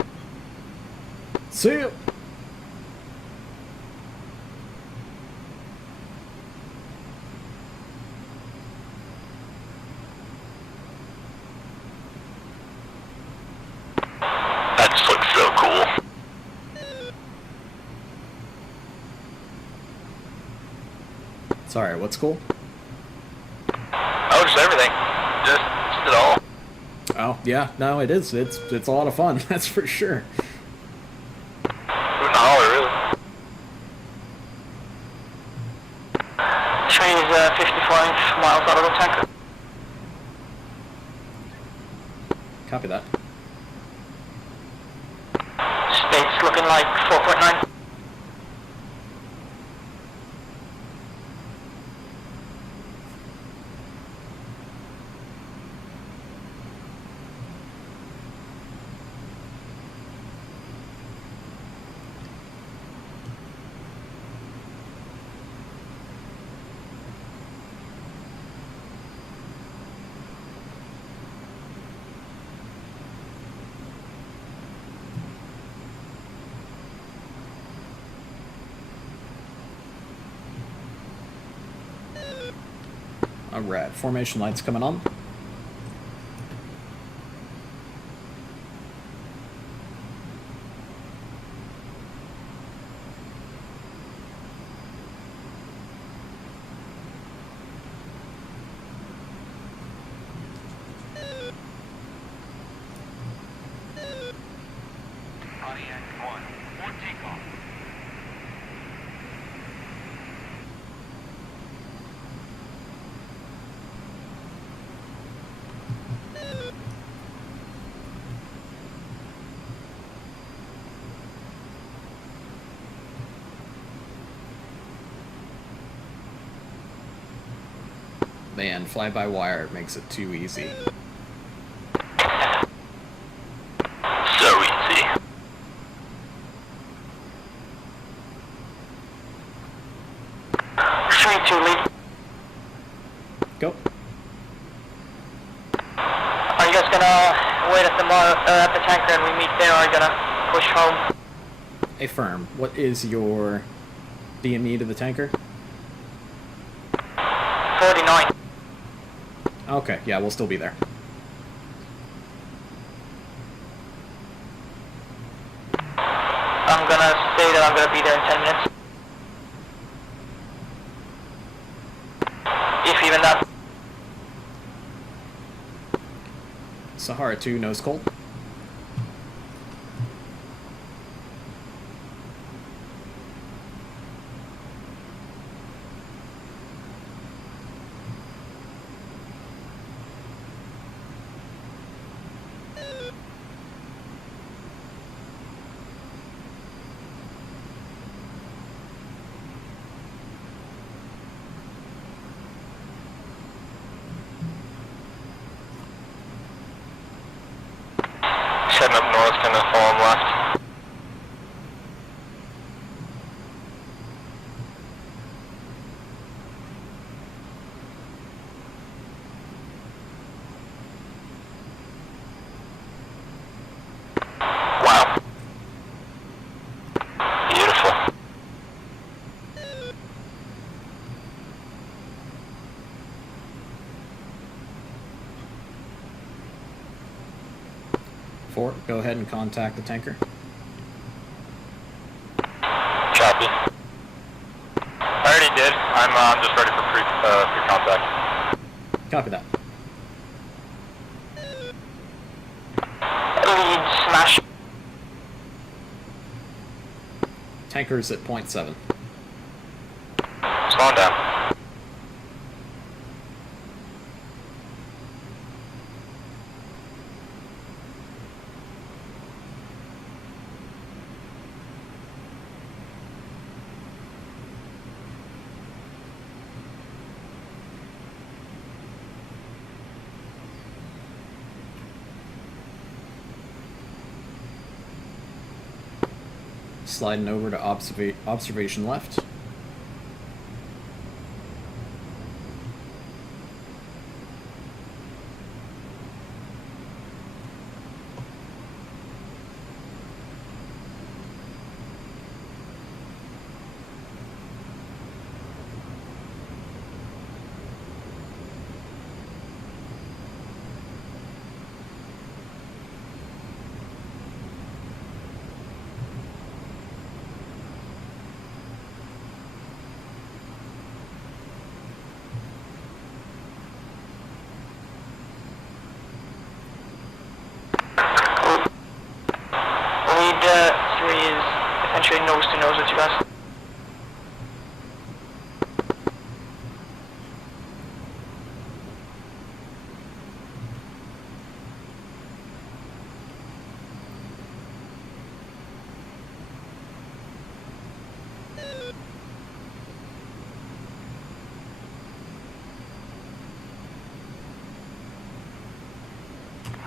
See ya! That just looks so cool. Sorry, what's cool? Oh, just everything. Just it all. Oh, yeah, no, it is. It's a lot of fun, that's for sure. Hoot and holler, really. Train is 55 miles out of the tanker. Copy that. State's looking like 4.9. Alright, formation lights coming on. Pontiac 1, for takeoff. Man, fly-by-wire makes it too easy. So easy. Train 2 lead. Go. Are you guys gonna wait at the tanker and we meet there, or are you gonna push home? Affirm. What is your DME to the tanker? 49. Okay, yeah, we'll still be there. I'm gonna say that I'm gonna be there in 10 minutes. If even that. Sahara 2, nose cold. Heading up north, gonna follow him left. Wow. Beautiful. Four, go ahead and contact the tanker. Copy. I already did. I'm just ready for pre-contact. Copy that. Lead smash. Tanker's at 0.7. Slowing down. Sliding over to observation left. Nose to nose with you guys.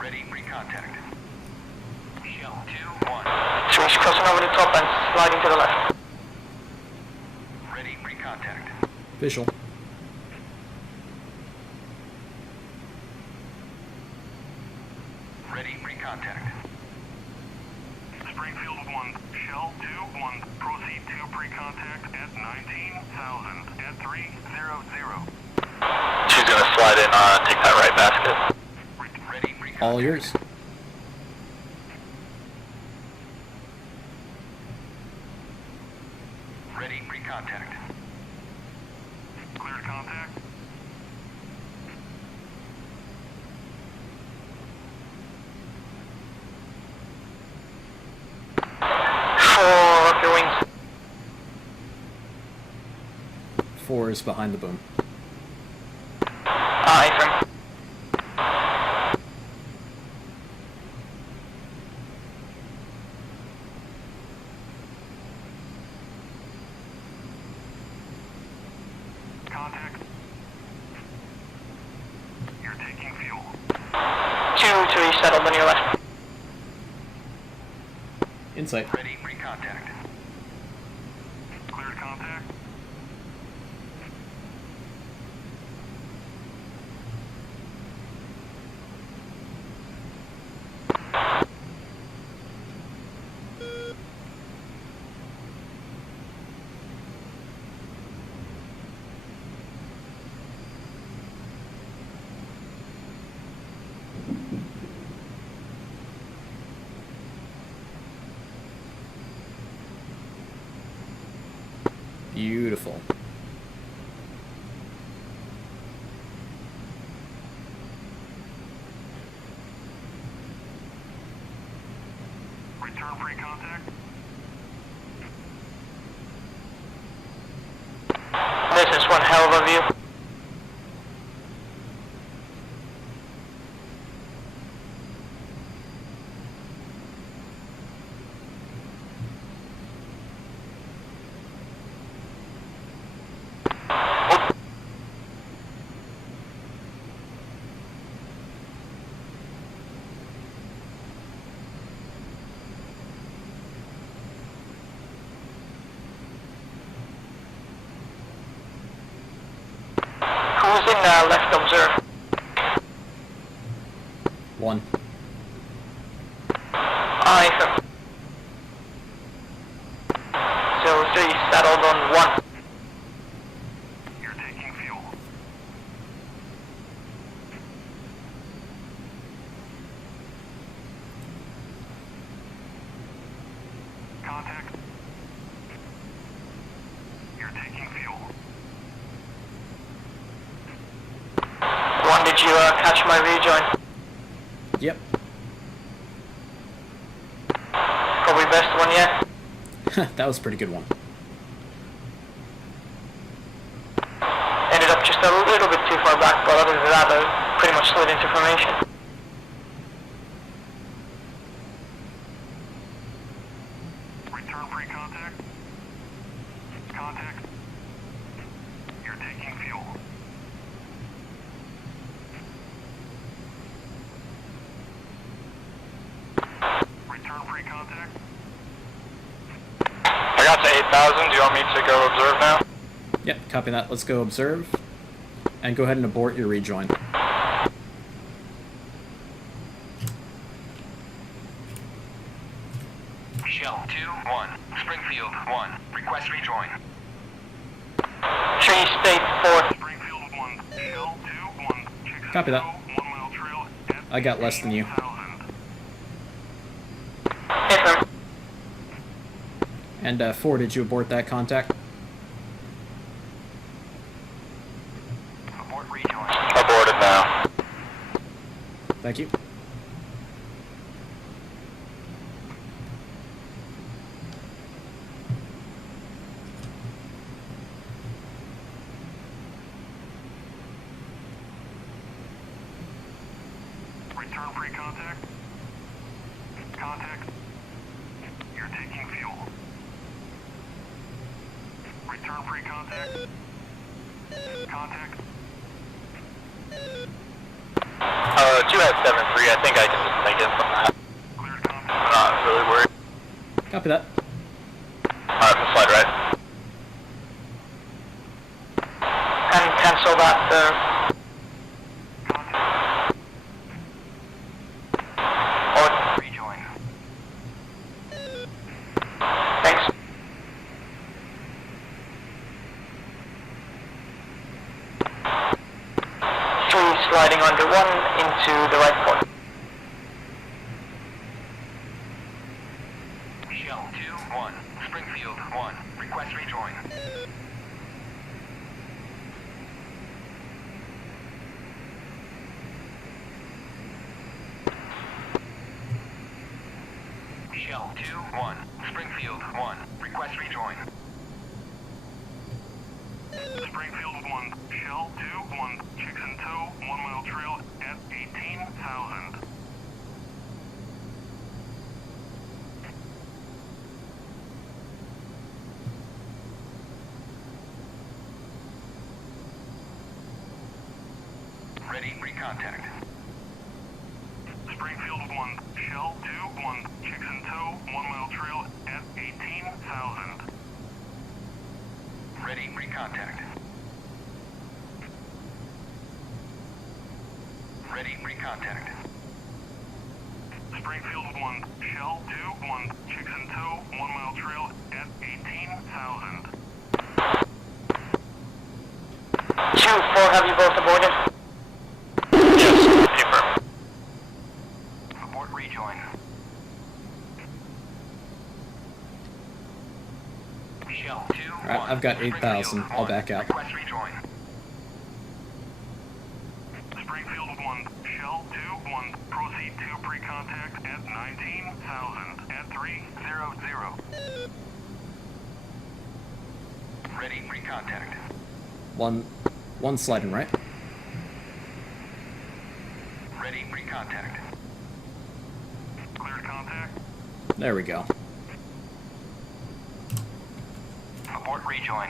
Ready, pre-contact. Shell 2-1. So he's crossing over the top and sliding to the left. Ready, pre-contact. Visual. Ready, pre-contact. Springfield 1, Shell 2-1, proceed to pre-contact at 19,000 at 300. She's gonna slide in, take that right basket. Ready, pre-contact. All yours. Ready, pre-contact. Cleared contact. Four up your wings. 4 is behind the boom. A-frame. Contact. You're taking fuel. 2-3 settled on your left. Insight. Ready, pre-contact. Cleared contact. Beautiful. Return free contact. This is one hell of a view. Who's in left observe? 1. Aye, so 3 settled on 1. You're taking fuel. Contact. You're taking fuel. 1, did you catch my rejoin? Yep. Probably best one yet. That was a pretty good one. Ended up just a little bit too far back, but other than that, I pretty much slid into formation. Return free contact. Contact. You're taking fuel. Return free contact. I got to 8,000. Do you want me to go observe now? Yep, copy that. Let's go observe. And go ahead and abort your rejoin. Shell 2-1. Springfield 1. Request rejoin. 3 state 4. Springfield 1. Shell 2-1. Chicks Copy that. 1 mile trail at I got less than you. 18,000. Affirm. And 4, did you abort that contact? Abort rejoin. Aborted now. Thank you. Return free contact. Contact. You're taking fuel. Return free contact. Contact. 2 at 7-3. I think I can just make it from that. Cleared contact. I'm not really worried. Copy that. Alright, we'll slide right. And cancel that. Or Rejoin. thanks. 3 sliding under 1 into the right port. Shell 2-1. Springfield 1. Request rejoin. Shell 2-1. Springfield 1. Request rejoin. Springfield 1. Shell 2-1. Chicks in tow. 1 mile trail at 18,000. Ready, recontact. Springfield 1. Shell 2-1. Chicks in tow. 1 mile trail at 18,000. Ready, recontact. Ready, recontact. Springfield 1. Shell 2-1. Chicks in tow. 1 mile trail at 18,000. 2-4, have you both aborted? Yes, affirm. Abort rejoin. Shell 2-1. Alright, I've got 8,000. I'll back out. Request rejoin. Springfield 1. Shell 2-1. Proceed 2 pre-contact at 19,000 at 300. Ready, pre-contact. One sliding right. Ready, pre-contact. Cleared contact. There we go. Abort rejoin.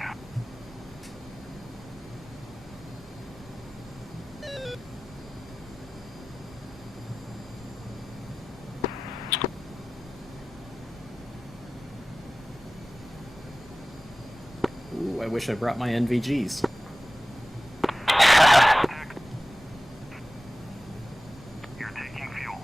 Ooh, I wish I brought my NVGs. You're taking fuel.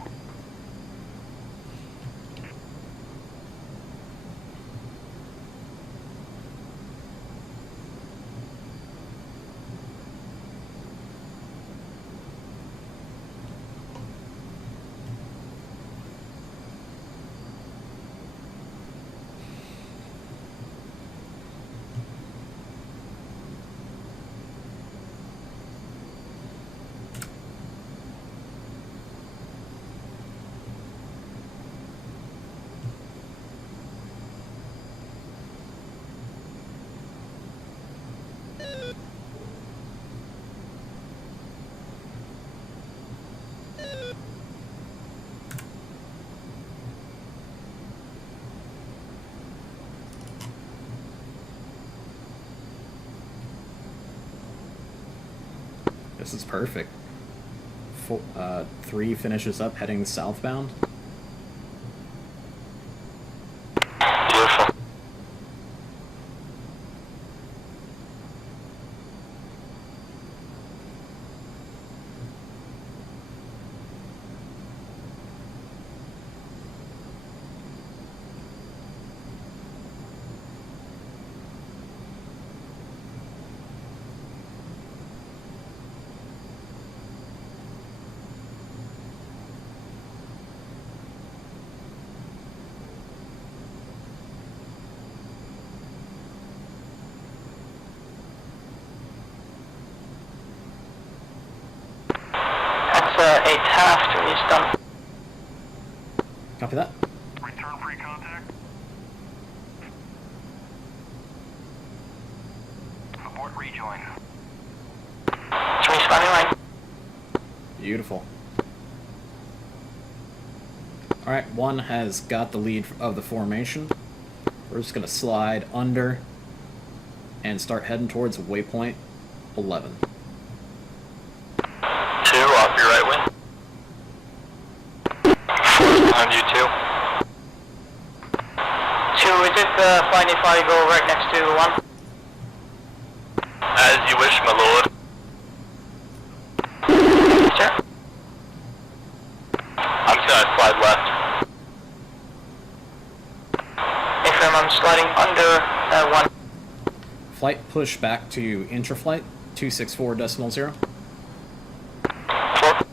This is perfect. 3 finishes up heading southbound. Beautiful. A Taft is done. Copy that. Return pre-contact. Abort rejoin. 3 spanning line. Beautiful. Alright, 1 has got the lead of the formation. We're just going to slide under and start heading towards waypoint 11. 2 off your right wing. 4 behind you, 2. 2, is it fine if I go right next to 1? As you wish, my lord. Sir? I'm just gonna slide left. Affirm, I'm sliding under 1. Flight push back to intraflight 264.0. 4.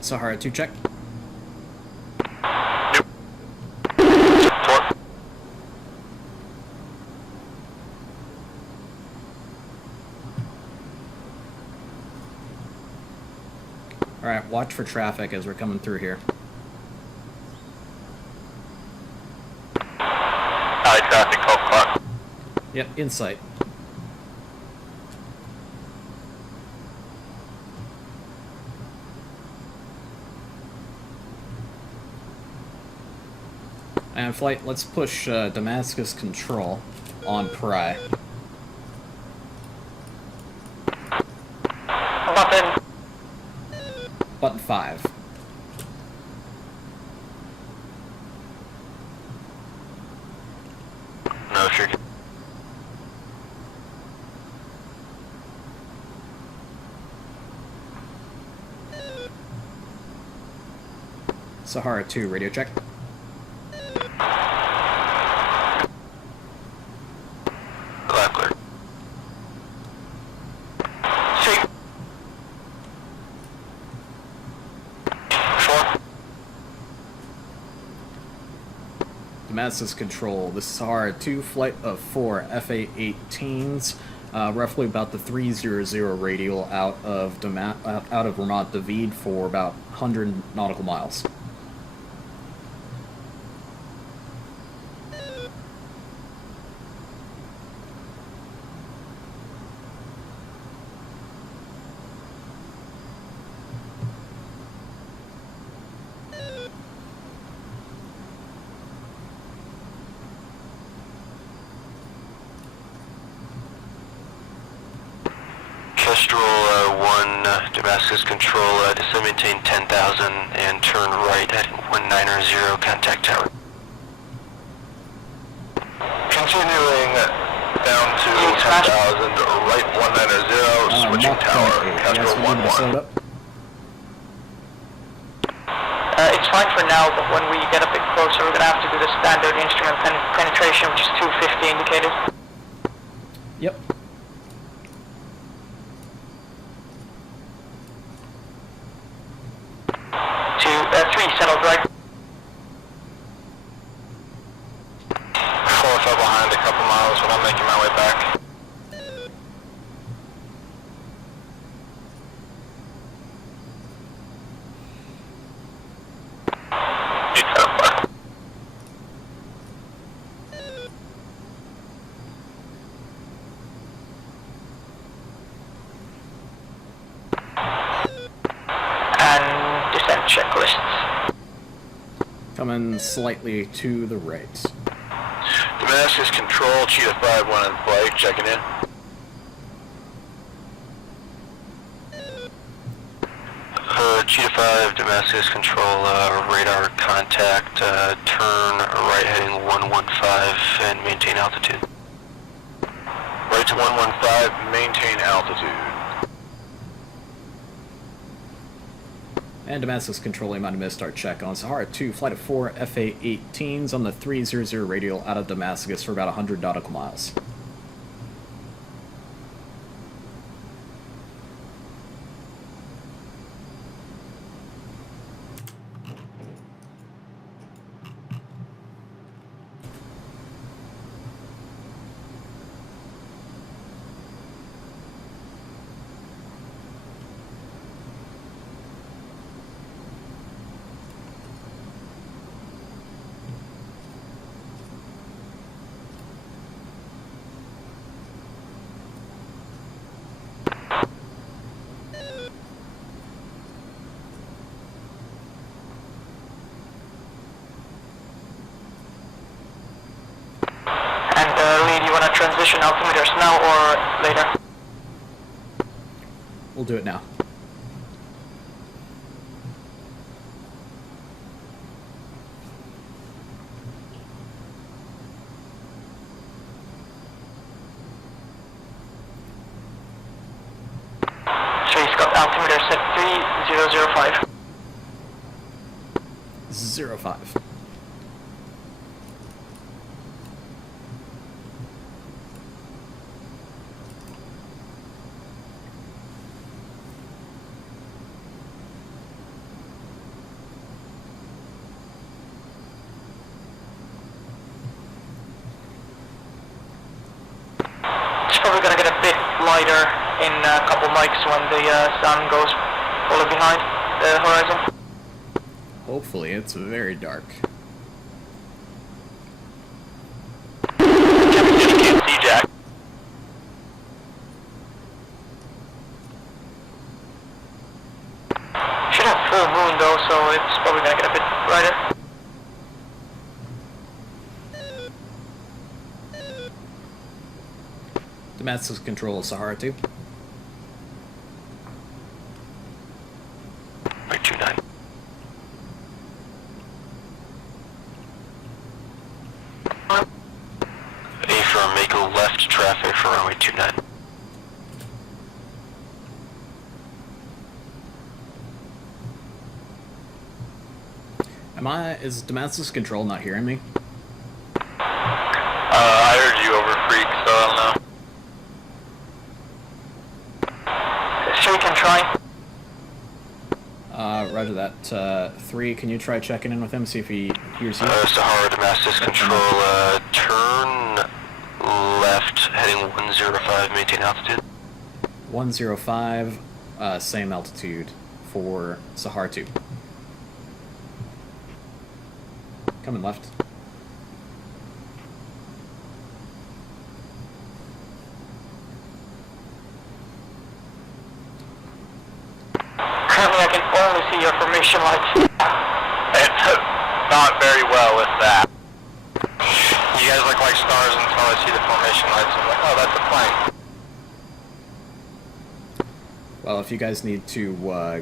Sahara 2 check. Nope. 4. Alright, watch for traffic as we're coming through here. High traffic, 12 o'clock. Yep, in sight. And flight, let's push Damascus control on Pry. Button. Button 5. No, sure. Sahara 2, radio check. Cloud clear. Shape. 4. Damascus Control, this is Sahara 2, flight of 4 FA-18s, roughly about the 300 radial out of Ramat David for about 100 nautical miles. Kestrel 1, Damascus Control, descend maintain 10,000 and turn right heading 190, contact tower. Continuing down to 10,000, right 190, switching tower, Kestrel 1-1. It's fine for now, but when we get a bit closer, we're going to have to do the standard instrument penetration, which is 250 indicated. Yep. 3 settled right. 4 fell behind a couple miles, but I'm making my way back. And descent checklists. Coming slightly to the right. Damascus Control, Cheetah 5-1 in flight, checking in. Cheetah 5, Damascus Control, radar contact, turn right heading 115 and maintain altitude. Right to 115, maintain altitude. And Damascus Control, you might have missed our check on Sahara 2, flight of 4 FA-18s on the 300 radial out of Damascus for about 100 nautical miles. Transition altimeters now or later? We'll do it now. So he's got altimeter set 3005. 05. Probably gonna get a bit lighter in a couple mics when the sun goes fully behind the horizon. Hopefully, it's very dark. C-Jack. Should have full moon though, so it's probably gonna get a bit brighter. Damascus Control, Sahara 2. Right 29. Affirm, make a left traffic for runway 29. Is Damascus Control not hearing me? I heard you over Freak, so I don't know. Sure, we can try. Roger that. 3, can you try checking in with him, see if he hears you? Sahara, Damascus control, turn left, heading 105, maintain altitude. 105, same altitude for Sahara 2. Coming left. Currently I can only see your formation lights. It's not very well with that. You guys look like stars until I see the formation lights. I'm like, oh, that's a plane. Well, if you guys need to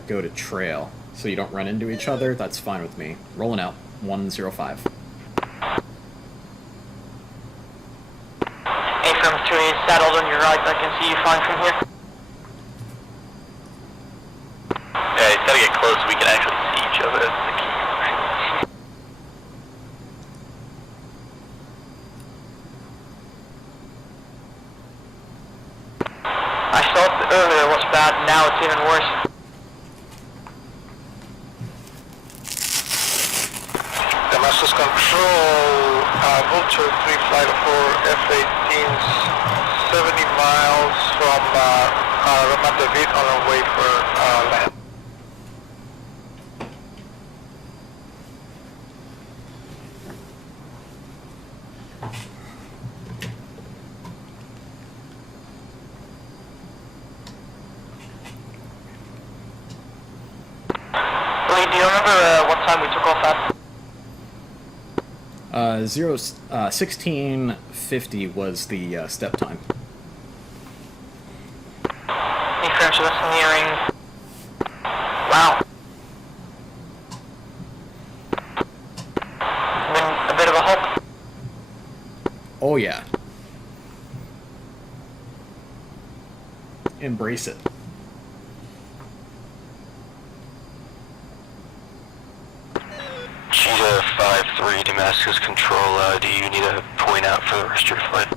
go to trail so you don't run into each other, that's fine with me. Rolling out, 105. A-frame 3 is settled on your right, I can see you fine from here. Yeah, you gotta get close so we can actually see each other. That's the key. I thought earlier was bad, now it's even worse. Damascus control, Vulture 3 flight for F-18s, 70 miles from Ramat David on our way for land. Lee, do you remember what time we took off at? 1650 was the step time. A-frame, so that's nearing... Wow. Been a bit of a hop. Oh yeah. Embrace it. Cheetah 5-3, Damascus control, do you need a point out for the rest of your flight?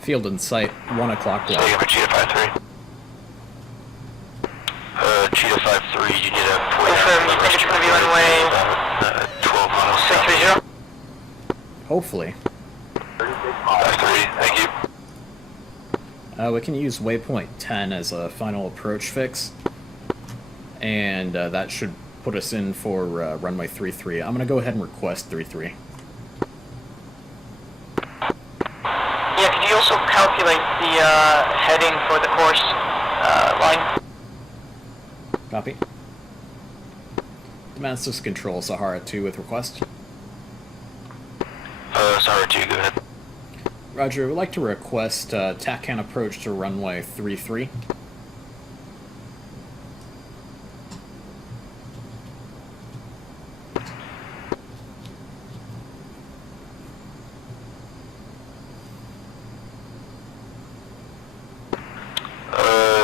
Field in sight, 1 o'clock Take left. up a Cheetah 5-3. Cheetah 5-3, you need a point out A-frame, for you the think rest it's of gonna be your runway flight, 12 miles south. 630? Hopefully. 5-3, thank you. We can use waypoint 10 as a final approach fix. And that should put us in for runway 33. I'm going to go ahead and request 33. Yeah, could you also calculate the heading for the course line? Copy. Damascus control, Sahara 2 with request. Sahara 2, go ahead. Roger, I would like to request TACAN approach to runway 33.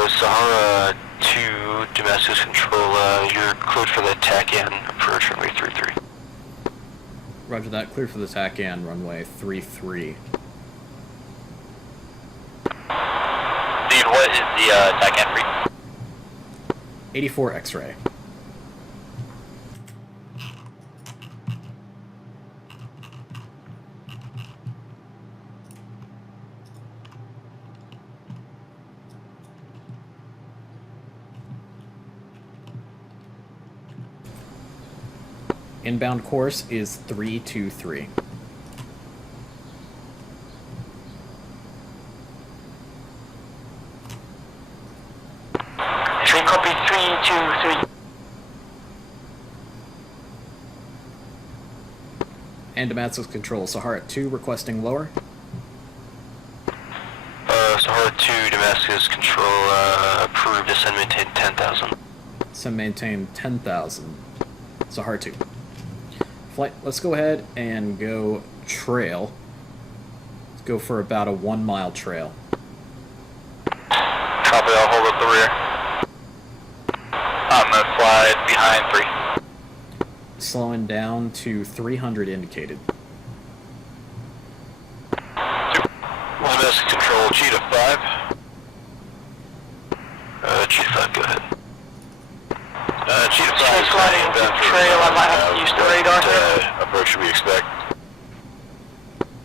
Sahara 2, Damascus control, you're cleared for the TACAN approach runway 33. Roger that, clear for the TACAN runway 33. Dude, what is the TACAN free? 84 X-ray. Inbound course is 323. Train copy 323. And Damascus control, Sahara 2 requesting lower. Sahara 2, Damascus control, approved, descend maintain 10,000. Send maintain 10,000. Sahara 2. Flight, let's go ahead and go trail. Let's go for about a 1 mile trail. Copy, I'll hold up the rear. slowing down to 300 indicated. Damascus Control, Cheetah 5. Cheetah 5, go ahead. Cheetah 5 is sliding into the trail, I might have to use the radar here. Approach should we expect?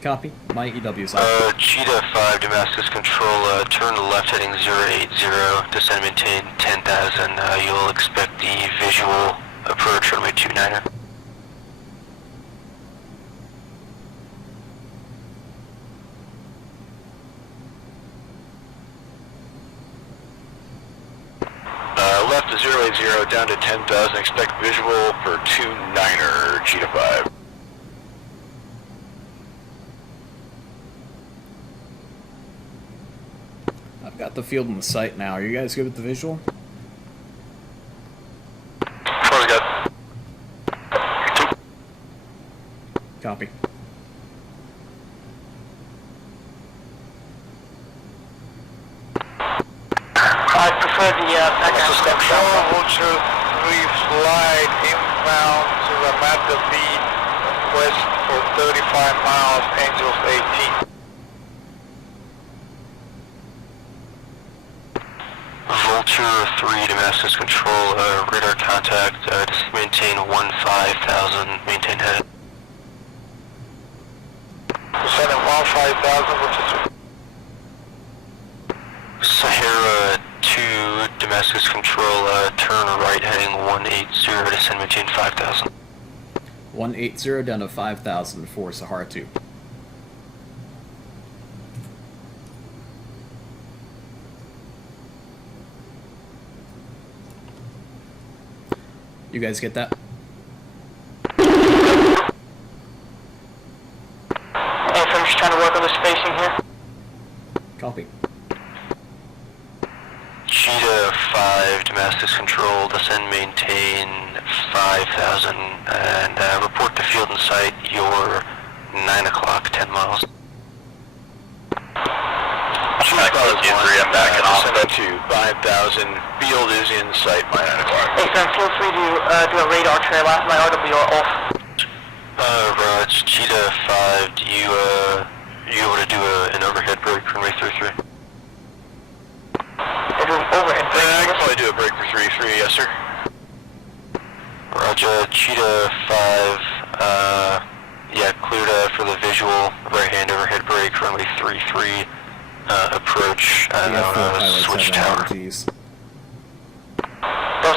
Copy. My EW's out. Cheetah 5, Damascus Control, turn left heading 080, descend maintain 10,000. You'll expect the visual approach runway 29er. Left to 080, down to 10,000, expect visual for 29er, Cheetah 5. I've got the field in the sight now. Are you guys good with the visual? Probably got. Copy. I prefer the TACAN step down. Vulture 3 slide inbound to Ramada B west for 35 miles, Angels 18. Vulture 3, Damascus Control, radar contact, just maintain 15,000, maintain head. Descending 15,000, which is Sahara 2, Damascus Control, turn right heading 180, descend maintain 5,000. 180 down to 5,000 for Sahara 2. You guys get that? I'm just trying to work on the spacing here. Copy. Cheetah 5, Damascus Control, descend maintain 5,000, and report the field in sight, you're 9 o'clock, 10 miles. Cheetah 5 I'm backing off. Descending to 5,000, field is in sight by 9 o'clock. Hey, Sam, feel free to do a radar trail after my RWR off. Raj, Cheetah 5, do you able to do an overhead break for runway 33? Overhead break. I can probably do a break for 3-3, yes sir. Roger, Cheetah 5, yeah, cleared for the visual, right hand overhead brake, runway 33, approach, switch tower. Those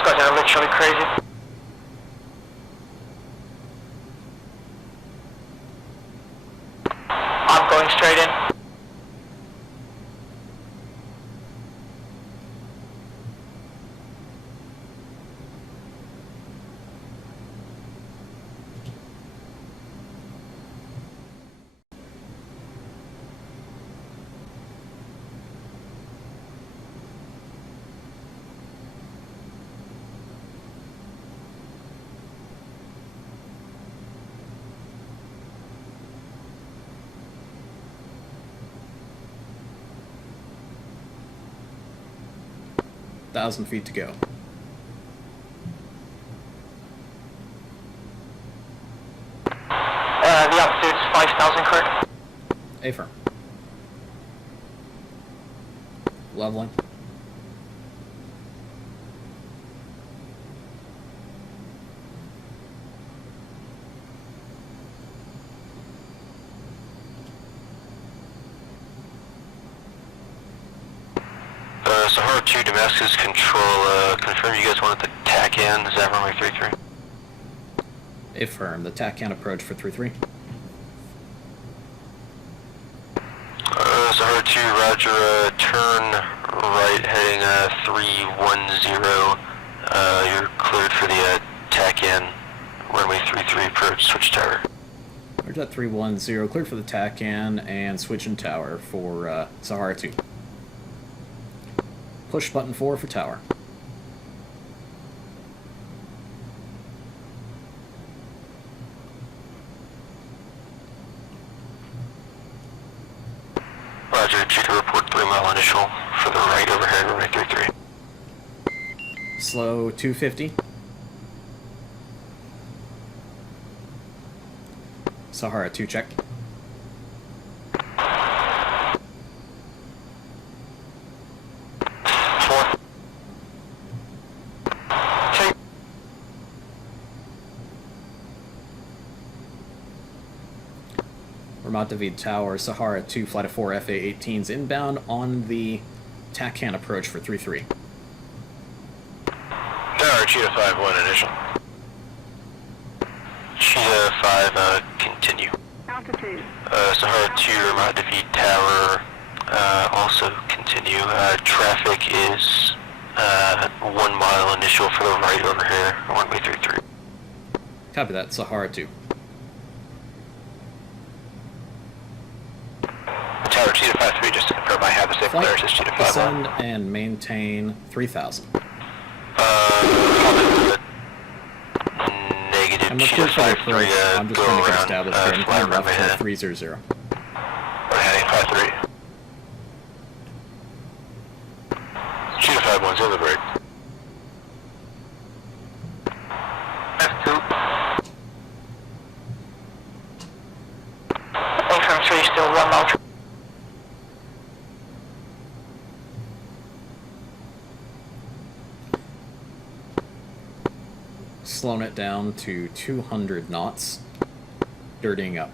guys are literally crazy. I'm going straight in. Thousand feet to go. The altitude's 5,000, correct? Affirm. Leveling. Sahara 2, Damascus Control, confirm you guys wanted the TACAN, is that runway 33? Affirm. The TACAN approach for 3-3. Sahara 2, roger, turn right heading 310, you're cleared for the TACAN, runway 33 approach, switch tower. Roger that 310, cleared for the TACAN and switching tower for Sahara 2. Push button 4 for tower. Roger, Cheetah report 3 mile initial for the right overhead, runway 33. Slow 250. Sahara 2 check. Ramat David Tower, Sahara 2, Flight of 4 FA-18s inbound on the TACAN approach for 3-3. Tower, Cheetah 5-1 initial. Cheetah 5, continue. Altitude. Sahara 2, Ramat David Tower, also continue. Traffic is 1 mile initial for the right over here, runway 33. Copy that, Sahara 2. Tower, Cheetah 5-3, just to confirm I have the safe clearance as Cheetah 5-1. Descend and maintain 3,000. Negative, I'm looking Cheetah for the 5-3, I'm just go trying to get around, established here. I'm fly left runway for heading. 300. We're heading 5-3. Cheetah 5-1's on the break. F2. Infantry still 1 mile. Slowing it down to 200 knots. Dirtying up.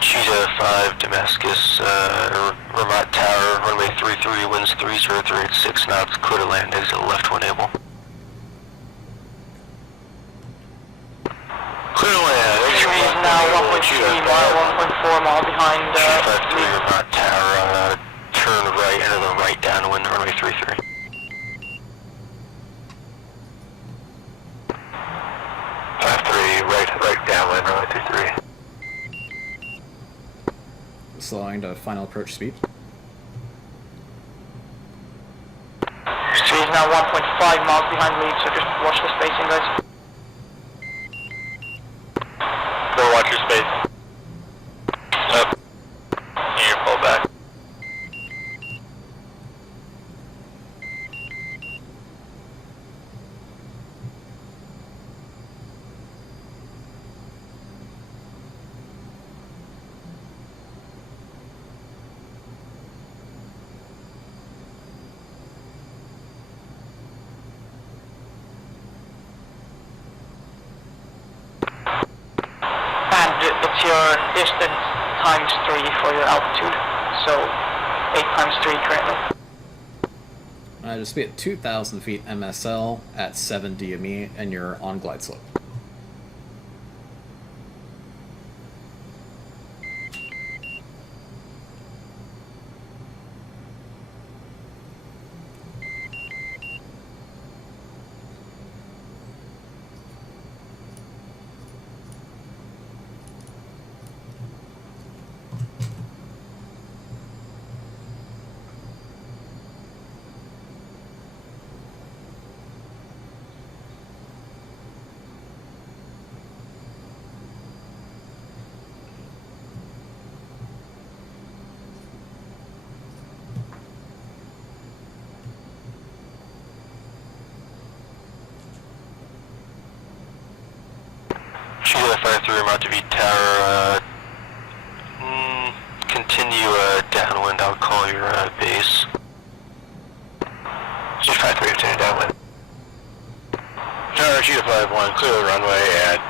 Cheetah 5, Damascus, Ramat Tower, runway 33, winds 303 at 6 knots, clear to land, exit left when able. Clear to land, exit Entry is left now when able, 1.3 Cheetah mile, 1.4 mile behind Cheetah 5-3, lead. Ramat Tower, turn right, enter the right downwind, runway 33. Right downwind, runway 33. Slowing to final approach speed. Entry is now 1.5 miles behind lead, so just watch the spacing, guys. Go watch your space. Up. Here, pull back. It's your distance times 3 for your altitude, so 8 times 3 currently. Just be at 2,000 feet MSL at 7 DME, and you're on glide slope. Cheetah 5-3, Ramat David Tower, continue downwind, I'll call your base. Cheetah 5-3, continue downwind. Tower, Cheetah 5-1, clear the runway at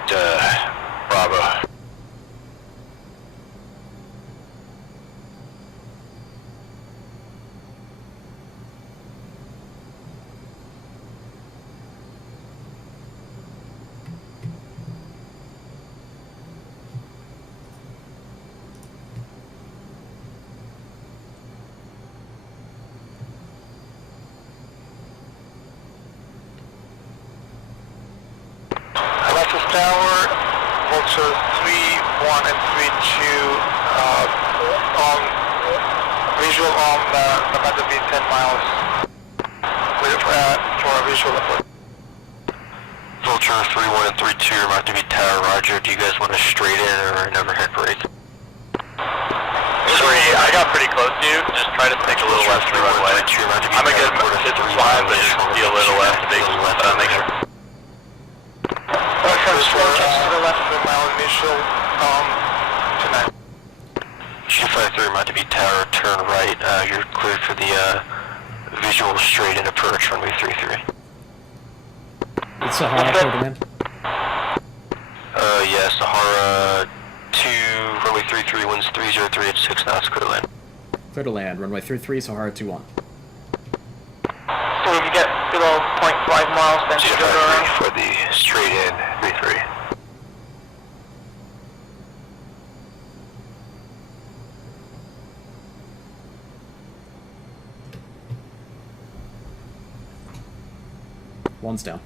Bravo. Tower, Vulture 3-1 and 3-2, on visual on the Mezzah 10 miles. clear for our visual report. Vulture 3-1 and 3-2 are about to be tower, roger. Do you guys want to straight in or an overhead break? Sorry, I got pretty close to you. Just try to take a little left to the runway. I'm a good it's fine, but just be a little left to make sure. From slow just to the left of my initial, tonight. Shift 53 about to be tower, turn right. You're cleared for the visual straight in approach, runway 33. It's Sahara for demand. Yeah, Sahara 2, runway 33, winds 303 at 6 knots, clear to land. Clear to land, runway 33, Sahara 21. So if you get below 0.5 miles, then Shift should go around. 53 for the straight in, 33. One's down.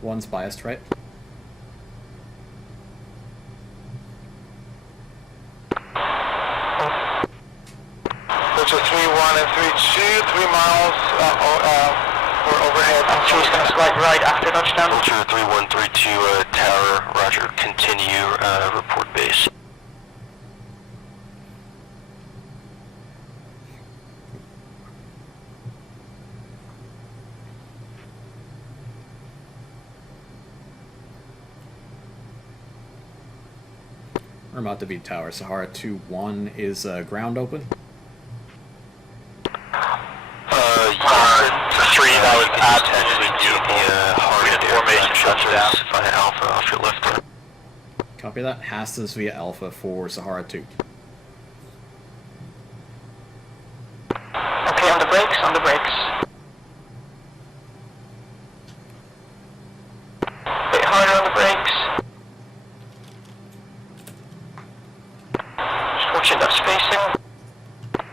One's biased right. Vulture 3-1 and 3-2, 3 miles for overhead. And 3's going to slide right after touchdown. Vulture 3132, tower, roger, continue, report base. We're about to be tower. Sahara 2-1 is ground open. The 3, that was absolutely beautiful. Hornet formation touchdown. Via Alpha off your left arm. Copy that. Hastas via Alpha for Sahara 2. Okay, on the brakes, on the brakes. Bit harder on the brakes. Just watching that spacing.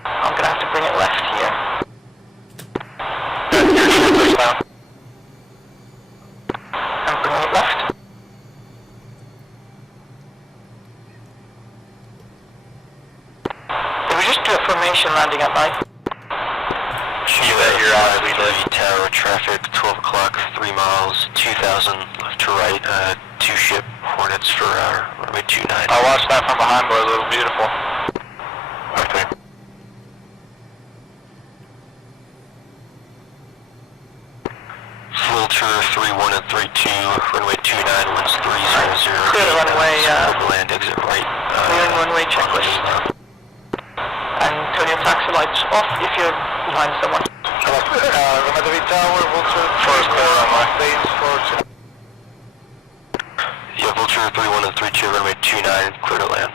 I'm gonna have to bring it left here. I'm bringing it left. Did we just do a formation landing at night? You're out of the tower, traffic, 12 o'clock, 3 miles, 2,000 left to right, 2 ship Hornets for runway 29. I watched that from behind, boys. It was beautiful. Okay. Vulture 3-1 and 3-2, runway 29, winds 300. Clear the runway, land exit right. clear the runway checklist. And turn your taxi lights off if you're behind someone. Mezzah Tower, Vulture First clear runway. base for Yeah, Vulture 3-1 and 3-2, runway 29, clear to land.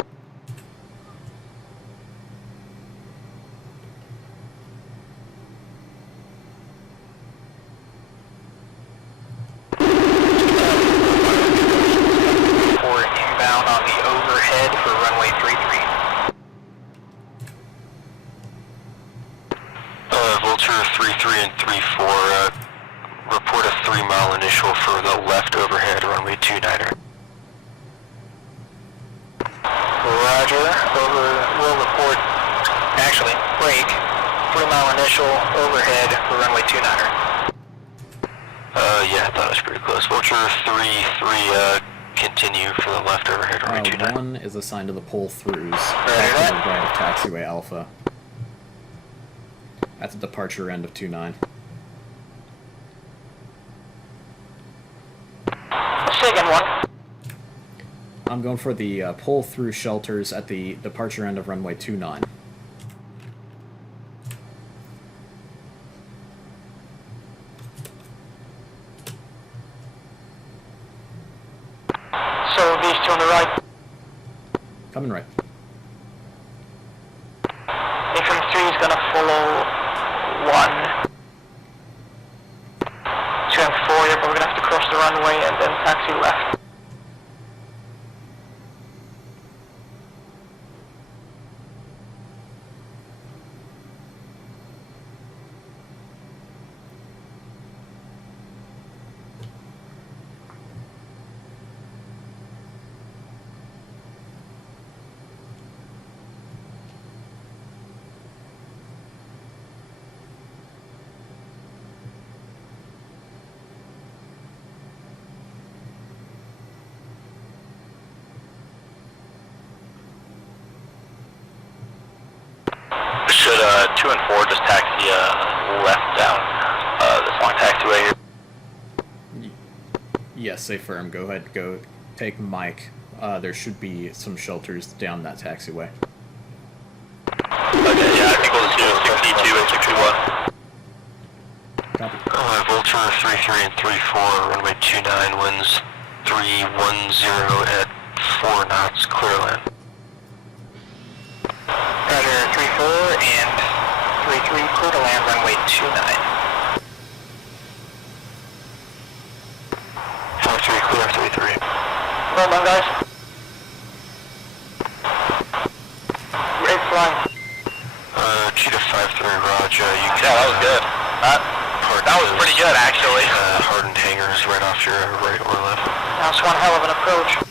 For inbound on the overhead for runway 33. Vulture 3-3 and 3-4, report a 3-mile initial for the left overhead, runway 29er. Roger, we'll report, actually, break, 3-mile initial overhead for runway 29er. Yeah, I thought it was pretty close. Vulture 3-3, continue for the left overhead, runway 29. 1 is assigned to the pull-throughs. Right. Right of taxiway Alpha. At the departure end of 29. Second one. I'm going for the pull-through shelters at the departure end of runway 29. So these two on the right. Coming right. Infantry 3 is gonna follow 1, 2 and 4 here, but we're gonna have to cross the runway and then taxi left. Yes, stay firm. Go ahead. Go take Mike. There should be some shelters down that taxiway. Okay, yeah, I think we'll just do 62 and 61. Copy. Vulture 33 and 34, runway 29, winds 310 at 4 knots, clear land. Roger, 34 and 33, clear to land, runway 29. 53, clear 33. Well done, guys. Great flying. Cheetah 53, Roger, you can... Yeah, that was good. That was pretty good, actually. Hardened hangars right off your right or left. That's one hell of an approach.